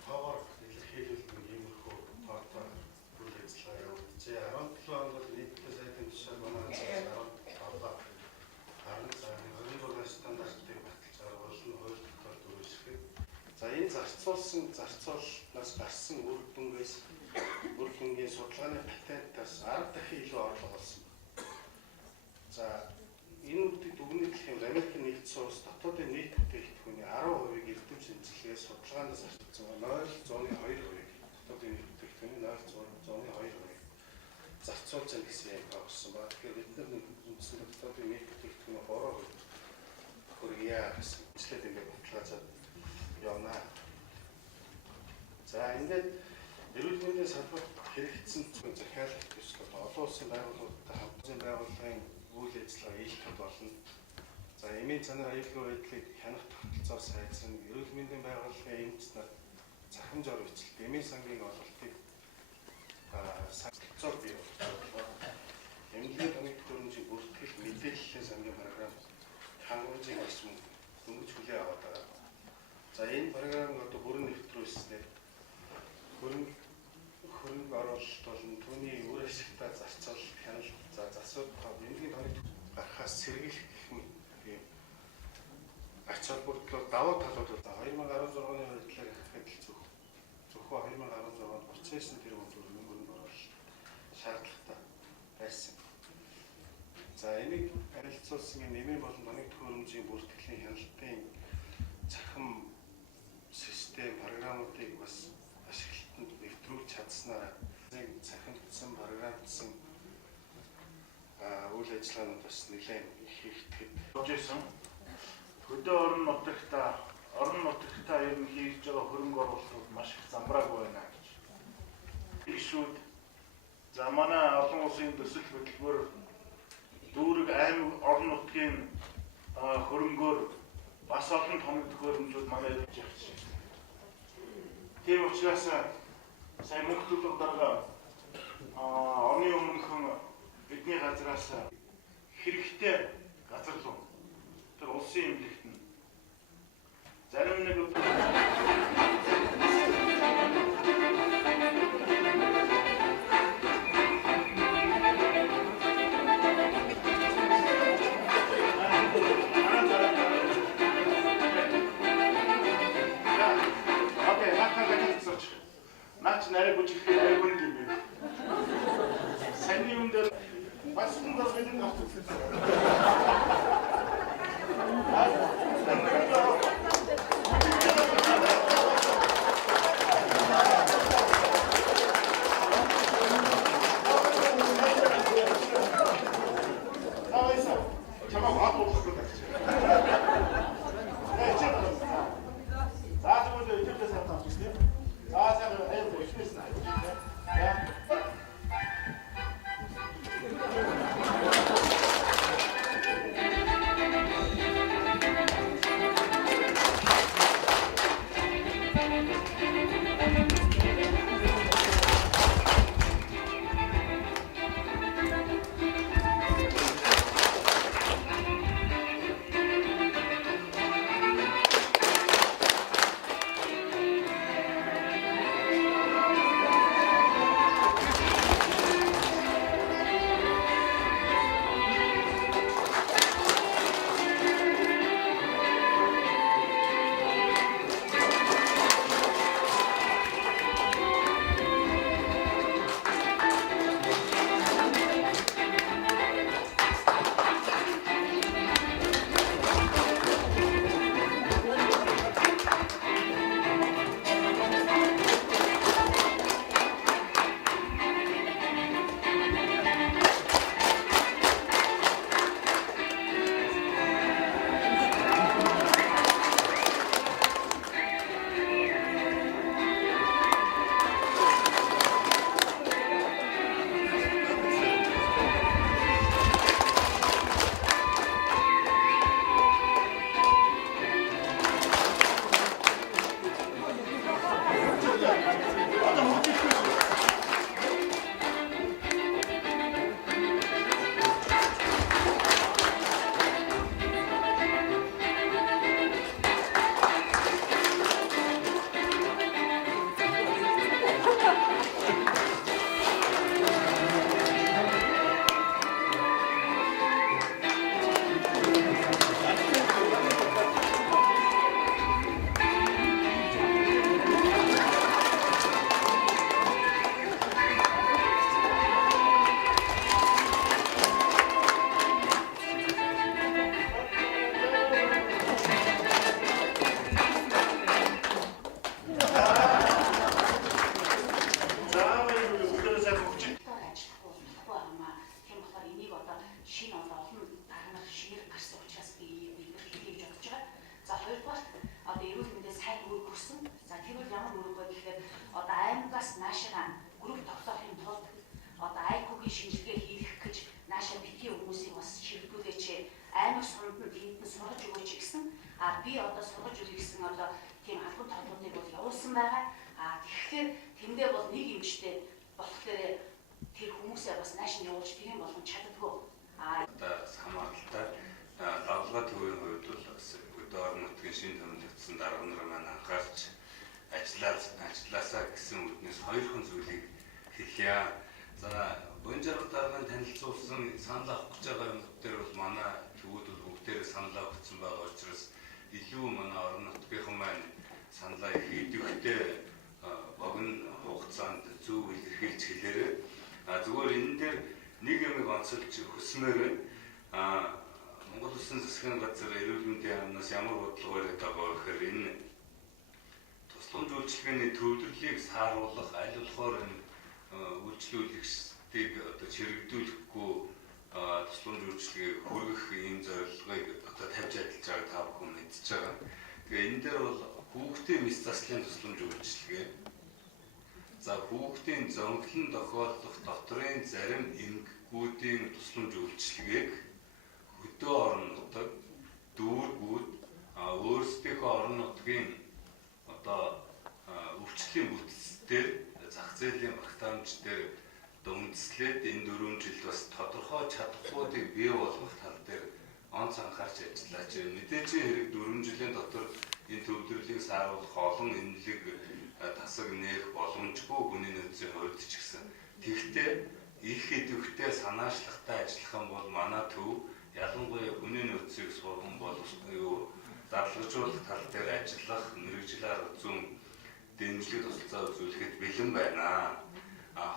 Тоогоор илэрхийлүүлэх иймэрхүү тоотой үйл ажиллагаа явагдажээ. 17 онд бол нийтдээ сайдын тушаал манай 16 стандартыг баталж гаргуулсан хууль дотор дүрсгэд. За энэ зарцуулснаас гарсан үр дүнгийн судалгааны патентаас 10 дахин илүү орлого олсон. За энэ үдийг дүгнэлт гэх юм Америкийн нэгдсэн улс дотоодын нийт бүтээгдэхүүний 10%-ийг эрдэм шинжилгээс судалгаанаас авчирсан 0.2%. Дотоодын нийт бүтээгдэхүүний 0.2%. Зарцуулж байгаа гэсэн юм авсан ба. Тэгэхээр бид нар үндсэн дотоодын нийт бүтээгдэхүүний 3% хүргье гэсэн хэлээд ингээд баталгаажаад явна. За ингээд эрүүл мэндийн салбарт хэрэгжсэн захиалгын төслөд олон улсын байгууллагуудтай хамтын байгууллагын үйл ажиллагаа ээлжид болно. За эмийн цанаар аюулгүй байдлыг хянах тогтолцоо сайжран эрүүл мэндийн байгууллагын эмч нар захин журвчлалт эмийн сангийн олголтыг санхцоор бий болгох. Эмнэлгийн тоног төхөөрөмжийн бүртгэл мэдээллийн сангийн програм хангамжийг гисмэн дөнгөж хүлээн аваад байгаа. За энэ програмыг одоо бүрэн нэвтрүүлснээр хөрөнгө оруулалт болон түүний үр ашигтай зарцуулалт хяналт за засвар эмнэлгийн тоног гарахаас сэргийлэх гэх мэт ач холбогдлоо давуу талууд 2016 оны байдлаар хадгалж зөвхөн 2016 онд 39 тэрбум төгрөгийн хөрөнгө оруулалт шаардлагатай байсан. За энийг харилцуулсан нэмийн болон тоног төхөөрөмжийн бүртгэлийн хяналтын цахим систем програмуудыг бас ашиглалтанд нэвтрүүлж чадсанаар цахимдсан програмдсан үйл ажиллагаанууд бас нэлээд хийгдэхэд болж исэн. Хөдөө орон нутагта ер нь хийж байгаа хөрөнгө оруулалтууд маш их замбраагүй байна гэж. Гişүүд за манай олон улсын төсөл хөтөлбөр дүүрэг аймаг орон нутгийн хөрөнгөөр бас олон тоног төхөөрөмжүүд манай ирж явж байна. Тийм учраас сайн мөнгө төлөх дарга оны өмнөхөн бидний газраас хэрэгтэй газар руу тэр улсын эмнэлэгт нь зарим нэг наач нарай бүжихдээ айгүй юм бэ. Саний юм дээр бас хүндас гэдэг авчихсан. санал авах гэж байгаа юм дээр бол манай төвүүд бол бүгдээрээ санал авчихсан байгаа учраас илүү манай орон нутгийнхан маань саналаа их идэвхтэй богино хугацаанд зөв илэрхийлж хэлээрээ зүгээр энэ дээр нэг юмыг онцолж хүсмээр байна. Монгол Улсын засгийн газар эрүүл мэндийн яамнаас ямар бодлого бариад байгаа гэхээр энэ тусламж үйлчилгээний төвлөрлийг сааруулах, аль болохоор энэ үйлчлүүлэгчдийг одоо чирэгдүүлэхгүй тусламж үйлчилгээг хүргэх ийм зорилгыг одоо тавьж ажиллаж байгааг та бүхэн мэдж байгаа. Тэгээ энэ дээр бол хүүхдийн мэс заслын тусламж үйлчилгээ, за хүүхдийн зөнхлөн тохиолдох дотрын зарим эмгэгүүдийн тусламж үйлчилгээг хөдөө орон нутаг, дүүргүүд өөрсдийнхөө орон нутгийн одоо өвчлөлийн бүтцээр зах зээлийн багтаамж дээр одоо үндэслээд энэ 4 жил бас тодорхой чадхгүйдыг бий болгох тал дээр онц анхаарч ажиллаж байна. Мэдээж хэрэг 4 жилийн дотор энэ төвлөрлийг сааруулах олон энэлэг тасаг нээх боломжгүй хүний нөөцийн хувьд ч гэсэн. Тэгвэл их идэвхтэй санаачлагтай ажиллах юм бол манай төв ялангуяа хүний нөөцийг сурган боловсрол дарлагжуулах тал дээр ажиллах, мэрэгжил арга зүйн дэмжлэг тусалцаа үзүүлэхэд бэлэн байна.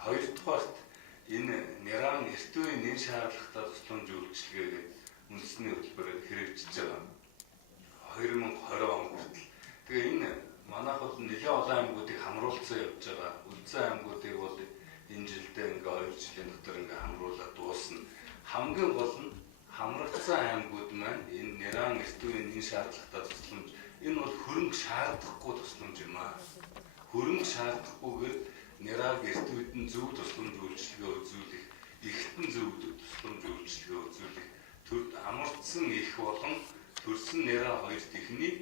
Хоёрдугаарт энэ нэран эрт үеийн нэн шаардлагатай тусламж үйлчилгээгээд үндэсний хөтөлбөр хэрэгжиж байгаа. 2020 он хүртэл. Тэгээ энэ манайх бол нэлээд олон аймагуудыг хамруулсан явж байгаа. Үлзэн аймагуудыг бол энэ жилдээ ингээ 2 жилийн дотор ингээ хамруулаад дуусна. Хамгийн гол нь хамрагдсан аймагуд маань энэ нэран эрт үеийн нэн шаардлагатай тусламж энэ бол хөрөнгө шаардахгүй тусламж юм аа. Хөрөнгө шаардахгүйгээр нэраг эрт үед нь зөв тусламж үйлчилгээ үзүүлэх, эртэн зөв тусламж үйлчилгээ үзүүлэх, төрд амардсан их болон төрсөн нэраа хоёрт ихний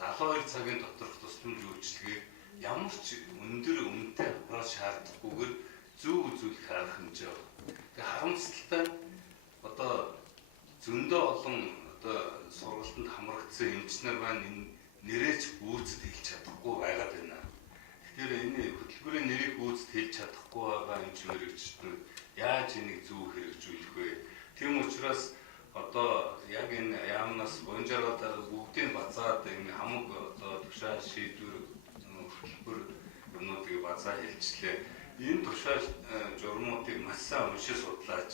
72 цагийн доторх тусламж үйлчилгээг ямар ч өндөр үнэтэй аппарат шаардахгүйгээр зөв үзүүлэх арга хэмжээ байна. Тэгээ харамсалтай одоо зөндөө олон одоо сургалтанд хамрагдсан эмчнэр маань энэ нэрээч гүйцэд хэлж чадахгүй байгаад байна. Тэгэхээр энэ хөтөлбөрийн нэрийг гүйцэд хэлж чадахгүй байгаа эмч мэрэгчдүүд яаж энийг зөв хэрэгжүүлэх вэ? Тийм учраас одоо яг энэ яамнаас бонжараа дараа бүгдийг базаад энэ хамаг одоо тушаал шийдвэр хөтөлбөр юмнуудыг базаа хэлжлээ. Энэ тушаал журмуудыг маш сайн уншиж судлаач.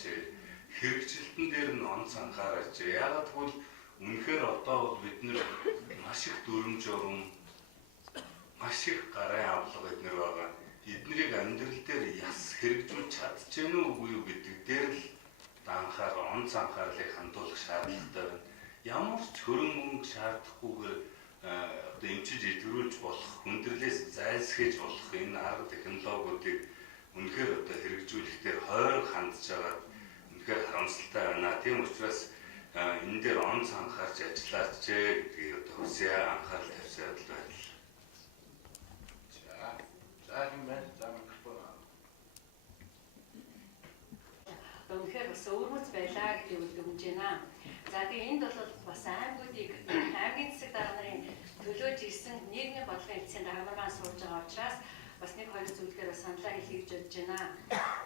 Хэрэгжилтэн дээр нь онц анхаараач. Яагаад гэвэл үнэхээр одоо бол бид нэр маш их дүрм журм, маш их гарын авлага эднэр байгаа. Эднийг амьдрал дээр яс хэрэгжүүлж чадчихэв үгүй юу гэдэг дээр л анхаар, онц анхаарлыг хандуулах шаардлагатай байна. Ямар ч хөрөнгө мөнгө шаардахгүйгээр одоо эмчиж идэвхжүүлж болох, хүндрэлээс зайлсхийж болох энэ арга технологиудыг үнэхээр одоо хэрэгжүүлэхдээ хойрог хандж байгаа үнэхээр харамсалтай байна. Тийм учраас энэ дээр онц анхаарч ажиллаач гэдгийг одоо хүсье, анхаарал тавьсан явдал байна. За юм байна. За микрофон. Үнэхээр бас өвөрмөц байлаа гэдэг үгдэмж байна. За тэгээ энд бол бас аймагуудыг аймгийн засаг дарга нарын төлөөж ирсэн нийгмийн бодлогын эцсийн дарга нар маань сууж байгаа учраас бас нэг хоёр зүйлээр бас саналаа хэлье гэж бодож байна.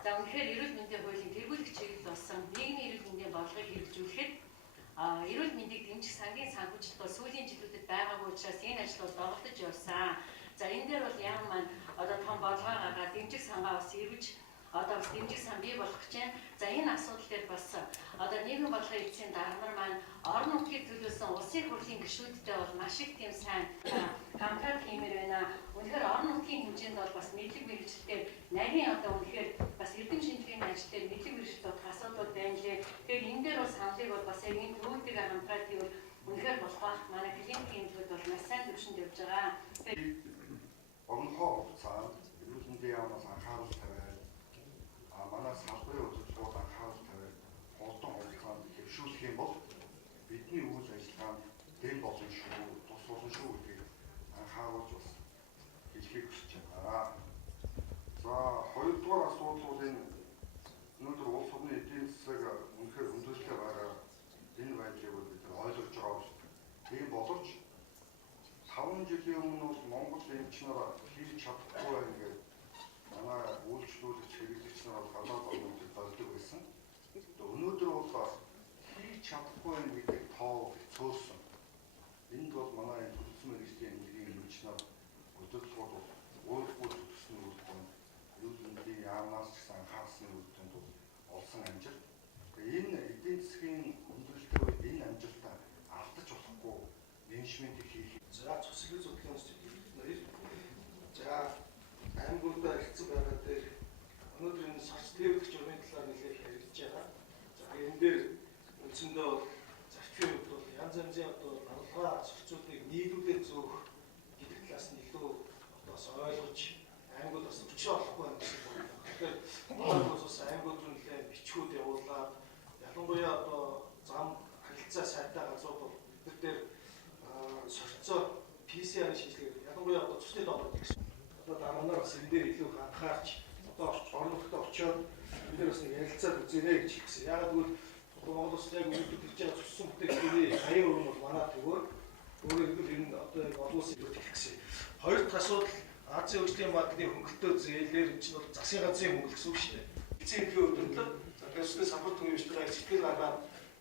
За үнэхээр эрүүл мэндийн хуулийн тэргүүлэх чиглэл болсон нийгмийн эрүүл мэндийн бодлогыг хэрэгжүүлэхэд эрүүл мэндийг дэмжих сангийн санхүүжилт бол сүүлийн жилүүдэд байгаагүй учраас энэ ажил бол доголдож явсан. За энэ дээр бол яам маань одоо том бодлого гаргаад дэмжих сангаа бас эргэж одоо бас дэмжих сан бий болгох гэж байна. За энэ асуудал дээр бас одоо нийгмийн бодлогын эцсийн дарга нар маань орон нутгийг төлөөсөн улсын хурлын гишүүдтэй бол маш их тийм сайн хамтраад хиймээр байна. Үнэхээр орон нутгийн хэмжээнд бол бас мэдлэг мэргэжилтээр нарийн одоо үнэхээр бас эрдэм шинжилгээний ажил дээр мэдлэг мэргэжилт бодох асуудал байна лээ. Тэгэхээр энэ дээр бас саналыг бол бас яг энэ төвүүдтэйгээ хамтраад хийвэл үнэхээр болох байх. Манай клиникийн төвд бол маш сайн төвшөнд явж байгаа. Богинохоо хугацаанд эрүүл мэндийн яамнаас анхаарал тавиад манай салбарын удирдлагууд анхаарал тавиад хурдан хугацаанд хэвшүүлэх юм бол бидний үйл ажиллагаанд дэм болсон шүү, тус болсон шүү гэдгийг анхааруулж бас хэлхийг хүсэж байна. За хоёрдугаар асуудал бол энэ өнөөдөр улс орны эдийн засаг үнэхээр хүндрэлтэй байгаа энэ байдлыг бид ойлгож байгаа шүү. Тийм боловч 5 жилийн өмнө бол Монгол эмч нар хийж чадахгүй байна гэдэг манай үйлчлүүлэгч хэрэглэгч нар гадаад орнуудыг зорддог байсан. Өнөөдөр бол бодлоос хийж чадахгүй гэдэг тоо цөөлсөн. Энд бол манай төлөвлөсөн мэргэжлийн эмнэлгийн эмчнэр удирдлагууд бол өөрсдөө төлөвлөсний үр дүн эрүүл мэндийн яамнаас ч гэсэн анхаарсны үр дүнд бол олсон амжилт. Энэ эдийн засгийн хүндрэлтэй үед энэ амжилтаа алдаж болохгүй менежментийг хийх. За цусгийн судлалын институт за аймагуудаар хэлсэн байгаа дээр өнөөдөр энэ сорч тээвэрлэх журмын талаар нэлээд яригдж байгаа. За энэ дээр үндсэндээ бол зарчмын хувьд бол янз янзын одоо даралгаа сорчуудыг нийлүүлээд зөөх гэдэг талаас нь илүү одоо ойлгож аймагуд бас өчөө олохгүй юм шиг байна. Тэгэхээр энэ бас аймагуд руу нэлээд бичгүүд явуулаад ялангуяа одоо зам харилцаа сайтай газрууд бол тэр дээр сорцоо PCR шийдлээ ялангуяа одоо цусны доорх гэсэн. Одоо дараанаар бас энэ дээр илүү анхаарч одоо орногтой очиод бид нар бас нэг ярилцаад үзээрэй гэж хэлсэн. Яагаад гэвэл Монгол улс яг үүдэд хийж байгаа цуссан бүтээгдэхүүний 80% нь бол манай төгөөр өөрөөр хэлбэл энэ одоо олон улсын төлөв гэсэн. Хоёр дахь асуудал Азийн хөгжлийн банкны хөнгөлтөө зээлээр энэ чинь бол засгийн газрын хөнгөл гэсэн үг шүү дээ. Эцсийн хэлбэрийн өдөрлөг Тэрсний самбарт хүмүүстээр сэтгэл гаргаад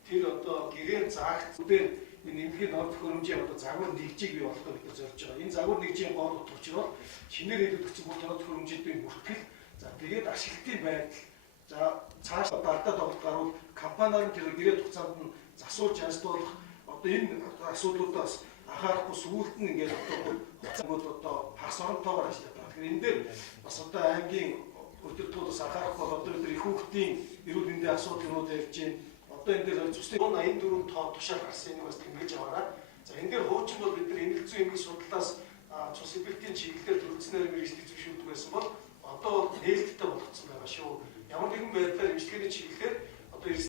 тэр одоо гэрээ заагц дээр энэ эмнэлгийн норм төхөөрөмжийн одоо загвар нэгжийг бий болгох гэж зорж байгаа. Энэ загвар нэгжийн гол утга учир бол шинээр хэлэгдсэн бүх норм төхөөрөмжийн бүртгэл за тэгээд ашиглалтын байдал за цааш алдаа тоглох гарвал компаниар нь тэр гэрээ хугацаанд нь засуулж хариуцлах одоо энэ асуудлуудаас анхаарахгүй сүүлд нь ингээд одоо хугацаанд одоо хагас оронтойгоор ажилладаг. Тэгэхээр энэ дээр бас одоо аймгийн өдөртгөөс анхаарах бол одоо бид их хүүхдийн эрүүл мэндийн асуудлууд ярьж байна. Одоо энэ дээр цусны 84 тоо тушаал гарсан энийг бас тэмдэглэж аваарай. За энэ дээр хуучин бол бид нар эмнэлэг зүйн эмнэлэг судлалаас цус эвлэлийн чиглэлээр төрөлцснээр мэргэжлийг зөвшөөрдөг байсан бол одоо нээлттэй болгоцсон байгаа шүү. Ямар нэгэн байдлаар эмчилгээний чиглэлээр